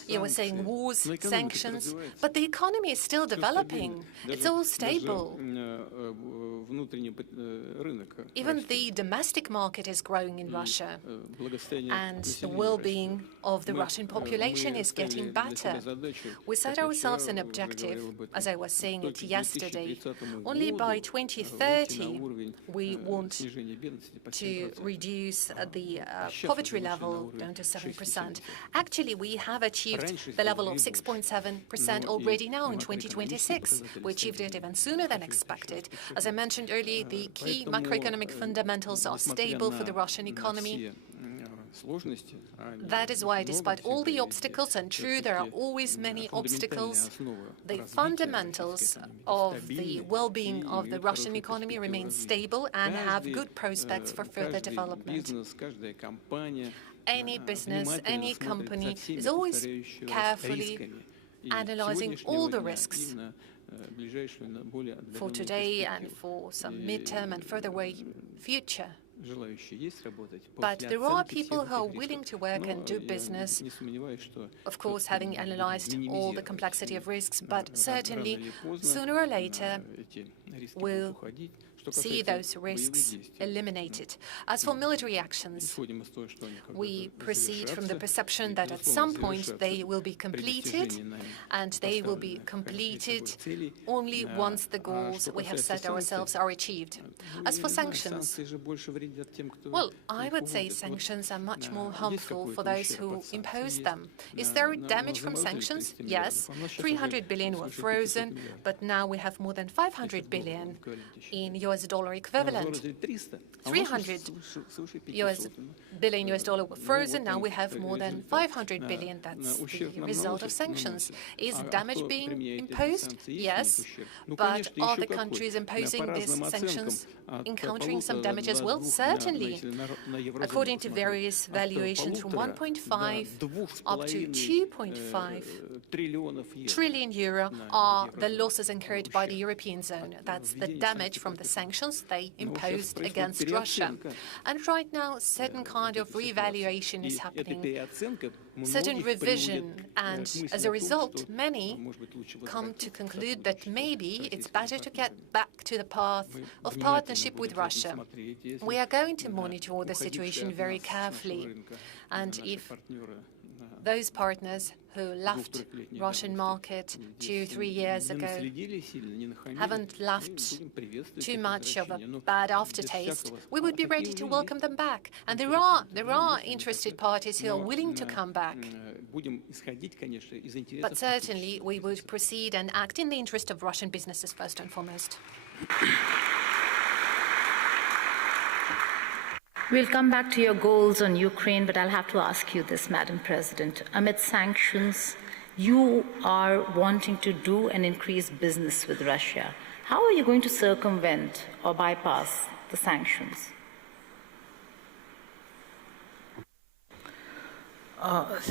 you were saying wars, sanctions, but the economy is still developing. It's all stable. Even the domestic market is growing in Russia, and the well-being of the Russian population is getting better. We set ourselves an objective, as I was saying it yesterday. Only by 2030, we want to reduce the poverty level down to 7%. Actually, we have achieved the level of 6.7% already now in 2026. We achieved it even sooner than expected. As I mentioned earlier, the key macroeconomic fundamentals are stable for the Russian economy. That is why, despite all the obstacles, and true, there are always many obstacles, the fundamentals of the well-being of the Russian economy remain stable and have good prospects for further development. Any business, any company is always carefully analyzing all the risks for today and for some midterm and further away future. But there are people who are willing to work and do business, of course, having analyzed all the complexity of risks, but certainly sooner or later we'll see those risks eliminated. As for military actions, we proceed from the perception that at some point they will be completed, and they will be completed only once the goals we have set ourselves are achieved. As for sanctions, well, I would say sanctions are much more harmful for those who impose them. Is there damage from sanctions? Yes. 300 billion were frozen, but now we have more than 500 billion in US dollar equivalent. 300 billion US dollar were frozen, now we have more than 500 billion. That's the result of sanctions. Is damage being imposed? Yes. But are the countries imposing these sanctions encountering some damage as well? Certainly. According to various valuations, from 1.5 up to 2.5 trillion euro are the losses incurred by the European zone. That's the damage from the sanctions they imposed against Russia. And right now, certain kind of revaluation is happening, certain revision, and as a result, many come to conclude that maybe it's better to get back to the path of partnership with Russia. We are going to monitor the situation very carefully, and if those partners who left Russian market 2-3 years ago haven't left too much of a bad aftertaste, we would be ready to welcome them back. And there are interested parties who are willing to come back. But certainly we would proceed and act in the interest of Russian businesses first and foremost. We'll come back to your goals on Ukraine, but I'll have to ask you this, Madam President. Amid sanctions, you are wanting to do and increase business with Russia. How are you going to circumvent or bypass the sanctions?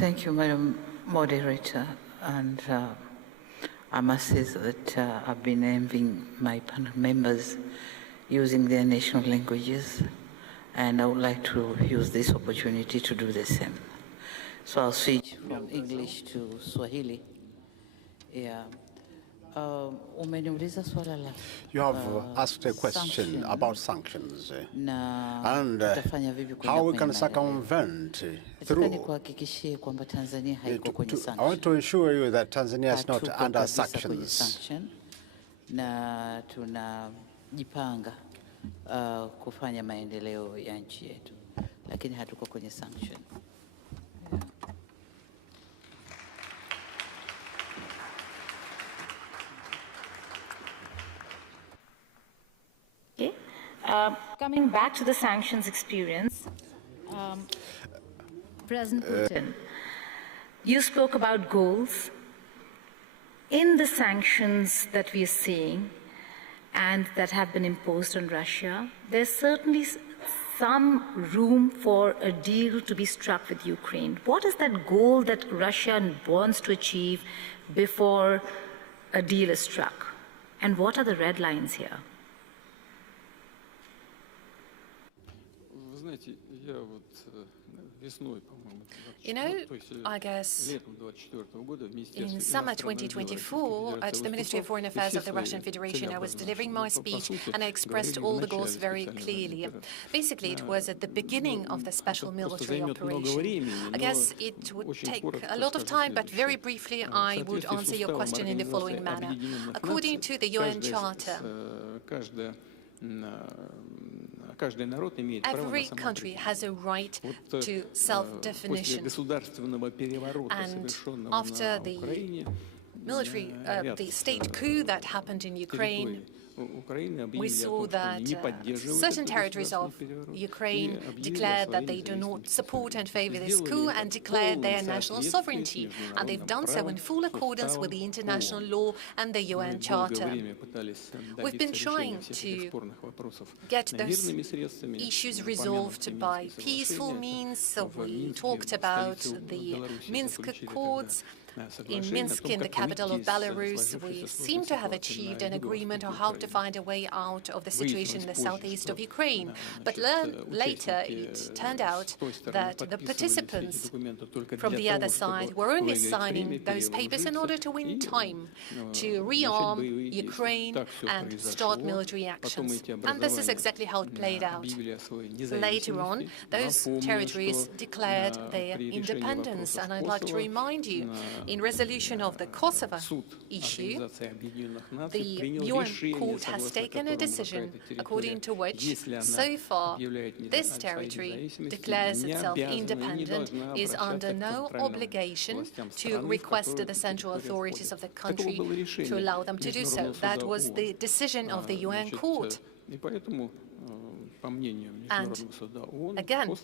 Thank you, Madam Moderator. And I must say that I've been envying my panel members using their national languages, and I would like to use this opportunity to do the same. So I'll switch from English to Swahili. Yeah. You have asked a question about sanctions and how we can circumvent through. I want to ensure you that Tanzania is not under sanctions. Na tunajipanga kufanya maendeleo ya nchi yetu, lakini hatuko kwenye sanction. Okay. Coming back to the sanctions experience, President Putin, you spoke about goals. In the sanctions that we are seeing and that have been imposed on Russia, there's certainly some room for a deal to be struck with Ukraine. What is that goal that Russia wants to achieve before a deal is struck? And what are the red lines here? You know, I guess in summer 2024, at the Ministry of Foreign Affairs of the Russian Federation, I was delivering my speech and I expressed all the goals very clearly. Basically, it was at the beginning of the special military operation. I guess it would take a lot of time, but very briefly, I would answer your question in the following manner. According to the UN Charter, every country has a right to self-definition. And after the the state coup that happened in Ukraine, we saw that certain territories of Ukraine declared that they do not support and favor this coup and declared their national sovereignty. And they've done so in full accordance with the international law and the UN Charter. We've been trying to get those issues resolved by peaceful means. So we talked about the Minsk Accords. In Minsk, in the capital of Belarus, we seem to have achieved an agreement on how to find a way out of the situation in the southeast of Ukraine. But later, it turned out that the participants from the other side were only signing those papers in order to win time to rearm Ukraine and start military actions. And this is exactly how it played out. Later on, those territories declared their independence. And I'd like to remind you, in resolution of the Kosovo issue, the UN court has taken a decision according to which, so far, this territory declares itself independent, is under no obligation to request the central authorities of the country to allow them to do so. That was the decision of the UN court. And again,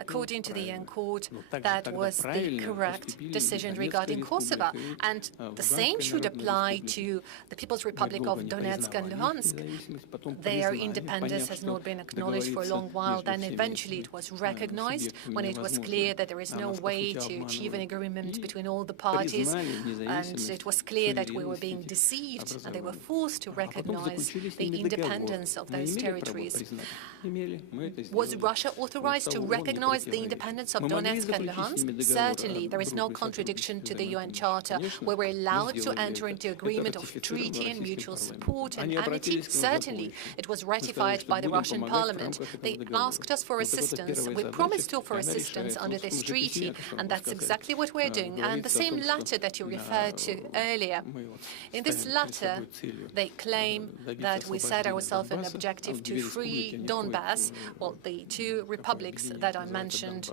according to the UN court, that was the correct decision regarding Kosovo. And the same should apply to the People's Republic of Donetsk and Luhansk. Their independence has not been acknowledged for a long while. Then eventually it was recognized when it was clear that there is no way to achieve an agreement between all the parties. And it was clear that we were being deceived and they were forced to recognize the independence of those territories. Was Russia authorized to recognize the independence of Donetsk and Luhansk? Certainly, there is no contradiction to the UN Charter. We were allowed to enter into agreement of treaty and mutual support and amity. Certainly, it was ratified by the Russian parliament. They asked us for assistance. We promised to offer assistance under this treaty, and that's exactly what we're doing. And the same letter that you referred to earlier. In this letter, they claim that we set ourselves an objective to free Donbass, well, the two republics that I mentioned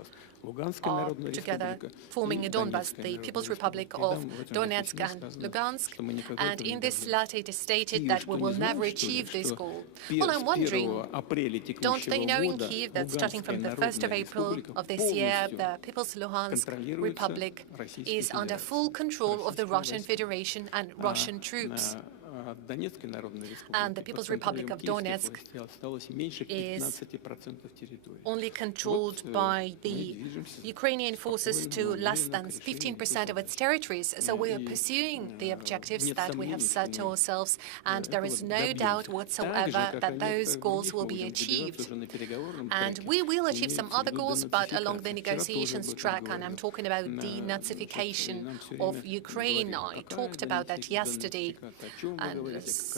are together forming a Donbass, the People's Republic of Donetsk and Lugansk. And in this letter, it is stated that we will never achieve this goal. Well, I'm wondering, don't they know in Kyiv that starting from the 1st of April of this year, the People's Luhansk Republic is under full control of the Russian Federation and Russian troops? And the People's Republic of Donetsk is only controlled by the Ukrainian forces to less than 15% of its territories. So we are pursuing the objectives that we have set to ourselves, and there is no doubt whatsoever that those goals will be achieved. And we will achieve some other goals, but along the negotiations track, and I'm talking about denazification of Ukraine. I talked about that yesterday, and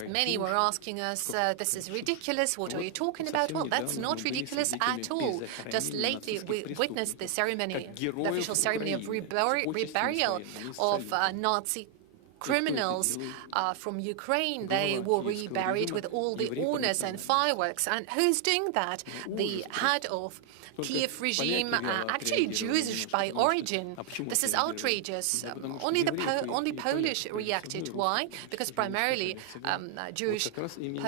many were asking us, this is ridiculous, what are you talking about? Well, that's not ridiculous at all. Just lately we witnessed the ceremony, the official ceremony of reburial of Nazi criminals from Ukraine. They were reburied with all the honors and fireworks. And who's doing that? The head of Kiev regime, actually Jewish by origin. This is outrageous. Only Polish reacted. Why? Because primarily Jewish,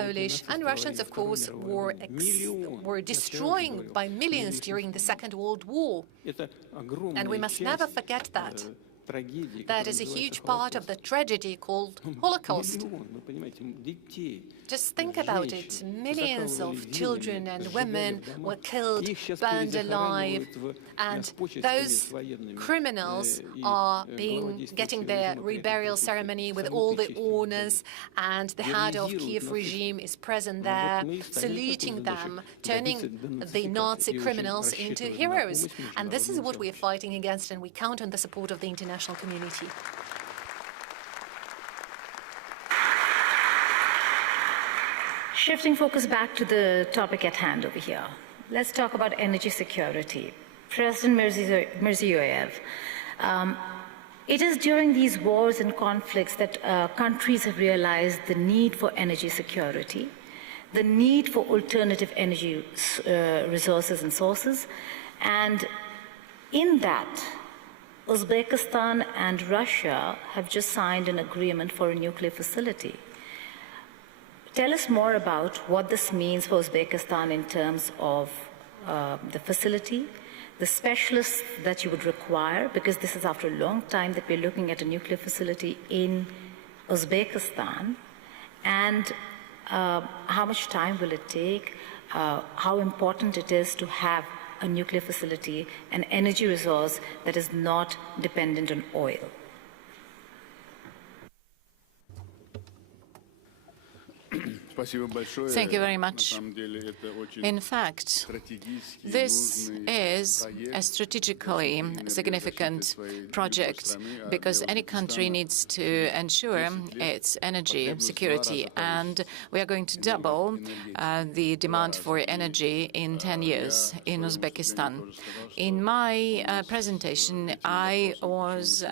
Polish, and Russians, of course, were destroying by millions during the Second World War. And we must never forget that. That is a huge part of the tragedy called Holocaust. Just think about it. Millions of children and women were killed, burned alive, and those criminals are getting their reburial ceremony with all the honors, and the head of Kiev regime is present there, saluting them, turning the Nazi criminals into heroes. And this is what we are fighting against, and we count on the support of the international community. Shifting focus back to the topic at hand over here, let's talk about energy security. President Mirziyoyev, it is during these wars and conflicts that countries have realized the need for energy security, the need for alternative energy resources and sources, and in that, Uzbekistan and Russia have just signed an agreement for a nuclear facility. Tell us more about what this means for Uzbekistan in terms of the facility, the specialists that you would require, because this is after a long time that we're looking at a nuclear facility in Uzbekistan, and how much time will it take, how important it is to have a nuclear facility, an energy resource that is not dependent on oil. Thank you very much. In fact, this is a strategically significant project because any country needs to ensure its energy security, and we are going to double the demand for energy in 10 years in Uzbekistan. In my presentation, I was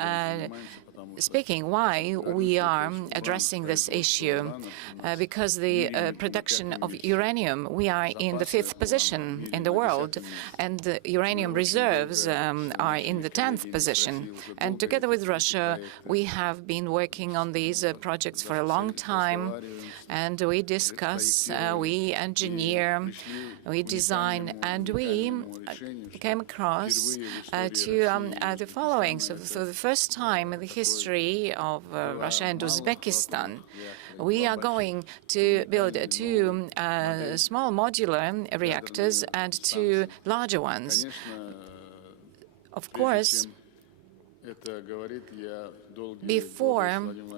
speaking why we are addressing this issue, because the production of uranium, we are in the 5th position in the world, and the uranium reserves are in the 10th position. And together with Russia, we have been working on these projects for a long time, and we discuss, we engineer, we design, and we came across to the following. So for the first time in the history of Russia and Uzbekistan, we are going to build 2 small modular reactors and 2 larger ones. Of course, before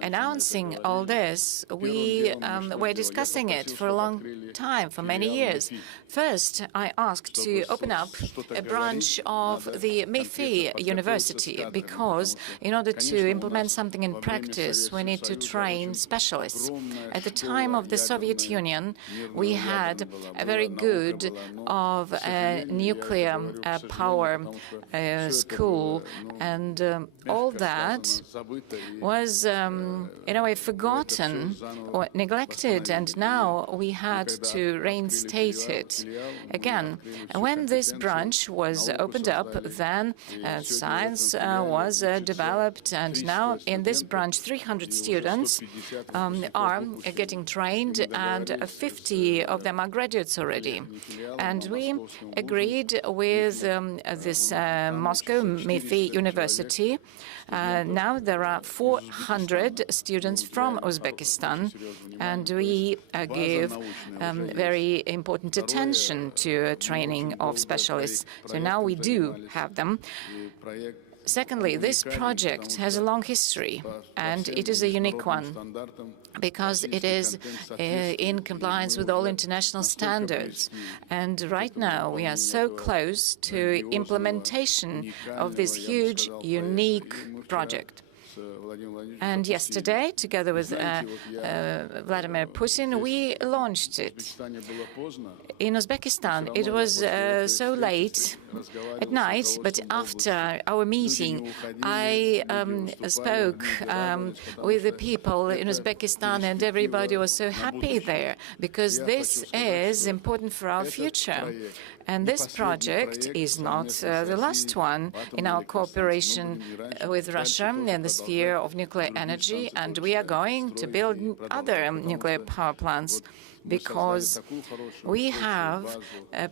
announcing all this, we were discussing it for a long time, for many years. First, I asked to open up a branch of the MIFI University, because in order to implement something in practice, we need to train specialists. At the time of the Soviet Union, we had a very good nuclear power school, and all that was in a way forgotten or neglected, and now we had to reinstate it again. And when this branch was opened up, then science was developed, and now in this branch 300 students are getting trained, and 50 of them are graduates already. And we agreed with this Moscow MIFI University APT. Now there are 400 students from Uzbekistan, and we give very important attention to training of specialists. So now we do have them. Secondly, this project has a long history, and it is a unique one because it is in compliance with all international standards. And right now we are so close to implementation of this huge, unique project. And yesterday, together with Vladimir Putin, we launched it. In Uzbekistan, it was so late at night, but after our meeting, I spoke with the people in Uzbekistan, and everybody was so happy there, because this is important for our future. And this project is not the last one in our cooperation with Russia in the sphere of nuclear energy, and we are going to build other nuclear power plants because we have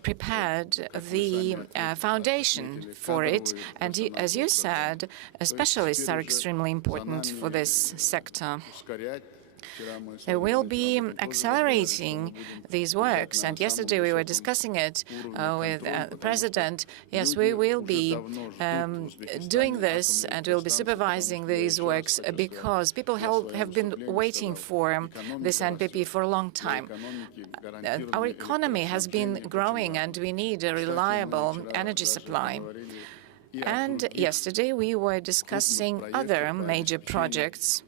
prepared the foundation for it. And as you said, specialists are extremely important for this sector. They will be accelerating these works, and yesterday we were discussing it with the President. Yes, we will be doing this, and we'll be supervising these works because people have been waiting for this NPP for a long time. Our economy has been growing, and we need a reliable energy supply. And yesterday we were discussing other major projects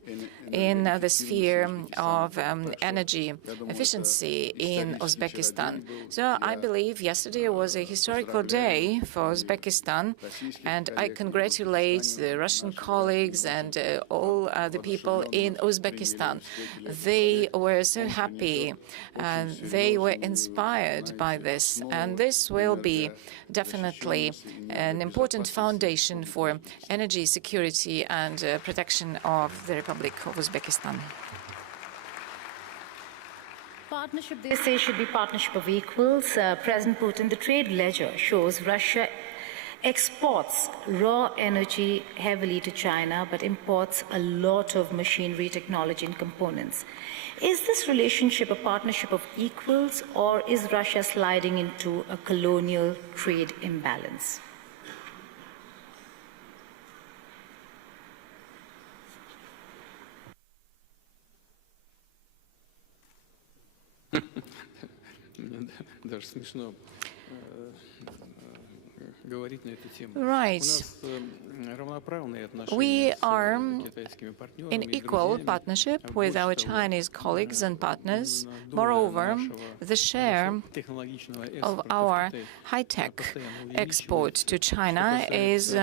in the sphere of energy efficiency in Uzbekistan. So I believe yesterday was a historical day for Uzbekistan, and I congratulate the Russian colleagues and all the people in Uzbekistan. They were so happy, they were inspired by this, and this will be definitely an important foundation for energy security and protection of the Republic of Uzbekistan. Partnership, they say, should be partnership of equals. President Putin, the trade ledger shows Russia exports raw energy heavily to China, but imports a lot of machinery, technology, and components. Is this relationship a partnership of equals, or is Russia sliding into a colonial trade imbalance? Right. We are in equal partnership with our Chinese colleagues and partners. Moreover, the share of our high-tech export to China is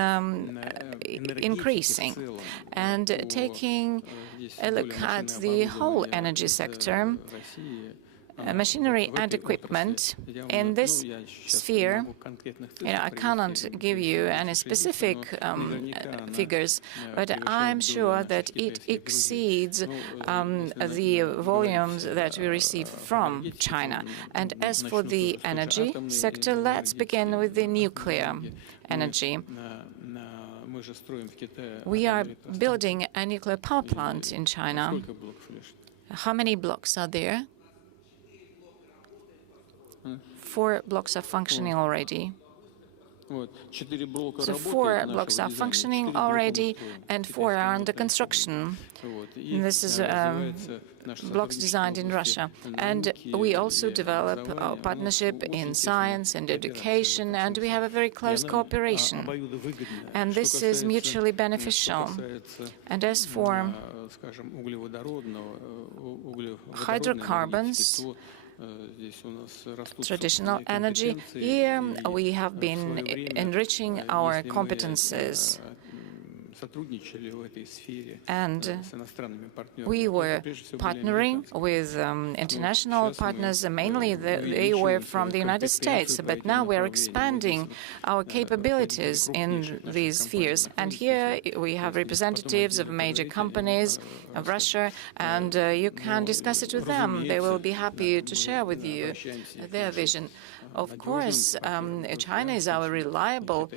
increasing. And taking a look at the whole energy sector, machinery and equipment in this sphere, I cannot give you any specific figures, but I'm sure that it exceeds the volumes that we receive from China. And as for the energy sector, let's begin with the nuclear energy. We are building a nuclear power plant in China. How many blocks are there? 4 blocks are functioning already. So 4 blocks are functioning already, and 4 are under construction. This is blocks designed in Russia. And we also develop our partnership in science and education, and we have a very close cooperation. And this is mutually beneficial. And as for hydrocarbons, traditional energy, here we have been enriching our competences, and we were partnering with international partners. Mainly they were from the United States, but now we are expanding our capabilities in these spheres. And here we have representatives of major companies of Russia, and you can discuss it with them. They will be happy to share with you their vision. Of course, China is our reliable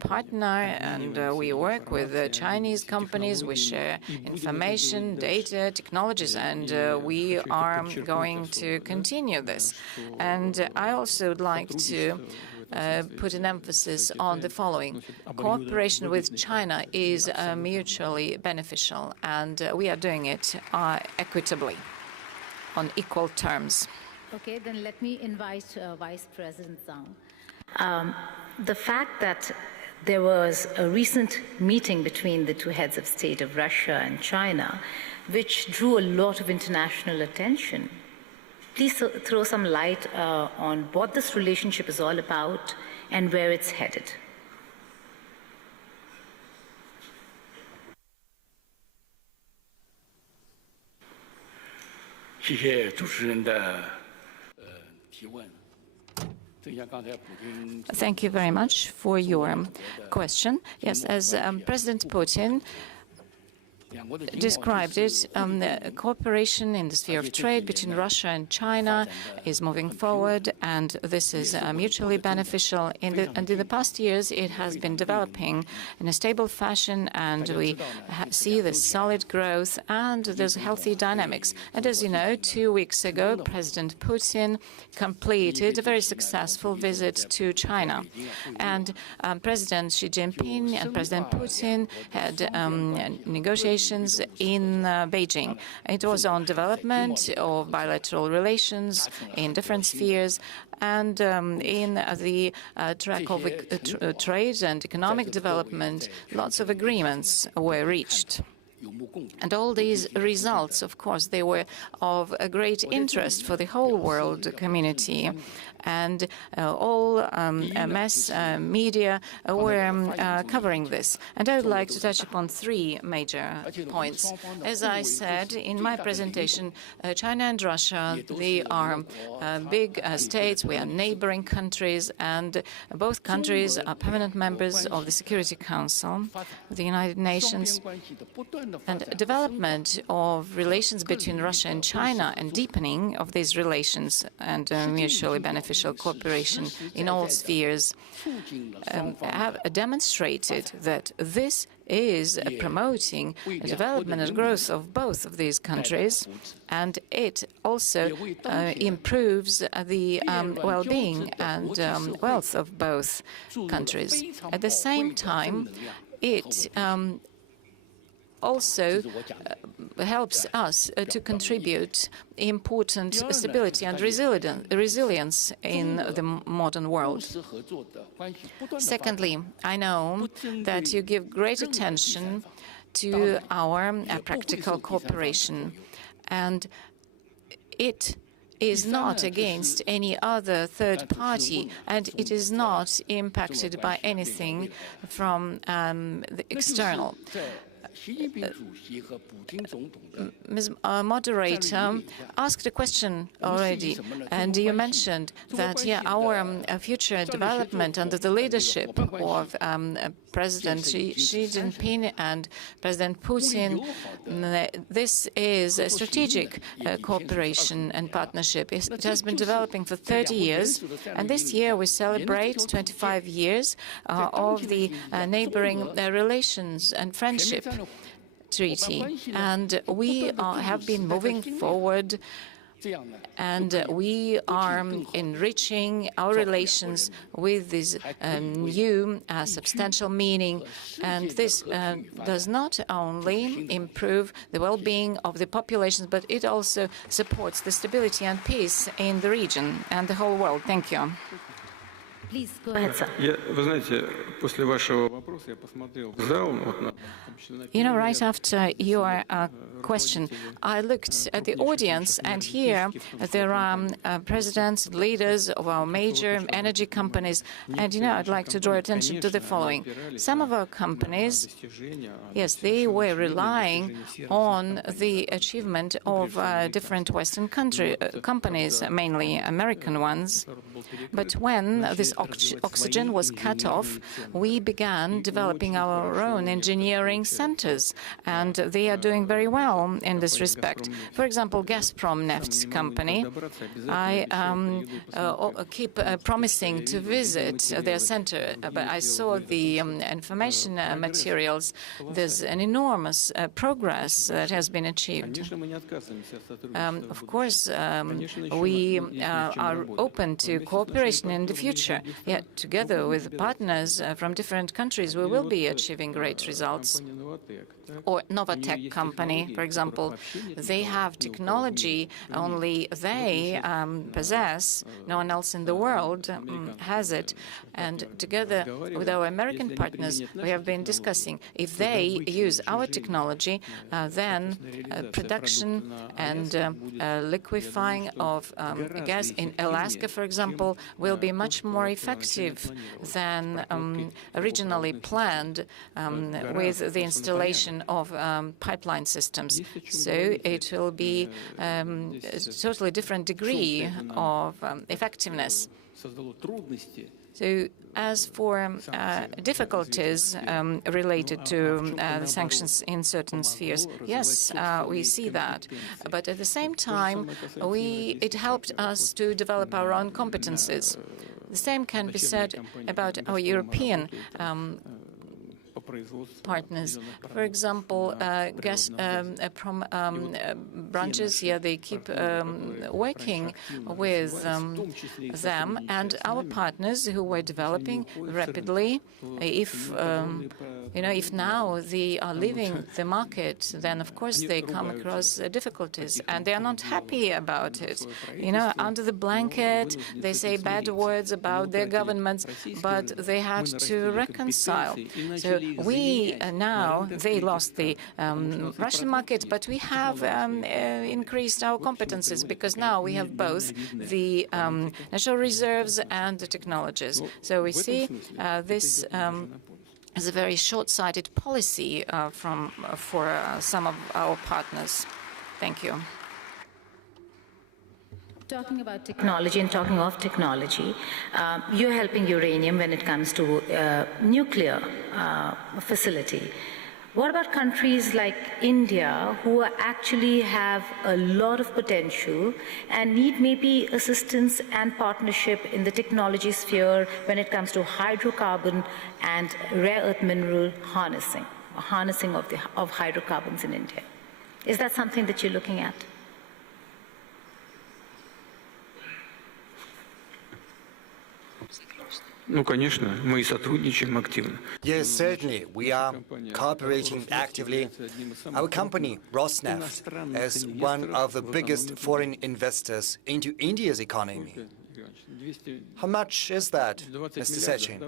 partner, and we work with Chinese companies. We share information, data, technologies, and we are going to continue this. And I also would like to put an emphasis on the following. Cooperation with China is mutually beneficial, and we are doing it equitably, on equal terms. Okay, then let me invite Vice President Zheng. The fact that there was a recent meeting between the two heads of state of Russia and China, which drew a lot of international attention. Please throw some light on what this relationship is all about and where it's headed. Thank you very much for your question. Yes, as President Putin described it, cooperation in the sphere of trade between Russia and China is moving forward, and this is mutually beneficial. And in the past years, it has been developing in a stable fashion, and we see this solid growth, and there's healthy dynamics. And as you know, 2 weeks ago, President Putin completed a very successful visit to China. And President Xi Jinping and President Putin had negotiations in Beijing. It was on development of bilateral relations in different spheres, and in the track of trade and economic development, lots of agreements were reached. And all these results, of course, they were of a great interest for the whole world community. And all mass media were covering this. And I would like to touch upon 3 major points. As I said in my presentation, China and Russia, they are big states, we are neighboring countries, and both countries are permanent members of the Security Council of the United Nations. And development of relations between Russia and China and deepening of these relations and mutually beneficial cooperation in all spheres have demonstrated that this is promoting the development and growth of both of these countries, and it also improves the well-being and wealth of both countries. At the same time, it also helps us to contribute important stability and resilience in the modern world. Secondly, I know that you give great attention to our practical cooperation, and it is not against any other third party, and it is not impacted by anything from the external. Ms. Moderator asked a question already, and you mentioned that our future development under the leadership of President Xi Jinping and President Putin, this is a strategic cooperation and partnership. It has been developing for 30 years, and this year we celebrate 25 years of the neighboring relations and friendship treaty, and we have been moving forward, and we are enriching our relations with this new substantial meaning, and this does not only improve the well-being of the populations, but it also supports the stability and peace in the region and the whole world. Thank you. Please go ahead, sir. You know, right after your question, I looked at the audience, and here there are presidents, leaders of our major energy companies, and, you know, I'd like to draw attention to the following. Some of our companies, yes, they were relying on the achievement of different Western companies, mainly American ones, but when this oxygen was cut off, we began developing our own engineering centers, and they are doing very well. well in this respect. For example, Gazprom Neft company, I keep promising to visit their center, but I saw the information materials. There's an enormous progress that has been achieved. Of course, we are open to cooperation in the future. Yet, together with partners from different countries, we will be achieving great results. Or Novatech company, for example, they have technology only they possess. No one else in the world has it. And together with our American partners, we have been discussing if they use our technology, then production and liquefying of gas in Alaska, for example, will be much more effective than originally planned with the installation of pipeline systems. So it will be a totally different degree of effectiveness. So as for difficulties related to the sanctions in certain spheres, yes, we see that. But at the same time, it helped us to develop our own competences. The same can be said about our European partners. For example, gas branches, they keep working with them, and our partners who were developing rapidly, if now they are leaving the market, then of course they come across difficulties, and they are not happy about it. Under the blanket, they say bad words about their governments, but they had to reconcile. So they lost the Russian market, but we have increased our competences because now we have both the natural reserves and the technologies. So we see this as a very short-sighted policy for some of our partners. Thank you. Talking about technology and talking of technology, you're helping uranium when it comes to nuclear facility. What about countries like India, who actually have a lot of potential and need maybe assistance and partnership in the technology sphere when it comes to hydrocarbon and rare earth mineral harnessing of hydrocarbons in India? Is that something that you're looking at? Yes, certainly. We are cooperating actively. Our company, Rosneft, is one of the biggest foreign investors into India's economy. How much is that, Mr. Sechin?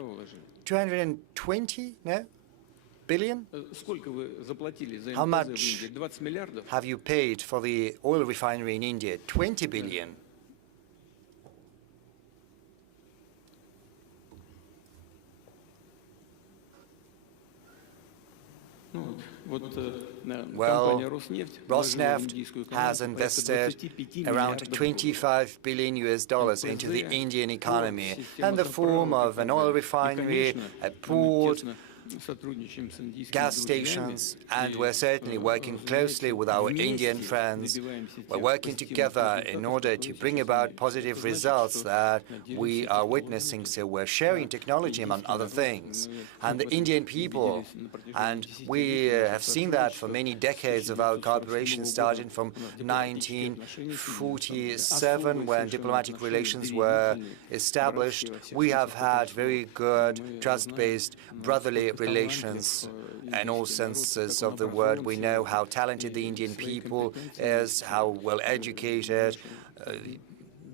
220 billion? How much have you paid for the oil refinery in India? 20 billion. Well, Rosneft has invested around $25 billion into the Indian economy in the form of an oil refinery, a port, gas stations, and we're certainly working closely with our Indian friends. We're working together in order to bring about positive results that we are witnessing. So we're sharing technology, among other things. And the Indian people, and we have seen that for many decades of our cooperation, starting from 1947, when diplomatic relations were established. We have had very good, trust-based, brotherly relations in all senses of the word. We know how talented the Indian people is, how well educated.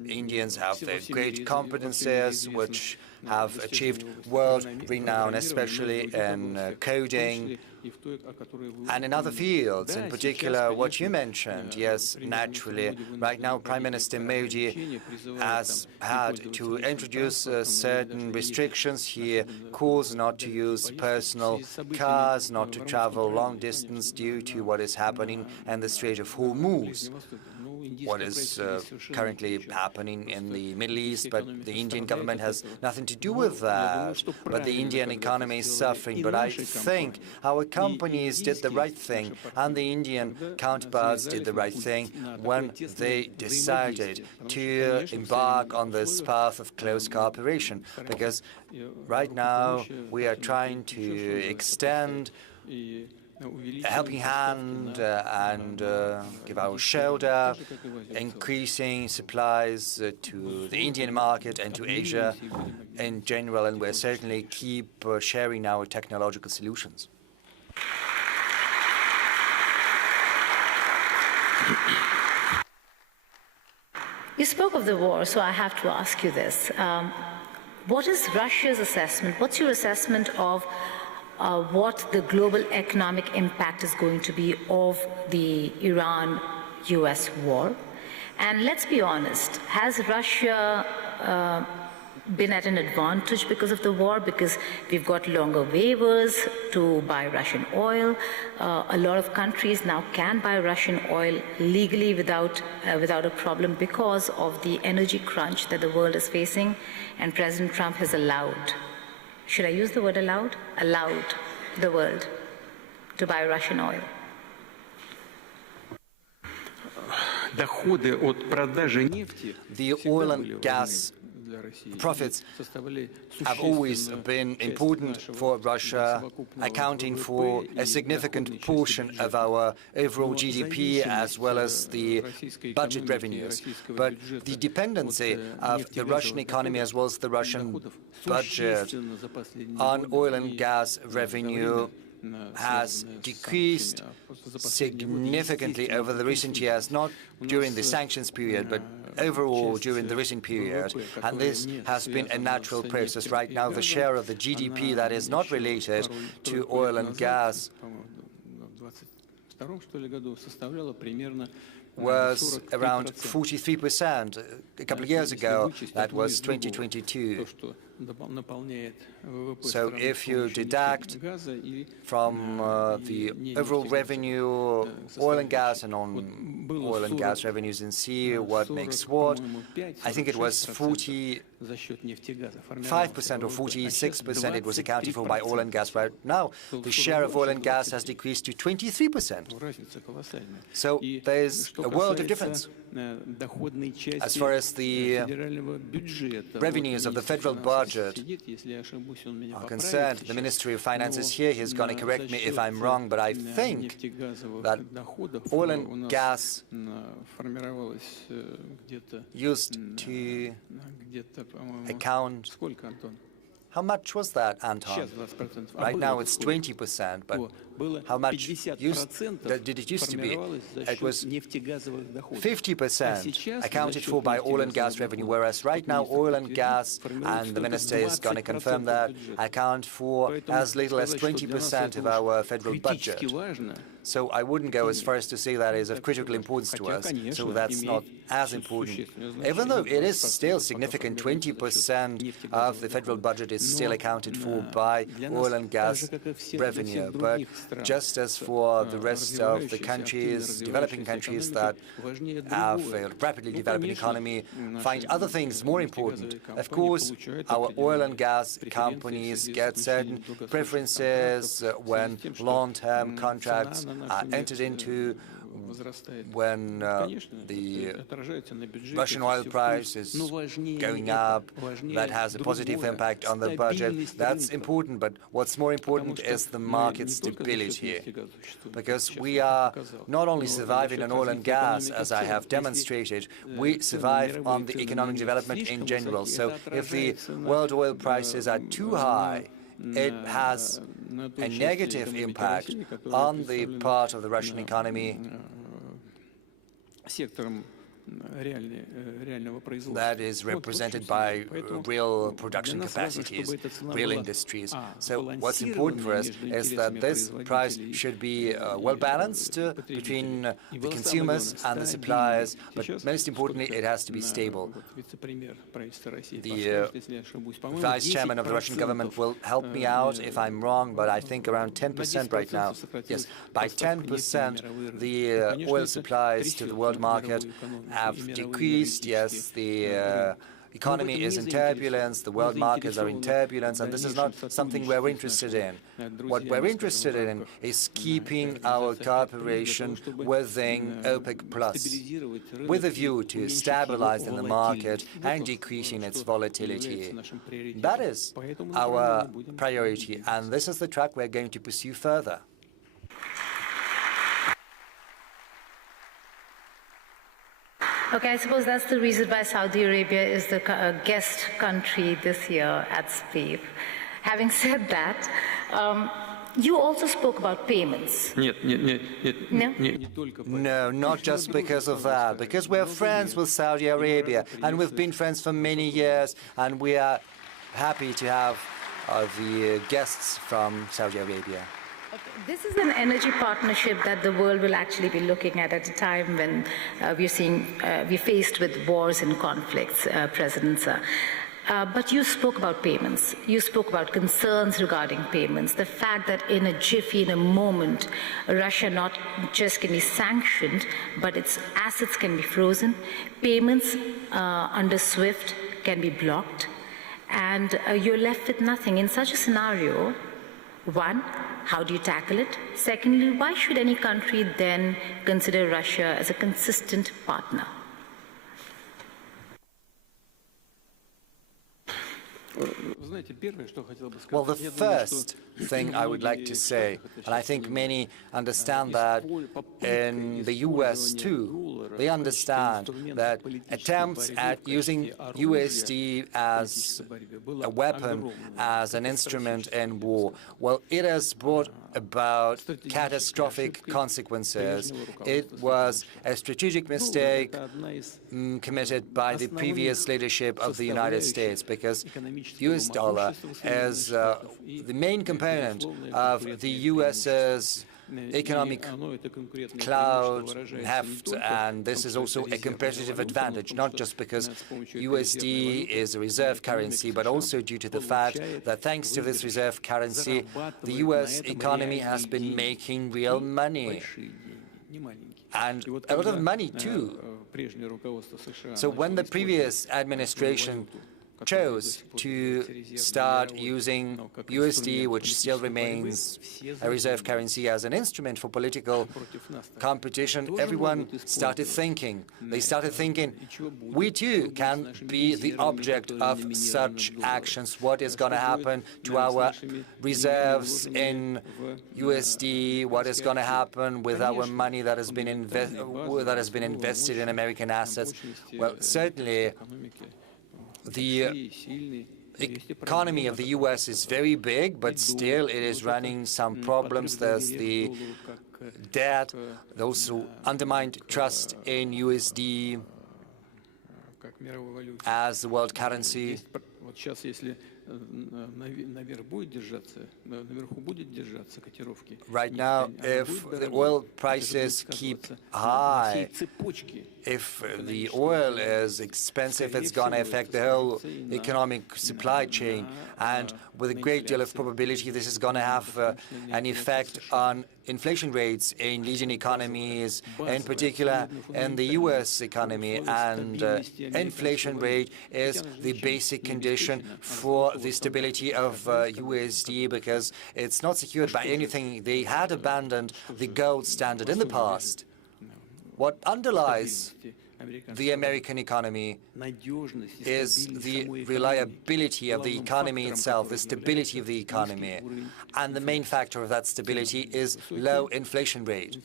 Indians have great competences, which have achieved world renown, especially in coding and in other fields, in particular what you mentioned. Yes, naturally. Right now, Prime Minister Modi has had to introduce certain restrictions. He calls not to use personal cars, not to travel long distance due to what is happening in the Strait of Hormuz, what is currently happening in the Middle East, but the Indian government has nothing to do with that. But the Indian economy is suffering. But I think our companies did the right thing, and the Indian counterparts did the right thing when they decided to embark on this path of close cooperation. Because right now we are trying to extend a helping hand and give our shoulder, increasing supplies to the Indian market and to Asia in general, and we'll certainly keep sharing our technological solutions. You spoke of the war, so I have to ask you this. What is Russia's assessment? What's your assessment of what the global economic impact is going to be of the Iran-US war? And let's be honest, has Russia been at an advantage because of the war? Because we've got longer waivers to buy Russian oil. A lot of countries now can buy Russian oil legally without a problem because of the energy crunch that the world is facing. And President Trump has allowed, should I use the word allowed? Allowed the world to buy Russian oil. The oil and gas profits have always been important for Russia, accounting for a significant portion of our overall GDP as well as the budget revenues. But the dependency of the Russian economy as well as the Russian budget on oil and gas revenue has decreased significantly over the recent years, not during the sanctions period, but overall during the recent period. And this has been a natural process. Right now, the share of the GDP that is not related to oil and gas was around 43%. A couple of years ago, that was 2022. So if you deduct from the overall revenue, oil and gas and non-oil and gas revenues, and see what makes what, I think it was 45% or 46% it was accounted for by oil and gas. Right now, the share of oil and gas has decreased to 23%. So there's a world of difference. As far as the revenues of the federal budget are concerned, the Ministry of Finance is here. He's going to correct me if I'm wrong, but I think that oil and gas used to account. How much was that, Anton? Right now it's 20%, but how much did it used to be? It was 50% accounted for by oil and gas revenue, whereas right now oil and gas, and the minister is going to confirm that, account for as little as 20% of our federal budget. So I wouldn't go as far as to say that is of critical importance to us, so that's not as important. Even though it is still significant, 20% of the federal budget is still accounted for by oil and gas revenue. But just as for the rest of the countries, developing countries that have a rapidly developing economy, find other things more important. Of course, our oil and gas companies get certain preferences when long-term contracts are entered into, when the Russian oil price is going up. That has a positive impact on the budget. That's important, but what's more important is the market stability, because we are not only surviving on oil and gas, as I have demonstrated, we survive on the economic development in general. So if the world oil prices are too high, it has a negative impact on the part of the Russian economy that is represented by real production capacities, real industries. So what's important for us is that this price should be well-balanced between the consumers and the suppliers, but most importantly, it has to be stable. The vice chairman of the Russian government will help me out if I'm wrong, but I think around 10% right now. Yes, by 10%, the oil supplies to the world market have decreased. Yes, the economy is in turbulence, the world markets are in turbulence, and this is not something we're interested in. What we're interested in is keeping our cooperation within OPEC+, with a view to stabilizing the market and decreasing its volatility. That is our priority, and this is the track we're going to pursue further. Okay, I suppose that's the reason why Saudi Arabia is the guest country this year at SPIEF. Having said that, you also spoke about payments. No, not just because of that, because we're friends with Saudi Arabia, and we've been friends for many years, and we are happy to have the guests from Saudi Arabia. This is an energy partnership that the world will actually be looking at a time when we're faced with wars and conflicts, President Sir. But you spoke about payments. You spoke about concerns regarding payments. The fact that in a jiffy, in a moment, Russia not just can be sanctioned, but its assets can be frozen. Payments under SWIFT can be blocked, and you're left with nothing. In such a scenario, one, how do you tackle it? Secondly, why should any country then consider Russia as a consistent partner? Well, the first thing I would like to say, and I think many understand that in the US too, they understand that attempts at using USD as a weapon, as an instrument in war, well, it has brought about catastrophic consequences. It was a strategic mistake committed by the previous leadership of the United States, because US dollar is the main component of the US's economic cloud heft, and this is also a competitive advantage, not just because USD is a reserve currency, but also due to the fact that thanks to this reserve currency, the US economy has been making real money, and a lot of money too. So when the previous administration chose to start using USD, which still remains a reserve currency, as an instrument for political competition, everyone started thinking. They started thinking, we too can be the object of such actions. What is going to happen to our reserves in USD? What is going to happen with our money that has been invested in American assets? Well, certainly, the economy of the US is very big, but still it is running some problems. There's the debt, also undermined trust in USD as the world currency. Right now, if the oil prices keep high, if the oil is expensive, it's going to affect the whole economic supply chain. And with a great deal of probability, this is going to have an effect on inflation rates in leading economies, in particular in the US economy. And inflation rate is the basic condition for the stability of USD, because it's not secured by anything. They had abandoned the gold standard in the past. What underlies the American economy is the reliability of the economy itself, the stability of the economy. And the main factor of that stability is low inflation rate.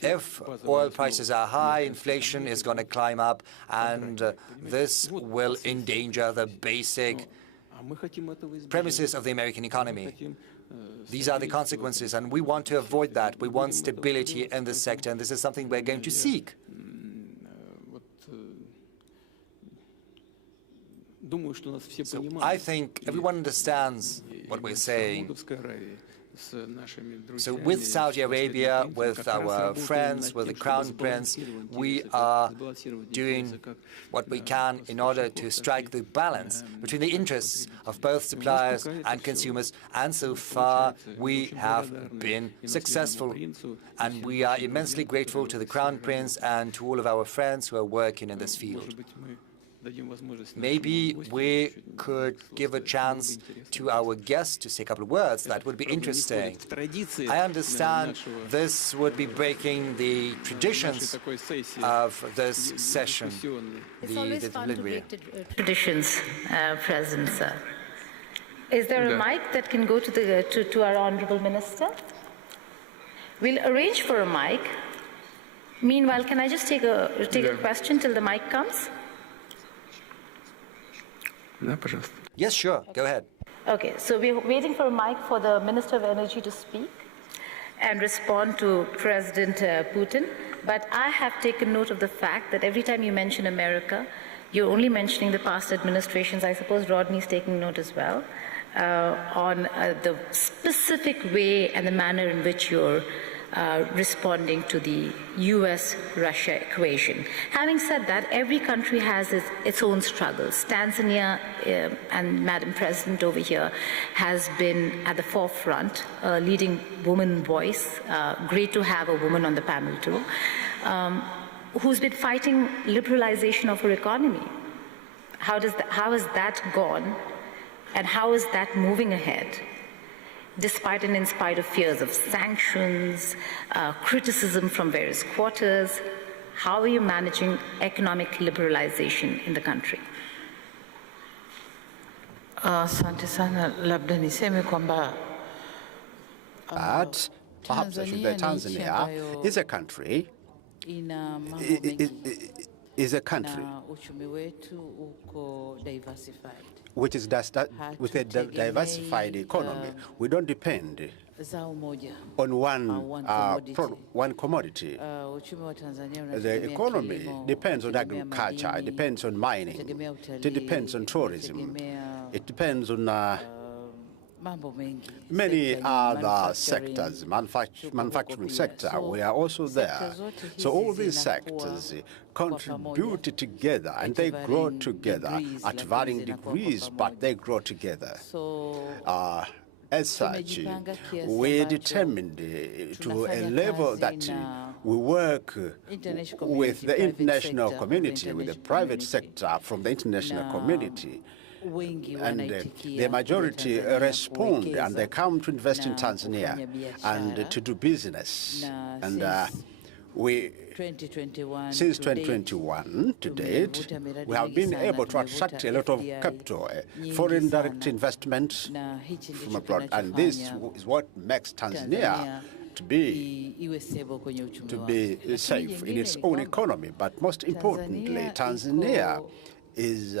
If oil prices are high, inflation is going to climb up, and this will endanger the basic premises of the American economy. These are the consequences, and we want to avoid that. We want stability in this sector, and this is something we're going to seek. So I think everyone understands what we're saying. So with Saudi Arabia, with our friends, with the Crown Prince, we are doing what we can in order to strike the balance between the interests of both suppliers and consumers. And so far, we have been successful. And we are immensely grateful to the Crown Prince and to all of our friends who are working in this field. maybe we could give a chance to our guests to say a couple of words. That would be interesting. I understand this would be breaking the traditions of this session. It's always fun to break traditions, President, sir. Is there a mic that can go to our Honorable Minister? We'll arrange for a mic. Meanwhile, can I just take a question till the mic comes? Yes, sure. Go ahead. Okay, so we're waiting for a mic for the Minister of Energy to speak and respond to President Putin. But I have taken note of the fact that every time you mention America, you're only mentioning the past administrations. I suppose Rodney's taking note as well on the specific way and the manner in which you're responding to the US-Russia equation. Having said that, every country has its own struggles. Tanzania, and Madam President over here, has been at the forefront, leading woman voice. Great to have a woman on the panel too, who's been fighting liberalization of her economy. How has that gone, and how is that moving ahead? Despite and in spite of fears of sanctions, criticism from various quarters, how are you managing economic liberalization in the country? Asante sana, labda niseme kwamba perhaps I should say Tanzania is a country, which is with a diversified economy. We don't depend on one commodity. The economy depends on agriculture, it depends on mining, it depends on tourism, it depends on many other sectors, manufacturing sector, we are also there. So all these sectors contribute together and they grow together at varying degrees, but they grow together. As such, we determined to a level that we work with the international community, with the private sector from the international community, and the majority respond and they come to invest in Tanzania and to do business. And since 2021 to date, we have been able to attract a lot of capital, foreign direct investment from abroad, and this is what makes Tanzania to be safe in its own economy. But most importantly, Tanzania is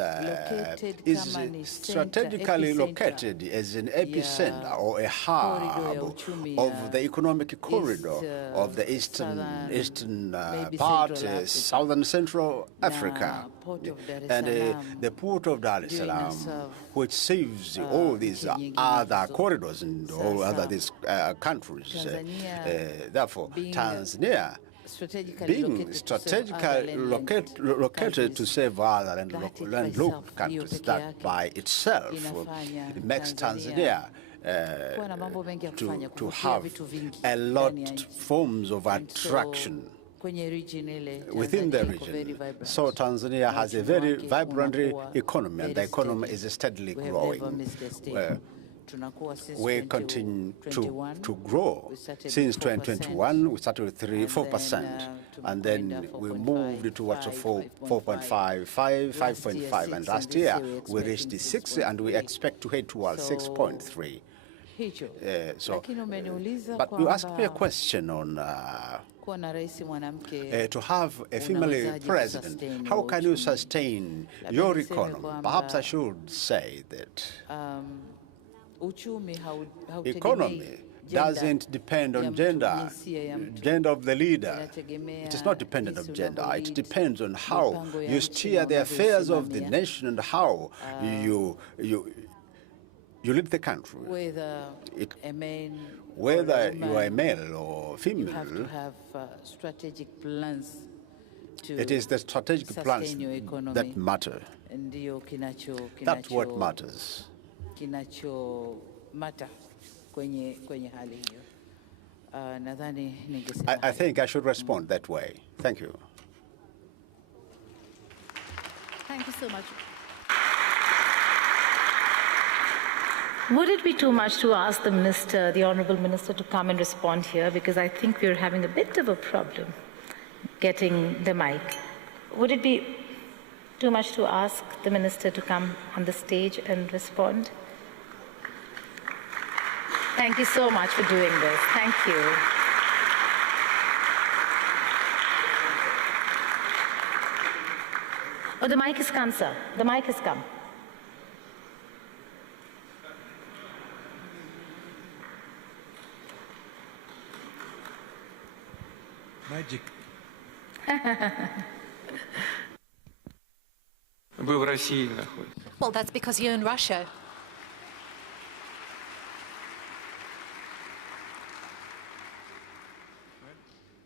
strategically located as an epicenter or a hub of the economic corridor of the eastern part, southern Central Africa, and the port of Dar es Salaam, which serves all these other corridors and all other these countries. Therefore, Tanzania, being strategically located to save other landlocked countries, that by itself makes Tanzania to have a lot of forms of attraction within the region. So Tanzania has a very vibrant economy, and the economy is steadily growing. We continue to grow. Since 2021, we started with 4%, and then we moved towards 4.5, 5.5, and last year we reached 6, and we expect to head towards 6.3. But you asked me a question on to have a female president. How can you sustain your economy? Perhaps I should say that economy doesn't depend on gender of the leader. It is not dependent on gender. It depends on how you steer the affairs of the nation and how you lead the country. Whether you are a male or female, you have to have strategic plans to it is the strategic plans that matter. That's what matters. I think I should respond that way. Thank you. Thank you so much. Would it be too much to ask the minister, the honorable minister, to come and respond here? Because I think we're having a bit of a problem getting the mic. Would it be too much to ask the minister to come on the stage and respond? Thank you so much for doing this. Thank you. Oh, the mic has come, sir. The mic has come. Magic. Well, that's because you're in Russia.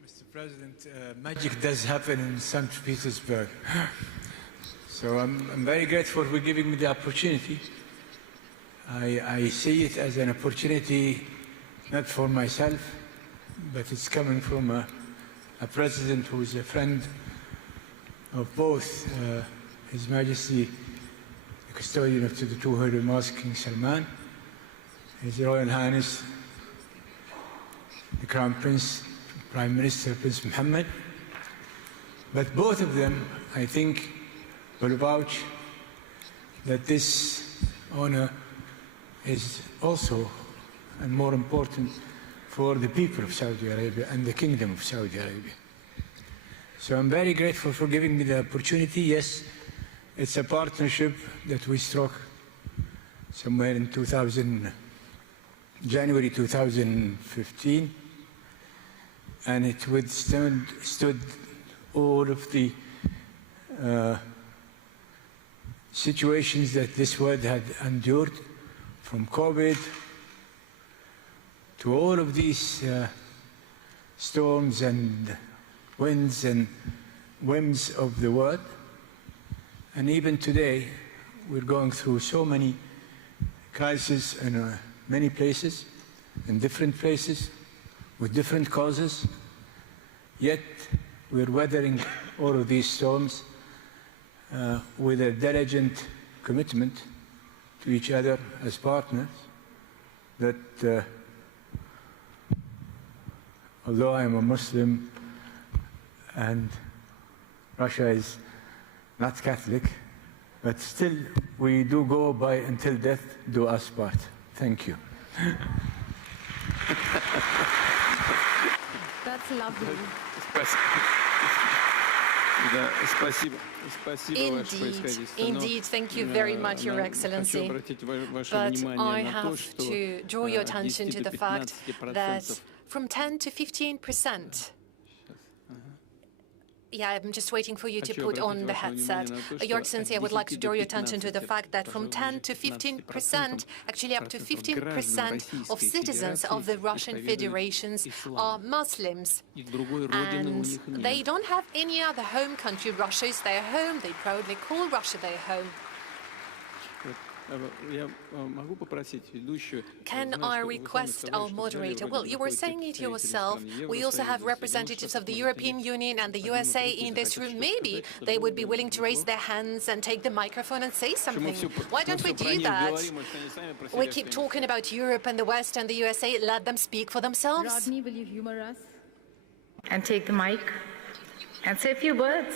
Mr. President, magic does happen in St. Petersburg. So I'm very grateful for giving me the opportunity. I see it as an opportunity not for myself, but it's coming from a president who is a friend of both His Majesty, the custodian of the two Holy Mosque, King Salman, His Royal Highness, the Crown Prince, Prime Minister Prince Mohammed. But both of them, I think, will vouch that this honor is also, and more important, for the people of Saudi Arabia and the Kingdom of Saudi Arabia. So I'm very grateful for giving me the opportunity. Yes, it's a partnership that we struck somewhere in January 2015, and it withstood all of the situations that this world had endured, from COVID to all of these storms and winds and whims of the world. And even today, we're going through so many crises in many places, in different places, with different causes, yet we're weathering all of these storms with a diligent commitment to each other as partners, that although I'm a Muslim and Russia is not Catholic, but still we do go by until death do us part. Thank you. That's lovely. Indeed, thank you very much, Your Excellency. But I have to draw your attention to the fact that from 10 to 15%. Yeah, I'm just waiting for you to put on the headset. Your Excellency, I would like to draw your attention to the fact that from 10 to 15%, actually up to 15% of citizens of the Russian Federations are Muslims. And they don't have any other home country. Russia is their home. They proudly call Russia their home. Can I request our moderator? Well, you were saying it yourself. We also have representatives of the European Union and the USA in this room. Maybe they would be willing to raise their hands and take the microphone and say something. Why don't we do that? We keep talking about Europe and the West and the USA. Let them speak for themselves. Rodney, will you humor us and take the mic and say a few words?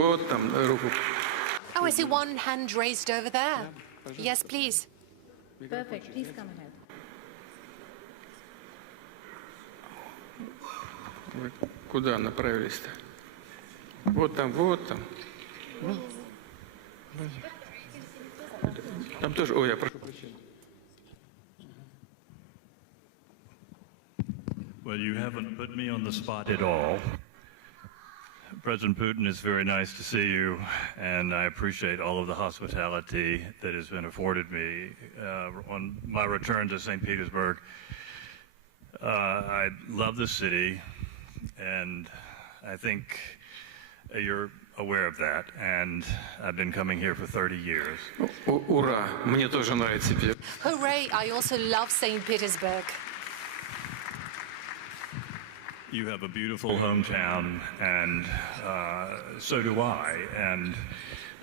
Oh, I see one hand raised over there. Yes, please. Perfect. Please come ahead. Куда направились-то? Вот там, вот там. Там тоже. Ой, я прошу прощения. Well, you haven't put me on the spot at all. President Putin, it's very nice to see you, and I appreciate all of the hospitality that has been afforded me on my return to St. Petersburg. I love the city, and I think you're aware of that, and I've been coming here for 30 years. Ура! Мне тоже нравится. Hooray! I also love St. Petersburg. you have a beautiful hometown, and so do I. And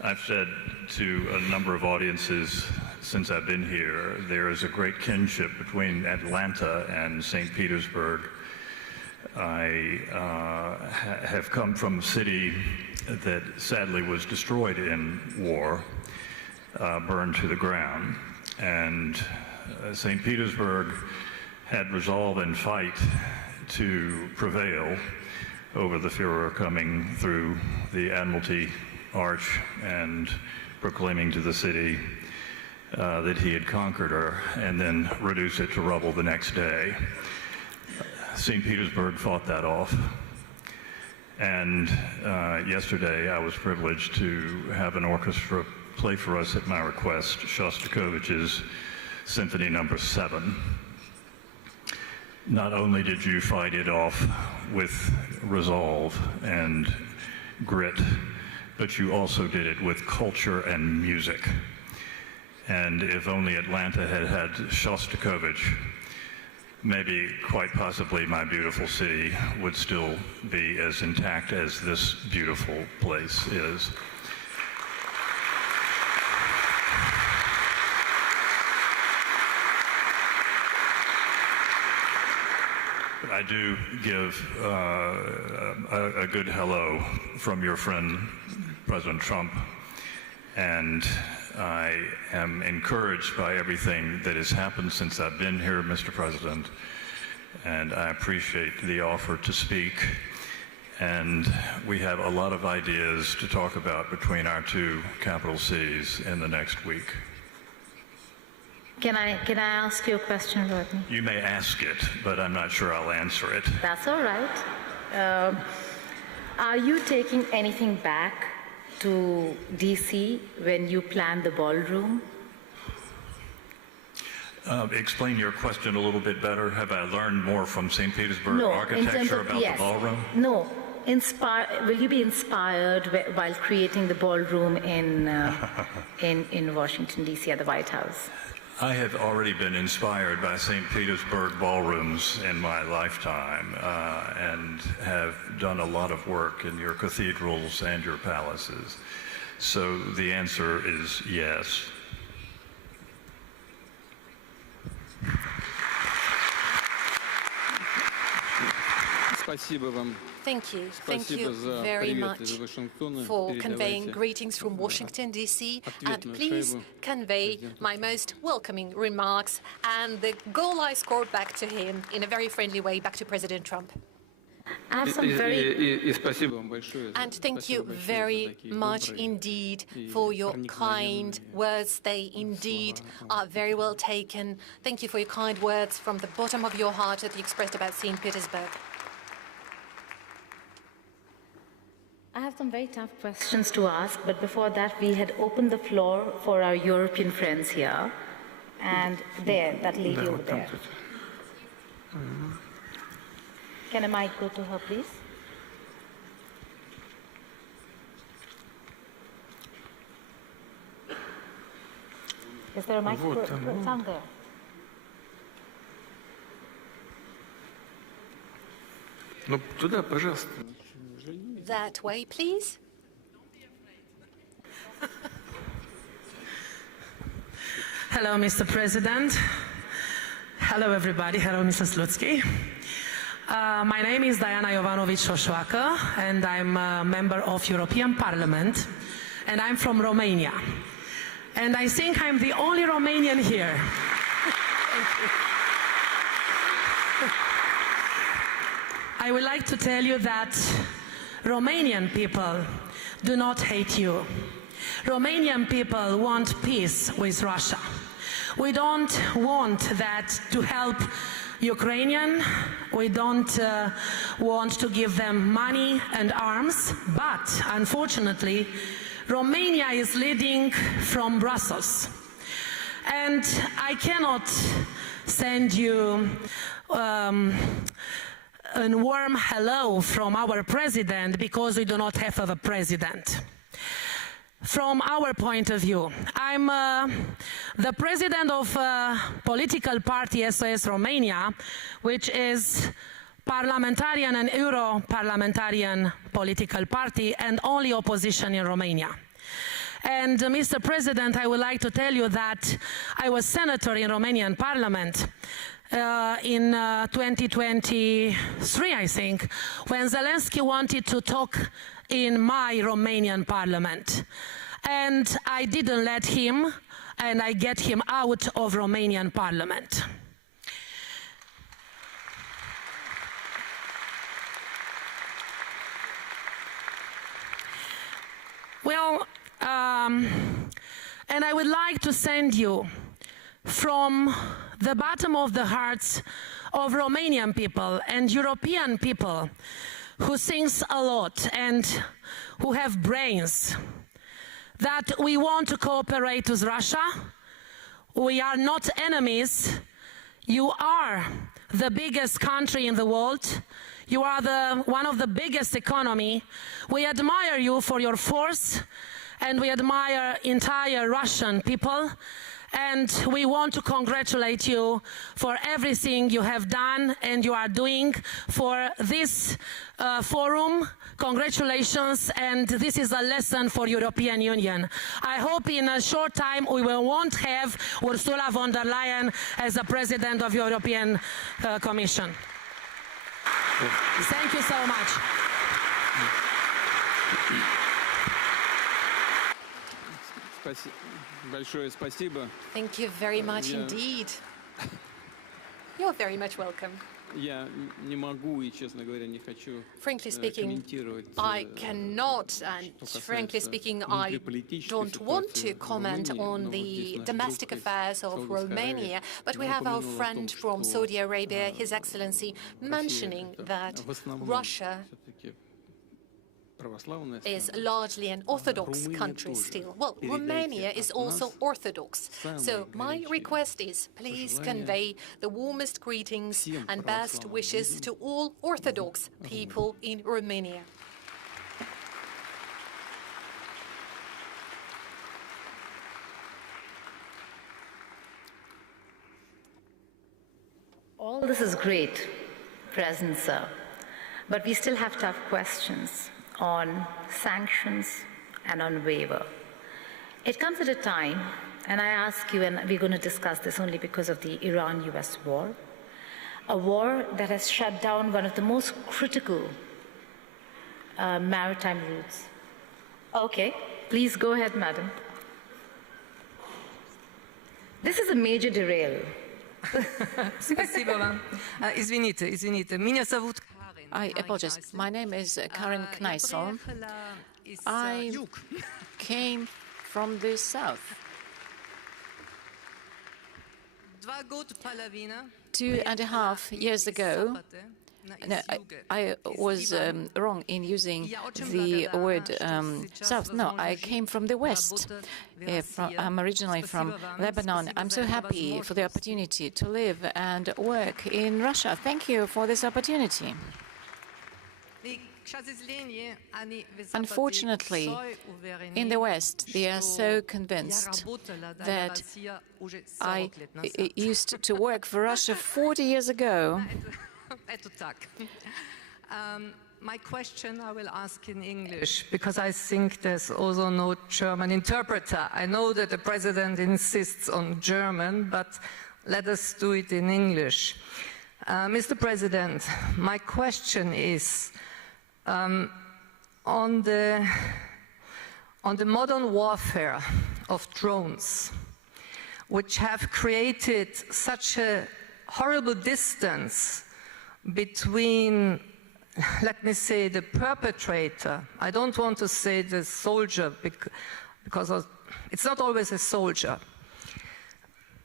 I've said to a number of audiences since I've been here, there is a great kinship between Atlanta and St. Petersburg. I have come from a city that sadly was destroyed in war, burned to the ground. And St. Petersburg had resolve and fight to prevail over the Führer coming through the Admiralty Arch and proclaiming to the city that he had conquered her, and then reduce it to rubble the next day. St. Petersburg fought that off. And yesterday I was privileged to have an orchestra play for us at my request Shostakovich's Symphony No. 7. Not only did you fight it off with resolve and grit, but you also did it with culture and music. And if only Atlanta had had Shostakovich, maybe quite possibly my beautiful city would still be as intact as this beautiful place is. I do give a good hello from your friend, President Trump, and I am encouraged by everything that has happened since I've been here, Mr. President, and I appreciate the offer to speak. And we have a lot of ideas to talk about between our two capital cities in the next week. Can I ask you a question, Rodney? You may ask it, but I'm not sure I'll answer it. That's all right. Are you taking anything back to DC when you plan the ballroom? Explain your question a little bit better. Have I learned more from St. Petersburg architecture about the ballroom? No. Will you be inspired while creating the ballroom in Washington, D.C. at the White House? I have already been inspired by St. Petersburg ballrooms in my lifetime and have done a lot of work in your cathedrals and your palaces. So the answer is yes. Thank you. Thank you very much for conveying greetings from Washington, D.C. And please convey my most welcoming remarks and the goal I scored back to him in a very friendly way, back to President Trump. And thank you very much indeed for your kind words. They indeed are very well taken. Thank you for your kind words from the bottom of your heart that you expressed about St. Petersburg. I have some very tough questions to ask, but before that, we had opened the floor for our European friends here. And there, that lady over there. Can a mic go to her, please? Is there a mic? Down there. Ну, туда, пожалуйста. That way, please. Hello, Mr. President. Hello, everybody. Hello, Mr. Slutsky. My name is Diana Jovanovic-Șoșoacă, and I'm a member of European Parliament, and I'm from Romania. And I think I'm the only Romanian here. Thank you. I would like to tell you that Romanian people do not hate you. Romanian people want peace with Russia. We don't want that to help Ukrainian. We don't want to give them money and arms, but unfortunately, Romania is leading from Brussels. And I cannot send you a warm hello from our president because we do not have a president. From our point of view, I'm the president of a political party, SOS Romania, which is parliamentarian and Euro-parliamentarian political party, and only opposition in Romania. And Mr. President, I would like to tell you that I was senator in Romanian parliament in 2023, I think, when Zelensky wanted to talk in my Romanian parliament. And I didn't let him, and I get him out of Romanian parliament. Well, and I would like to send you from the bottom of the hearts of Romanian people and European people who thinks a lot and who have brains, that we want to cooperate with Russia. We are not enemies. You are the biggest country in the world. You are one of the biggest economy. We admire you for your force, and we admire entire Russian people. And we want to congratulate you for everything you have done and you are doing for this forum. Congratulations, and this is a lesson for European Union. I hope in a short time we won't have Ursula von der Leyen as the President of European Commission. Thank you so much. Thank you very much indeed. You're very much welcome. Frankly speaking, I cannot, and frankly speaking, I don't want to comment on the domestic affairs of Romania, but we have our friend from Saudi Arabia, His Excellency, mentioning that Russia is largely an Orthodox country still. Well, Romania is also Orthodox. So my request is, please convey the warmest greetings and best wishes to all Orthodox people in Romania. All this is great, President Sir, but we still have tough questions on sanctions and on waiver. It comes at a time, and I ask you, and we're going to discuss this only because of the Iran-US war, a war that has shut down one of the most critical maritime routes. Okay, please go ahead, madam. This is a major derail. Спасибо вам. Извините. Меня зовут I apologize. My name is Karen Kneissel. I came from the south. 2.5 years ago, no, I was wrong in using the word south. No, I came from the west. I'm originally from Lebanon. I'm so happy for the opportunity to live and work in Russia. Thank you for this opportunity. Unfortunately, in the West, they are so convinced that I used to work for Russia 40 years ago. My question I will ask in English, because I think there's also no German interpreter. I know that the President insists on German, but let us do it in English. Mr. President, my question is, on the modern warfare of drones, which have created such a horrible distance between, let me say, the perpetrator. I don't want to say the soldier, because it's not always a soldier,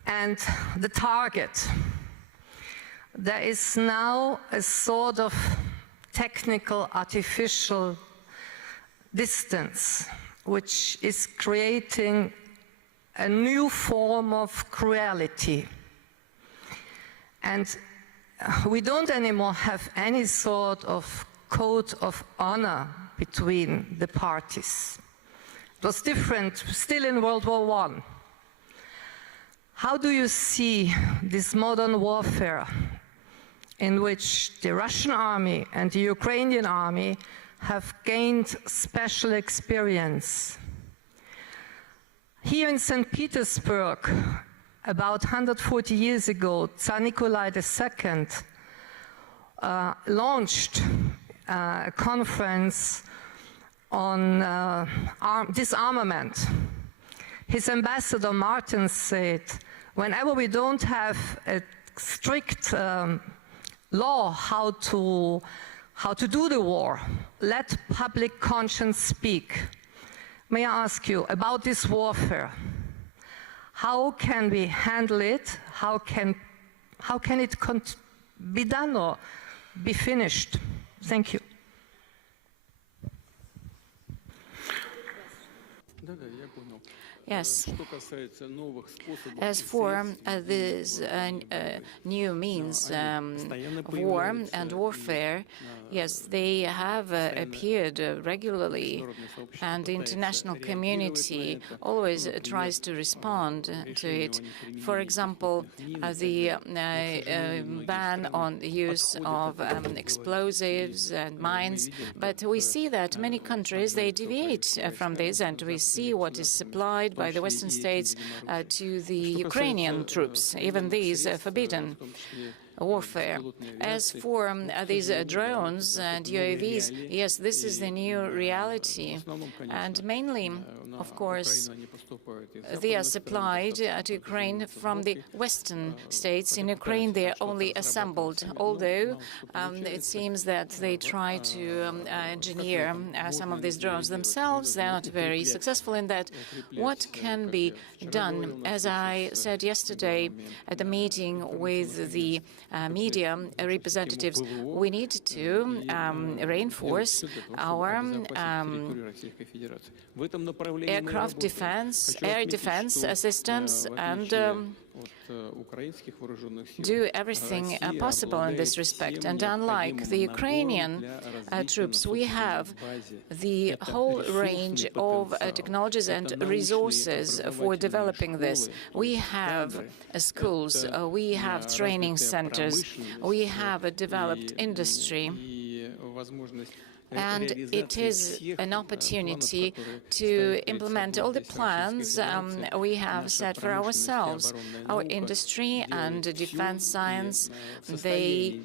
and the target. There is now a sort of technical, artificial distance, which is creating a new form of cruelty. And we don't anymore have any sort of code of honor between the parties. It was different still in World War I. How do you see this modern warfare in which the Russian army and the Ukrainian army have gained special experience. Here in St. Petersburg, about 140 years ago, Tsar Nikolai II launched a conference on disarmament. His ambassador Martin said, whenever we don't have a strict law how to do the war, let public conscience speak. May I ask you about this warfare? How can we handle it? How can it be done or be finished? Thank you. Yes. As for these new means of war and warfare, yes, they have appeared regularly, and the international community always tries to respond to it. For example, the ban on the use of explosives and mines, but we see that many countries, they deviate from this, and we see what is supplied by the Western states to the Ukrainian troops. Even these forbidden warfare. As for these drones and UAVs, yes, this is the new reality, and mainly, of course, they are supplied to Ukraine from the Western states. In Ukraine, they are only assembled, although it seems that they try to engineer some of these drones themselves. They are not very successful in that. What can be done? As I said yesterday at the meeting with the media representatives, we need to reinforce our aircraft defense, air defense systems, and do everything possible in this respect. And unlike the Ukrainian troops, we have the whole range of technologies and resources for developing this. We have schools, we have training centers, we have a developed industry, and it is an opportunity to implement all the plans we have set for ourselves. Our industry and defense science, they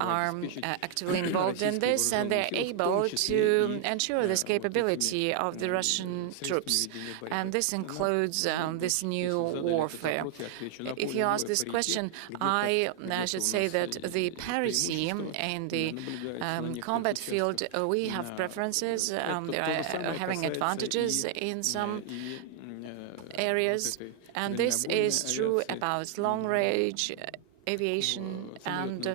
are actively involved in this, and they're able to ensure this capability of the Russian troops. And this includes this new warfare. If you ask this question, I should say that the parity in the combat field, we have preferences, having advantages in some areas, and this is true about long-range aviation and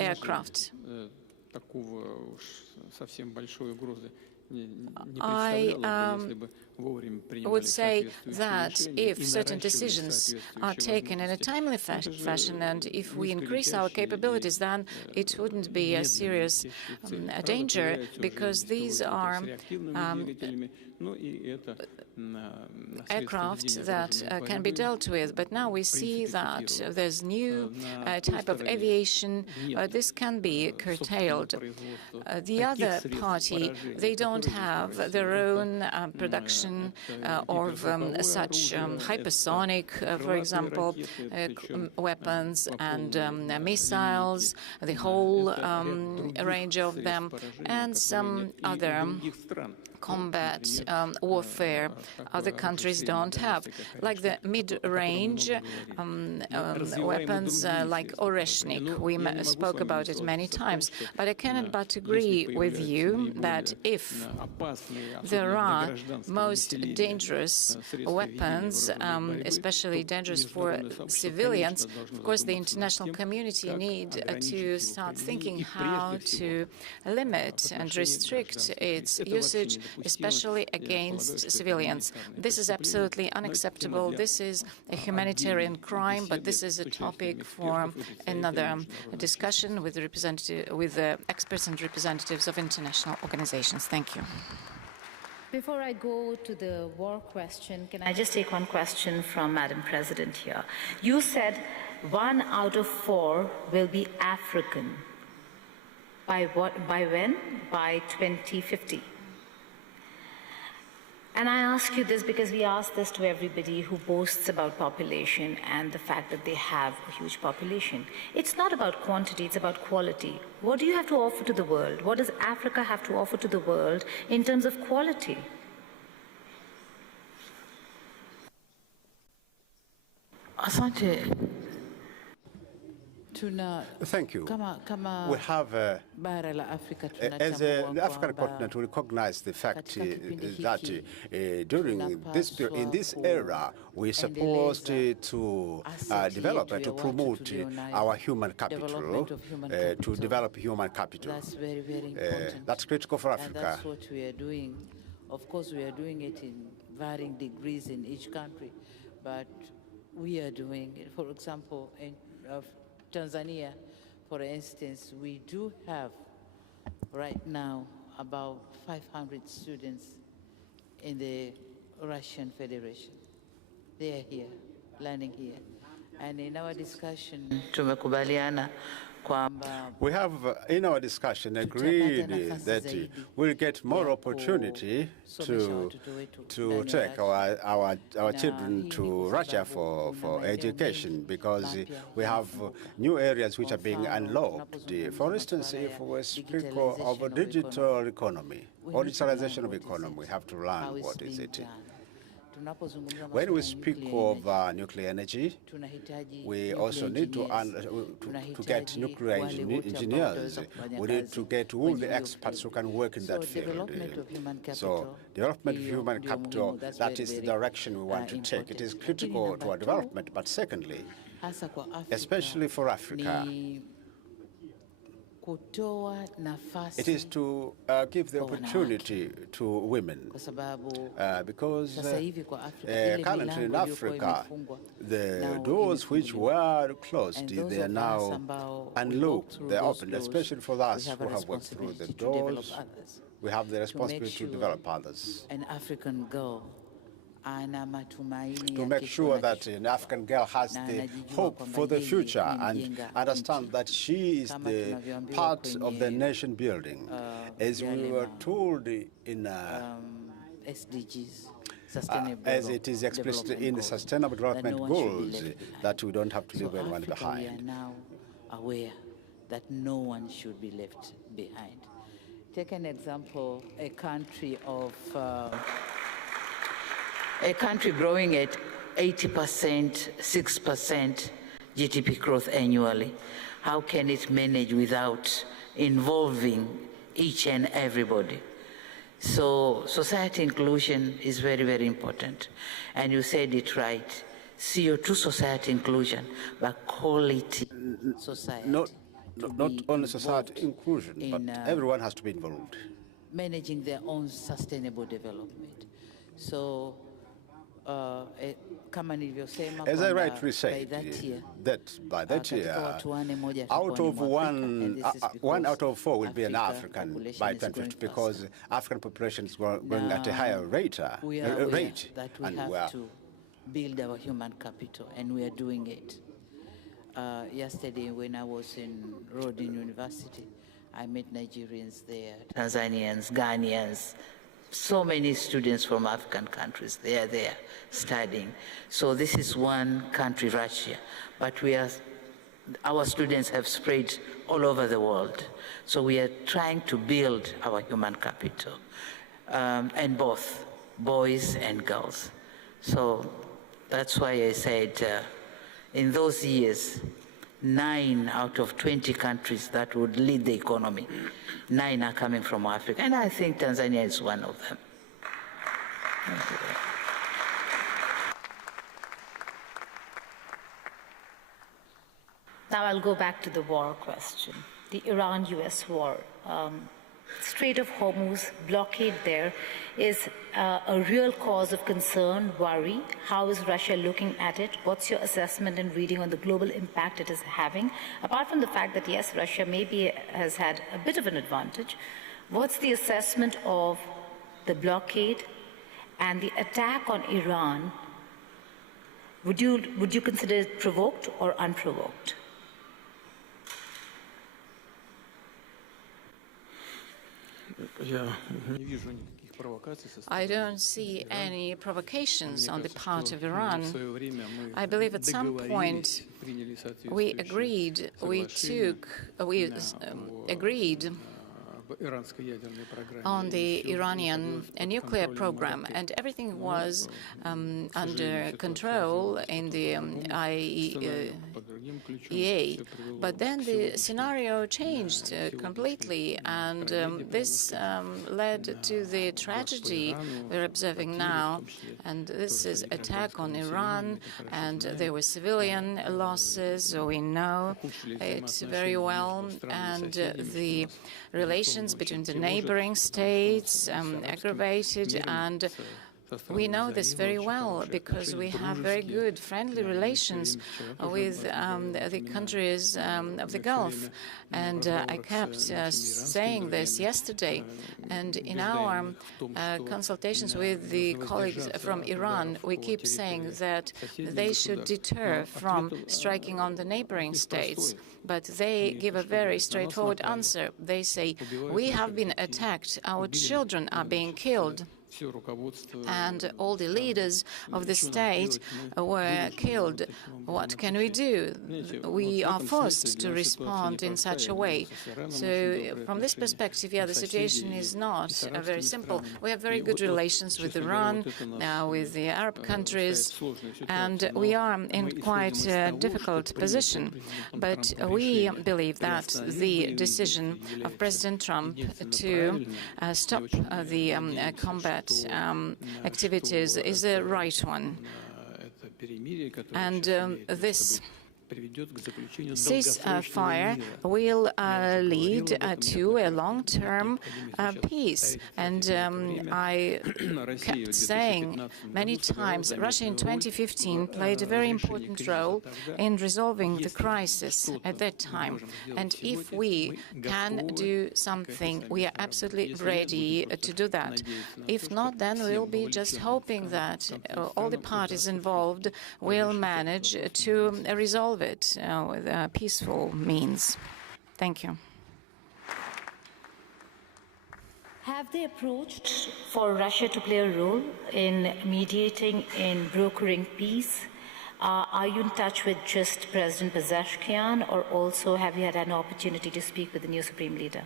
aircraft. I would say that if certain decisions are taken in a timely fashion, and if we increase our capabilities, then it wouldn't be a serious danger, because these are aircraft that can be dealt with. But now we see that there's new type of aviation. This can be curtailed. The other party, they don't have their own production of such hypersonic, for example, weapons and missiles, the whole range of them, and some other combat warfare other countries don't have, like the mid-range weapons like Oreshnik. We spoke about it many times, but I cannot but agree with you that if there are most dangerous weapons, especially dangerous for civilians, of course the international community need to start thinking how to limit and restrict its usage, especially against civilians. This is absolutely unacceptable. This is a humanitarian crime, but this is a topic for another discussion with the experts and representatives of international organizations. Thank you. Before I go to the war question, can I just take one question from Madam President here? You said 1 out of 4 will be African. By when? By 2050. And I ask you this because we ask this to everybody who boasts about population and the fact that they have a huge population. It's not about quantity, it's about quality. What do you have to offer to the world? What does Africa have to offer to the world in terms of quality? Asante. Thank you. We have, as the African continent, we recognize the fact that in this era, we're supposed to develop, to promote our human capital, to develop human capital. That's very, very important. That's critical for Africa. And that's what we are doing. Of course, we are doing it in varying degrees in each country, but we are doing it. For example, in Tanzania, for instance, we do have right now about 500 students in the Russian Federation. They are here, learning here. And in our discussion, tumekubaliana kwamba we have, in our discussion, agreed that we'll get more opportunity to take our children to Russia for education, because we have new areas which are being unlocked. For instance, if we speak of a digital economy or digitalization of economy, we have to learn what is it. When we speak of nuclear energy, we also need to get nuclear engineers. We need to get all the experts who can work in that field. So, development of human capital, that is the direction we want to take. It is critical to our development, but secondly, especially for Africa, it is to give the opportunity to women, because currently in Africa, the doors which were closed, they are now unlocked, they're opened, especially for us who have worked through the doors. We have the responsibility to develop others. An African girl to make sure that an African girl has the hope for the future and understand that she is the part of the nation building. As we were told in SDGs, as it is explicit in the Sustainable Development Goals, that we don't have to leave anyone behind. We are now aware that no one should be left behind. Take an example, a country growing at 80%, 6% GDP growth annually. How can it manage without involving each and everybody? So society inclusion is very, very important. And you said it right. CO2 society inclusion, but quality society. Not only society inclusion, but everyone has to be involved. Managing their own sustainable development. So, as I rightly said, by that year, out of one out of 4 will be an African by 2050, because African population is growing at a higher rate. We are aware that we have to build our human capital, and we are doing it. Yesterday, when I was in Rodin University, I met Nigerians there, Tanzanians, Ghanaians, so many students from African countries. They are there studying. So this is one country, Russia, but our students have spread all over the world. So we are trying to build our human capital, and both boys and girls. So that's why I said in those years, 9 out of 20 countries that would lead the economy, 9 are coming from Africa, and I think Tanzania is one of them. Thank you. Now I'll go back to the war question, the Iran-US war. Strait of Hormuz blockade there is a real cause of concern, worry. How is Russia looking at it? What's your assessment and reading on the global impact it is having? Apart from the fact that, yes, Russia maybe has had a bit of an advantage, what's the assessment of the blockade and the attack on Iran Would you consider it provoked or unprovoked? I don't see any provocations on the part of Iran. I believe at some point we agreed on the Iranian nuclear program, and everything was under control in the IAEA. But then the scenario changed completely, and this led to the tragedy we're observing now. And this is attack on Iran, and there were civilian losses, so we know it very well, and the relations between the neighboring states aggravated, and we know this very well because we have very good friendly relations with the countries of the Gulf. And I kept saying this yesterday. And in our consultations with the colleagues from Iran, we keep saying that they should deter from striking on the neighboring states. But they give a very straightforward answer. They say, we have been attacked, our children are being killed. And all the leaders of the state were killed. What can we do? We are forced to respond in such a way. So from this perspective, yeah, the situation is not very simple. We have very good relations with Iran, with the Arab countries, and we are in quite a difficult position. But we believe that the decision of President Trump to stop the combat activities is the right one. And this ceasefire will lead to a long-term peace. And I kept saying many times, Russia in 2015 played a very important role in resolving the crisis at that time. And if we can do something, we are absolutely ready to do that. If not, then we'll be just hoping that all the parties involved will manage to resolve it with peaceful means. Thank you. Have they approached for Russia to play a role in mediating, in brokering peace? Are you in touch with just President Pezeshkian, or also have you had an opportunity to speak with the new Supreme Leader?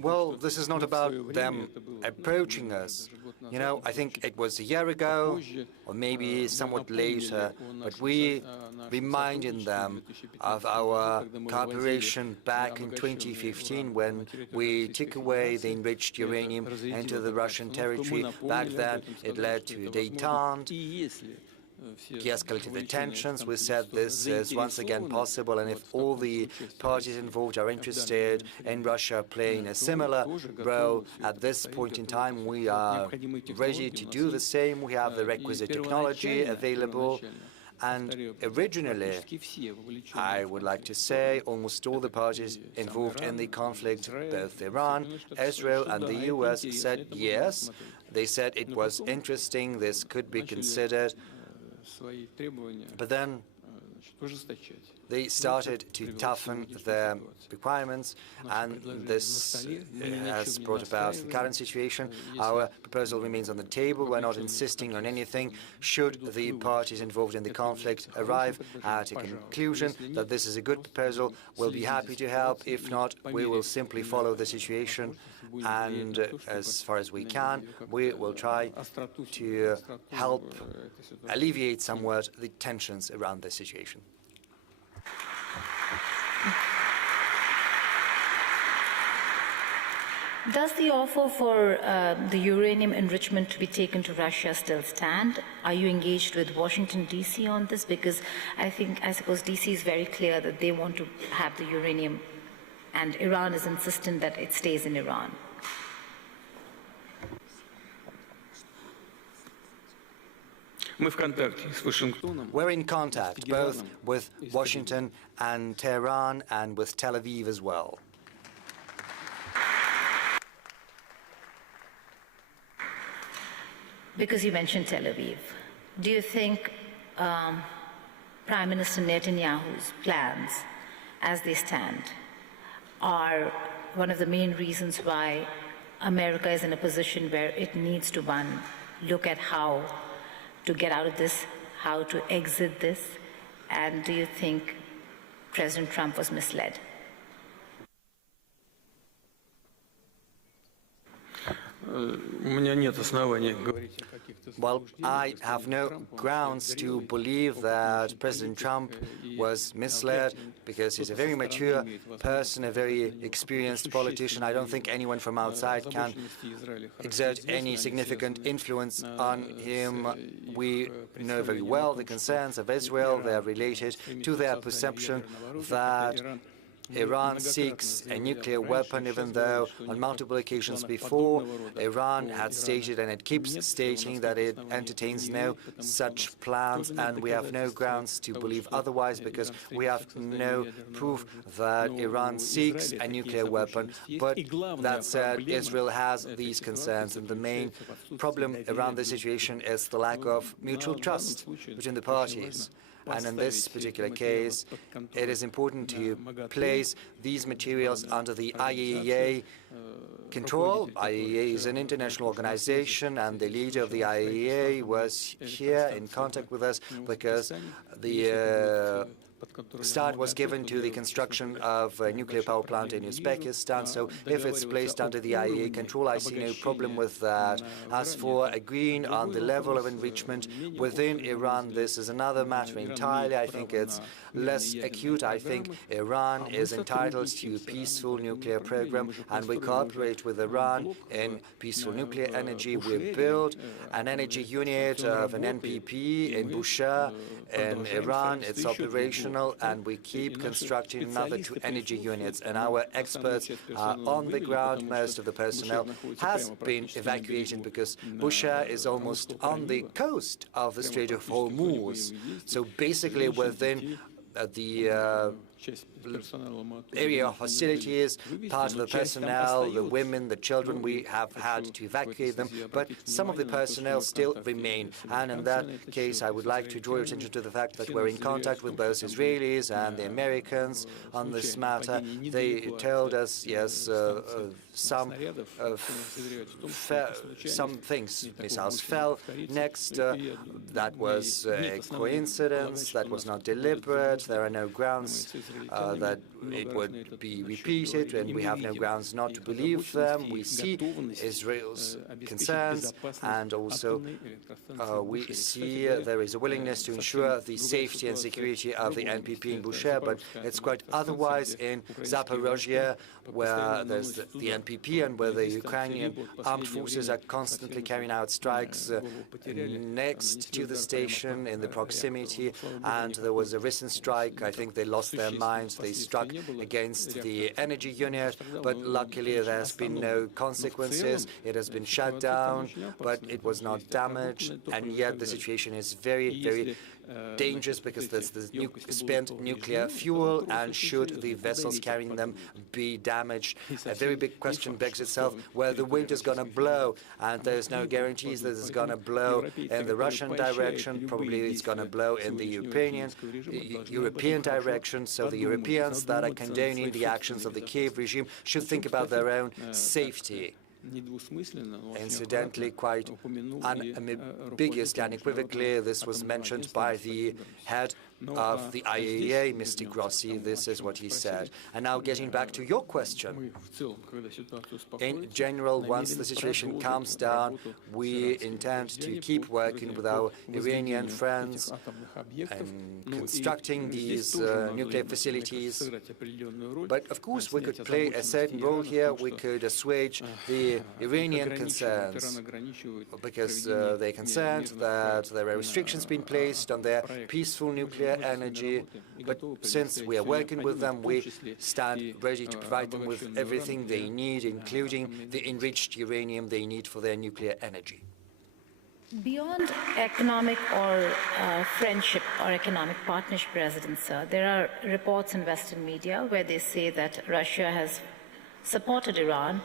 Well, this is not about them approaching us. You know, I think it was a year ago, or maybe somewhat later, but we reminded them of our cooperation back in 2015 when we took away the enriched uranium into the Russian territory. Back then, it led to détente, de-escalated the tensions. We said this is once again possible, and if all the parties involved are interested in Russia playing a similar role at this point in time, we are ready to do the same. We have the requisite technology available. And originally, I would like to say, almost all the parties involved in the conflict, both Iran, Israel, and the US, said yes. They said it was interesting, this could be considered. But then they started to toughen their requirements, and this has brought about the current situation. Our proposal remains on the table. We're not insisting on anything. Should the parties involved in the conflict arrive at a conclusion that this is a good proposal, we'll be happy to help. If not, we will simply follow the situation, and as far as we can, we will try to help alleviate somewhat the tensions around this situation. Does the offer for the uranium enrichment to be taken to Russia still stand? Are you engaged with Washington, D.C. on this? Because I suppose D.C. is very clear that they want to have the uranium, and Iran is insistent that it stays in Iran. We're in contact both with Washington and Tehran and with Tel Aviv as well. because you mentioned Tel Aviv, do you think Prime Minister Netanyahu's plans, as they stand, are one of the main reasons why America is in a position where it needs to, one, look at how to get out of this, how to exit this, and do you think President Trump was misled? Well, I have no grounds to believe that President Trump was misled because he's a very mature person, a very experienced politician. I don't think anyone from outside can exert any significant influence on him. We know very well the concerns of Israel. They are related to their perception that Iran seeks a nuclear weapon, even though on multiple occasions before, Iran had stated, and it keeps stating, that it entertains no such plans, and we have no grounds to believe otherwise because we have no proof that Iran seeks a nuclear weapon. But that said, Israel has these concerns, and the main problem around the situation is the lack of mutual trust between the parties. And in this particular case, it is important to place these materials under the IAEA control. IAEA is an international organization, and the leader of the IAEA was here in contact with us because the start was given to the construction of a nuclear power plant in Uzbekistan, so if it's placed under the IAEA control, I see no problem with that. As for agreeing on the level of enrichment within Iran, this is another matter entirely. I think it's less acute. I think Iran is entitled to a peaceful nuclear program, and we cooperate with Iran in peaceful nuclear energy. We build an energy unit of an NPP in Bushehr in Iran. It's operational, and we keep constructing another 2 energy units, and our experts are on the ground. Most of the personnel has been evacuated because Bushehr is almost on the coast of the Strait of Hormuz. So basically within the area of hostilities, part of the personnel, the women, the children, we have had to evacuate them, but some of the personnel still remain. And in that case, I would like to draw your attention to the fact that we're in contact with both Israelis and the Americans on this matter. They told us, yes, some things, missiles fell. Next, that was a coincidence, that was not deliberate. There are no grounds that it would be repeated, and we have no grounds not to believe them. We see Israel's concerns, and also we see there is a willingness to ensure the safety and security of the NPP in Bushehr, but it's quite otherwise in Zaporozhye, where there's the NPP and where the Ukrainian armed forces are constantly carrying out strikes next to the station in the proximity, and there was a recent strike. I think they lost their minds. They struck against the energy unit, but luckily there has been no consequences. It has been shut down, but it was not damaged, and yet the situation is very, very dangerous because there's this spent nuclear fuel, and should the vessels carrying them be damaged, a very big question begs itself where the wind is going to blow, and there's no guarantees that it's going to blow in the Russian direction. Probably it's going to blow in the European direction, so the Europeans that are condoning the actions of the Kiev regime should think about their own safety. Incidentally, quite unambiguously, unequivocally, this was mentioned by the head of the IAEA, Mr. Grossi. This is what he said. And now getting back to your question. In general, once the situation calms down, we intend to keep working with our Iranian friends and constructing these nuclear facilities. But of course, we could play a certain role here. We could assuage the Iranian concerns because they're concerned that there are restrictions being placed on their peaceful nuclear energy, but since we are working with them, we stand ready to provide them with everything they need, including the enriched uranium they need for their nuclear energy. Beyond economic or friendship or economic partnership, President, sir, there are reports in Western media where they say that Russia has supported Iran,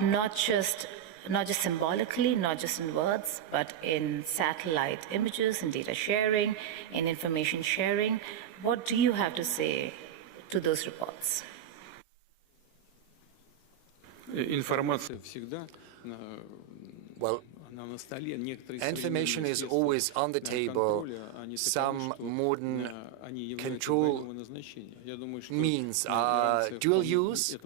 not just not just symbolically, not just in words, but in satellite images, in data sharing, in information sharing. What do you have to say to those reports? Well, information is always on the table. Some modern control means are dual use.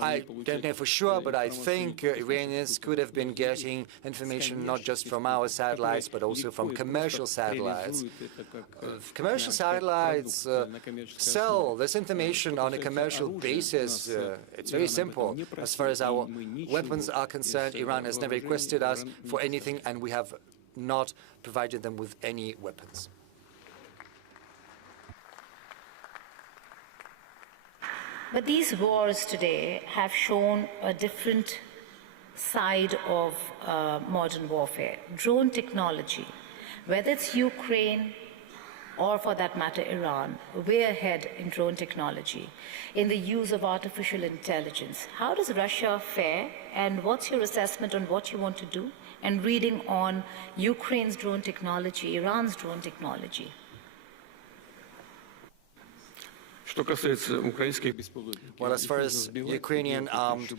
I don't know for sure, but I think Iranians could have been getting information not just from our satellites, but also from commercial satellites. Commercial satellites sell this information on a commercial basis. It's very simple. As far as our weapons are concerned, Iran has never requested us for anything, and we have not provided them with any weapons. But these wars today have shown a different side of modern warfare. Drone technology, whether it's Ukraine or for that matter Iran, way ahead in drone technology, in the use of artificial intelligence. How does Russia fare, and what's your assessment on what you want to do, and reading on Ukraine's drone technology, Iran's drone technology? Well, as far as Ukrainian armed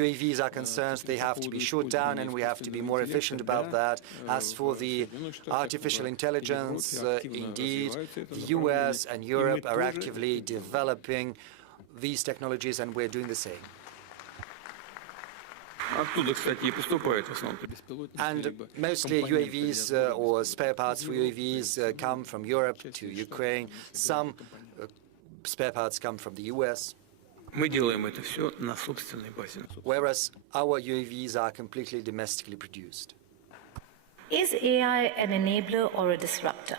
UAVs are concerned, they have to be shot down, and we have to be more efficient about that. As for the artificial intelligence, indeed, the US and Europe are actively developing these technologies, and we're doing the same. And mostly UAVs or spare parts for UAVs come from Europe to Ukraine. Some spare parts come from the US, whereas our UAVs are completely domestically produced. Is AI an enabler or a disruptor?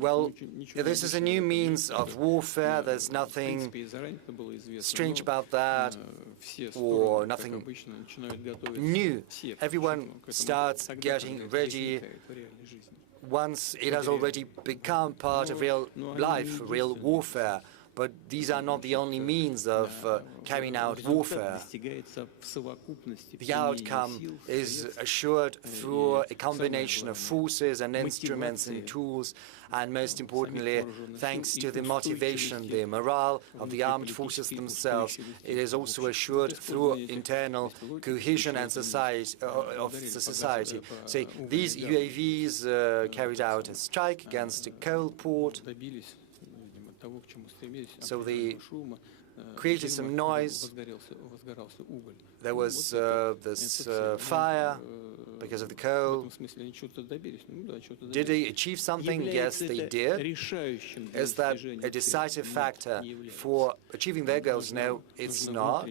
Well, this is a new means of warfare. There's nothing strange about that or nothing new. Everyone starts getting ready once it has already become part of real life, real warfare. But these are not the only means of carrying out warfare. The outcome is assured through a combination of forces and instruments and tools, and most importantly, thanks to the motivation, the morale of the armed forces themselves. It is also assured through internal cohesion and of the society. So these UAVs carried out a strike against a coal port. So they created some noise. There was this fire because of the coal. Did they achieve something? Yes, they did. Is that a decisive factor for achieving their goals? No, it's not.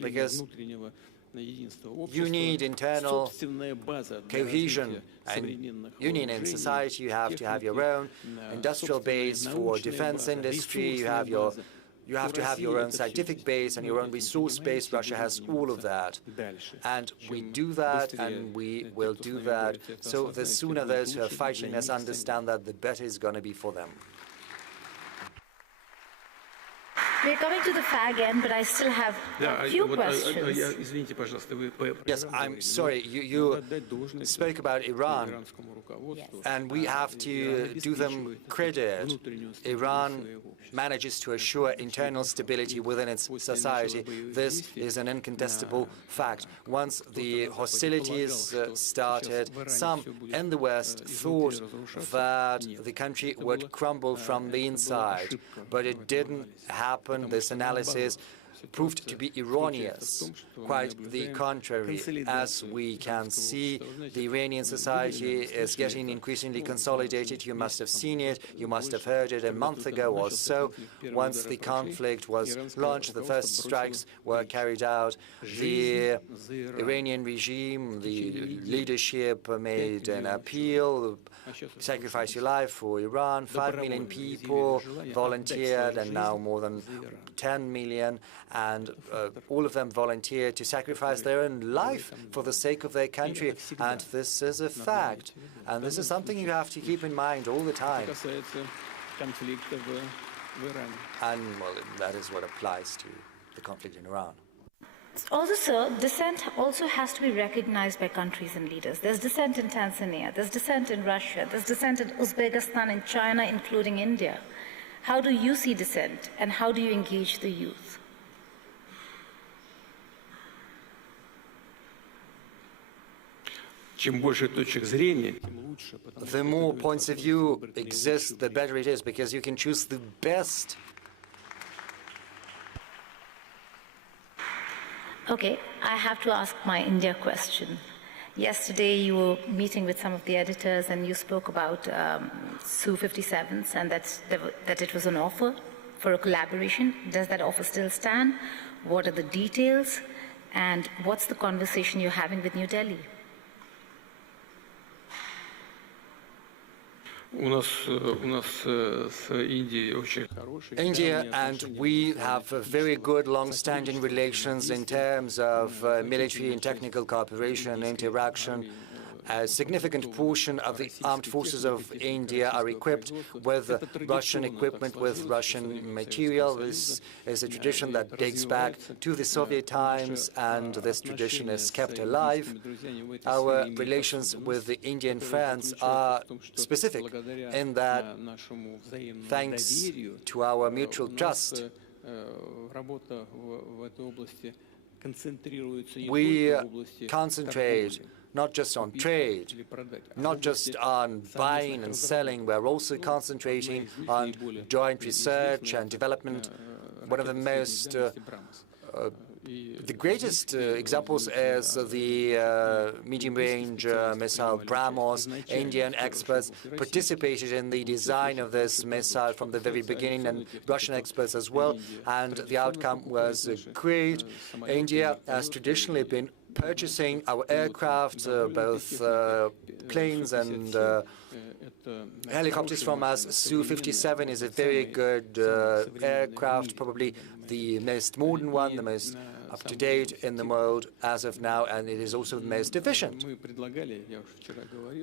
Because you need internal cohesion and union in society. You have to have your own industrial base for defense industry. You have to have your own scientific base and your own resource base. Russia has all of that. And we do that, and we will do that. So the sooner those who are fighting us understand that, the better it's going to be for them. We're coming to the fag end, but I still have a few questions. Yes, I'm sorry. You spoke about Iran, and we have to do them credit. Iran manages to assure internal stability within its society. This is an incontestable fact. Once the hostilities started, some in the West thought that the country would crumble from the inside, but it didn't happen. This analysis proved to be erroneous. Quite the contrary. As we can see, the Iranian society is getting increasingly consolidated. You must have seen it, you must have heard it a month ago or so. Once the conflict was launched, the first strikes were carried out. The Iranian regime, the leadership made an appeal, sacrifice your life for Iran. 5 million people volunteered, and now more than 10 million. and all of them volunteered to sacrifice their own life for the sake of their country, and this is a fact. And this is something you have to keep in mind all the time. And, well, that is what applies to the conflict in Iran. Also, sir, dissent also has to be recognized by countries and leaders. There's dissent in Tanzania, there's dissent in Russia, there's dissent in Uzbekistan, in China, including India. How do you see dissent, and how do you engage the youth? The more points of view exist, the better it is, because you can choose the best. Okay, I have to ask my India question. Yesterday, you were meeting with some of the editors, and you spoke about Su-57s, and that it was an offer for a collaboration. Does that offer still stand? What are the details? And what's the conversation you're having with New Delhi? India and we have very good long-standing relations in terms of military and technical cooperation and interaction. A significant portion of the armed forces of India are equipped with Russian equipment, with Russian material. This is a tradition that dates back to the Soviet times, and this tradition is kept alive. Our relations with the Indian friends are specific in that, thanks to our mutual trust, we concentrate not just on trade, not just on buying and selling, we're also concentrating on joint research and development. One of the most, the greatest examples is the medium-range missile BrahMos. Indian experts participated in the design of this missile from the very beginning, and Russian experts as well, and the outcome was great. India has traditionally been purchasing our aircraft, both planes and helicopters from us. Su-57 is a very good aircraft, probably the most modern one, the most up-to-date in the world as of now, and it is also the most efficient.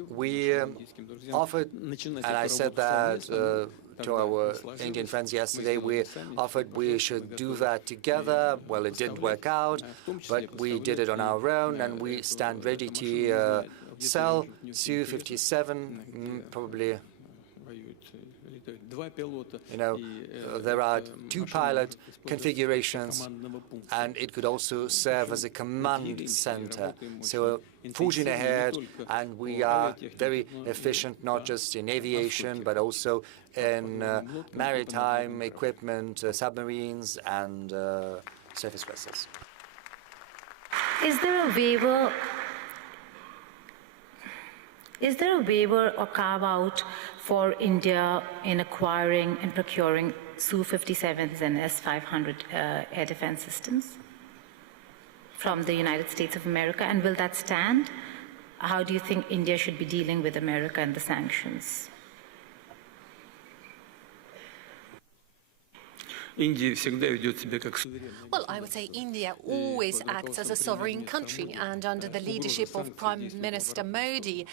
We offered, and I said that to our Indian friends yesterday, we offered we should do that together. Well, it didn't work out, but we did it on our own, and we stand ready to sell Su-57, probably. You know, there are two pilot configurations, and it could also serve as a command center. So forging ahead, and we are very efficient, not just in aviation, but also in maritime equipment, submarines, and surface vessels. Is there a waiver or carve-out for India in acquiring and procuring Su-57s and S-500 air defense systems from the United States of America, and will that stand? How do you think India should be dealing with America and the sanctions? Well, I would say India always acts as a sovereign country, and under the leadership of Prime Minister Modi,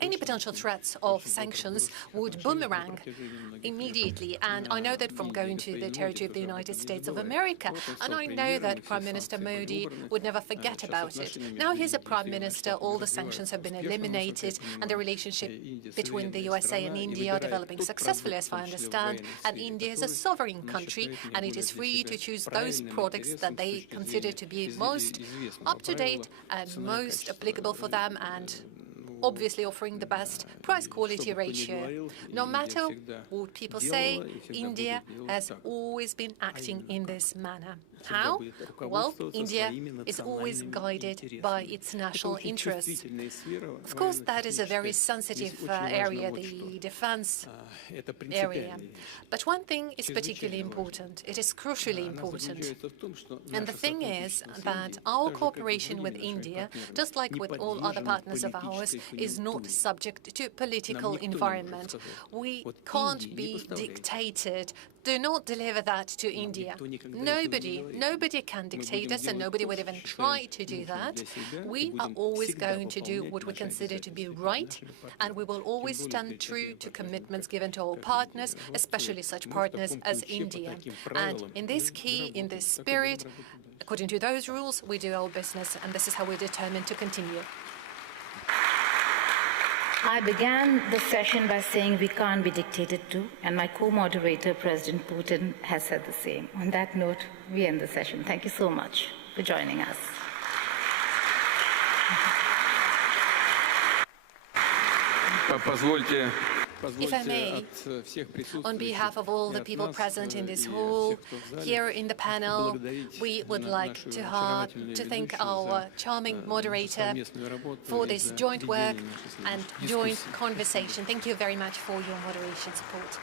any potential threats of sanctions would boomerang immediately. And I know that from going to the territory of the United States of America, and I know that Prime Minister Modi would never forget about it. Now he's a Prime Minister, all the sanctions have been eliminated, and the relationship between the USA and India are developing successfully, as I understand, and India is a sovereign country, and it is free to choose those products that they consider to be most up-to-date and most applicable for them, and obviously offering the best price-quality ratio. No matter what people say, India has always been acting in this manner. How? Well, India is always guided by its national interests. Of course, that is a very sensitive area, the defense area. But one thing is particularly important. It is crucially important. And the thing is that our cooperation with India, just like with all other partners of ours, is not subject to political environment. We can't be dictated do not deliver that to India. Nobody can dictate us, and nobody would even try to do that. We are always going to do what we consider to be right, and we will always stand true to commitments given to our partners, especially such partners as India. And in this spirit, according to those rules, we do our business, and this is how we're determined to continue. I began the session by saying we can't be dictated to, and my co-moderator, President Putin, has said the same. On that note, we end the session. Thank you so much for joining us. If I may, on behalf of all the people present in this hall, here in the panel, we would like to thank our charming moderator for this joint work and joint conversation. Thank you very much for your moderation support.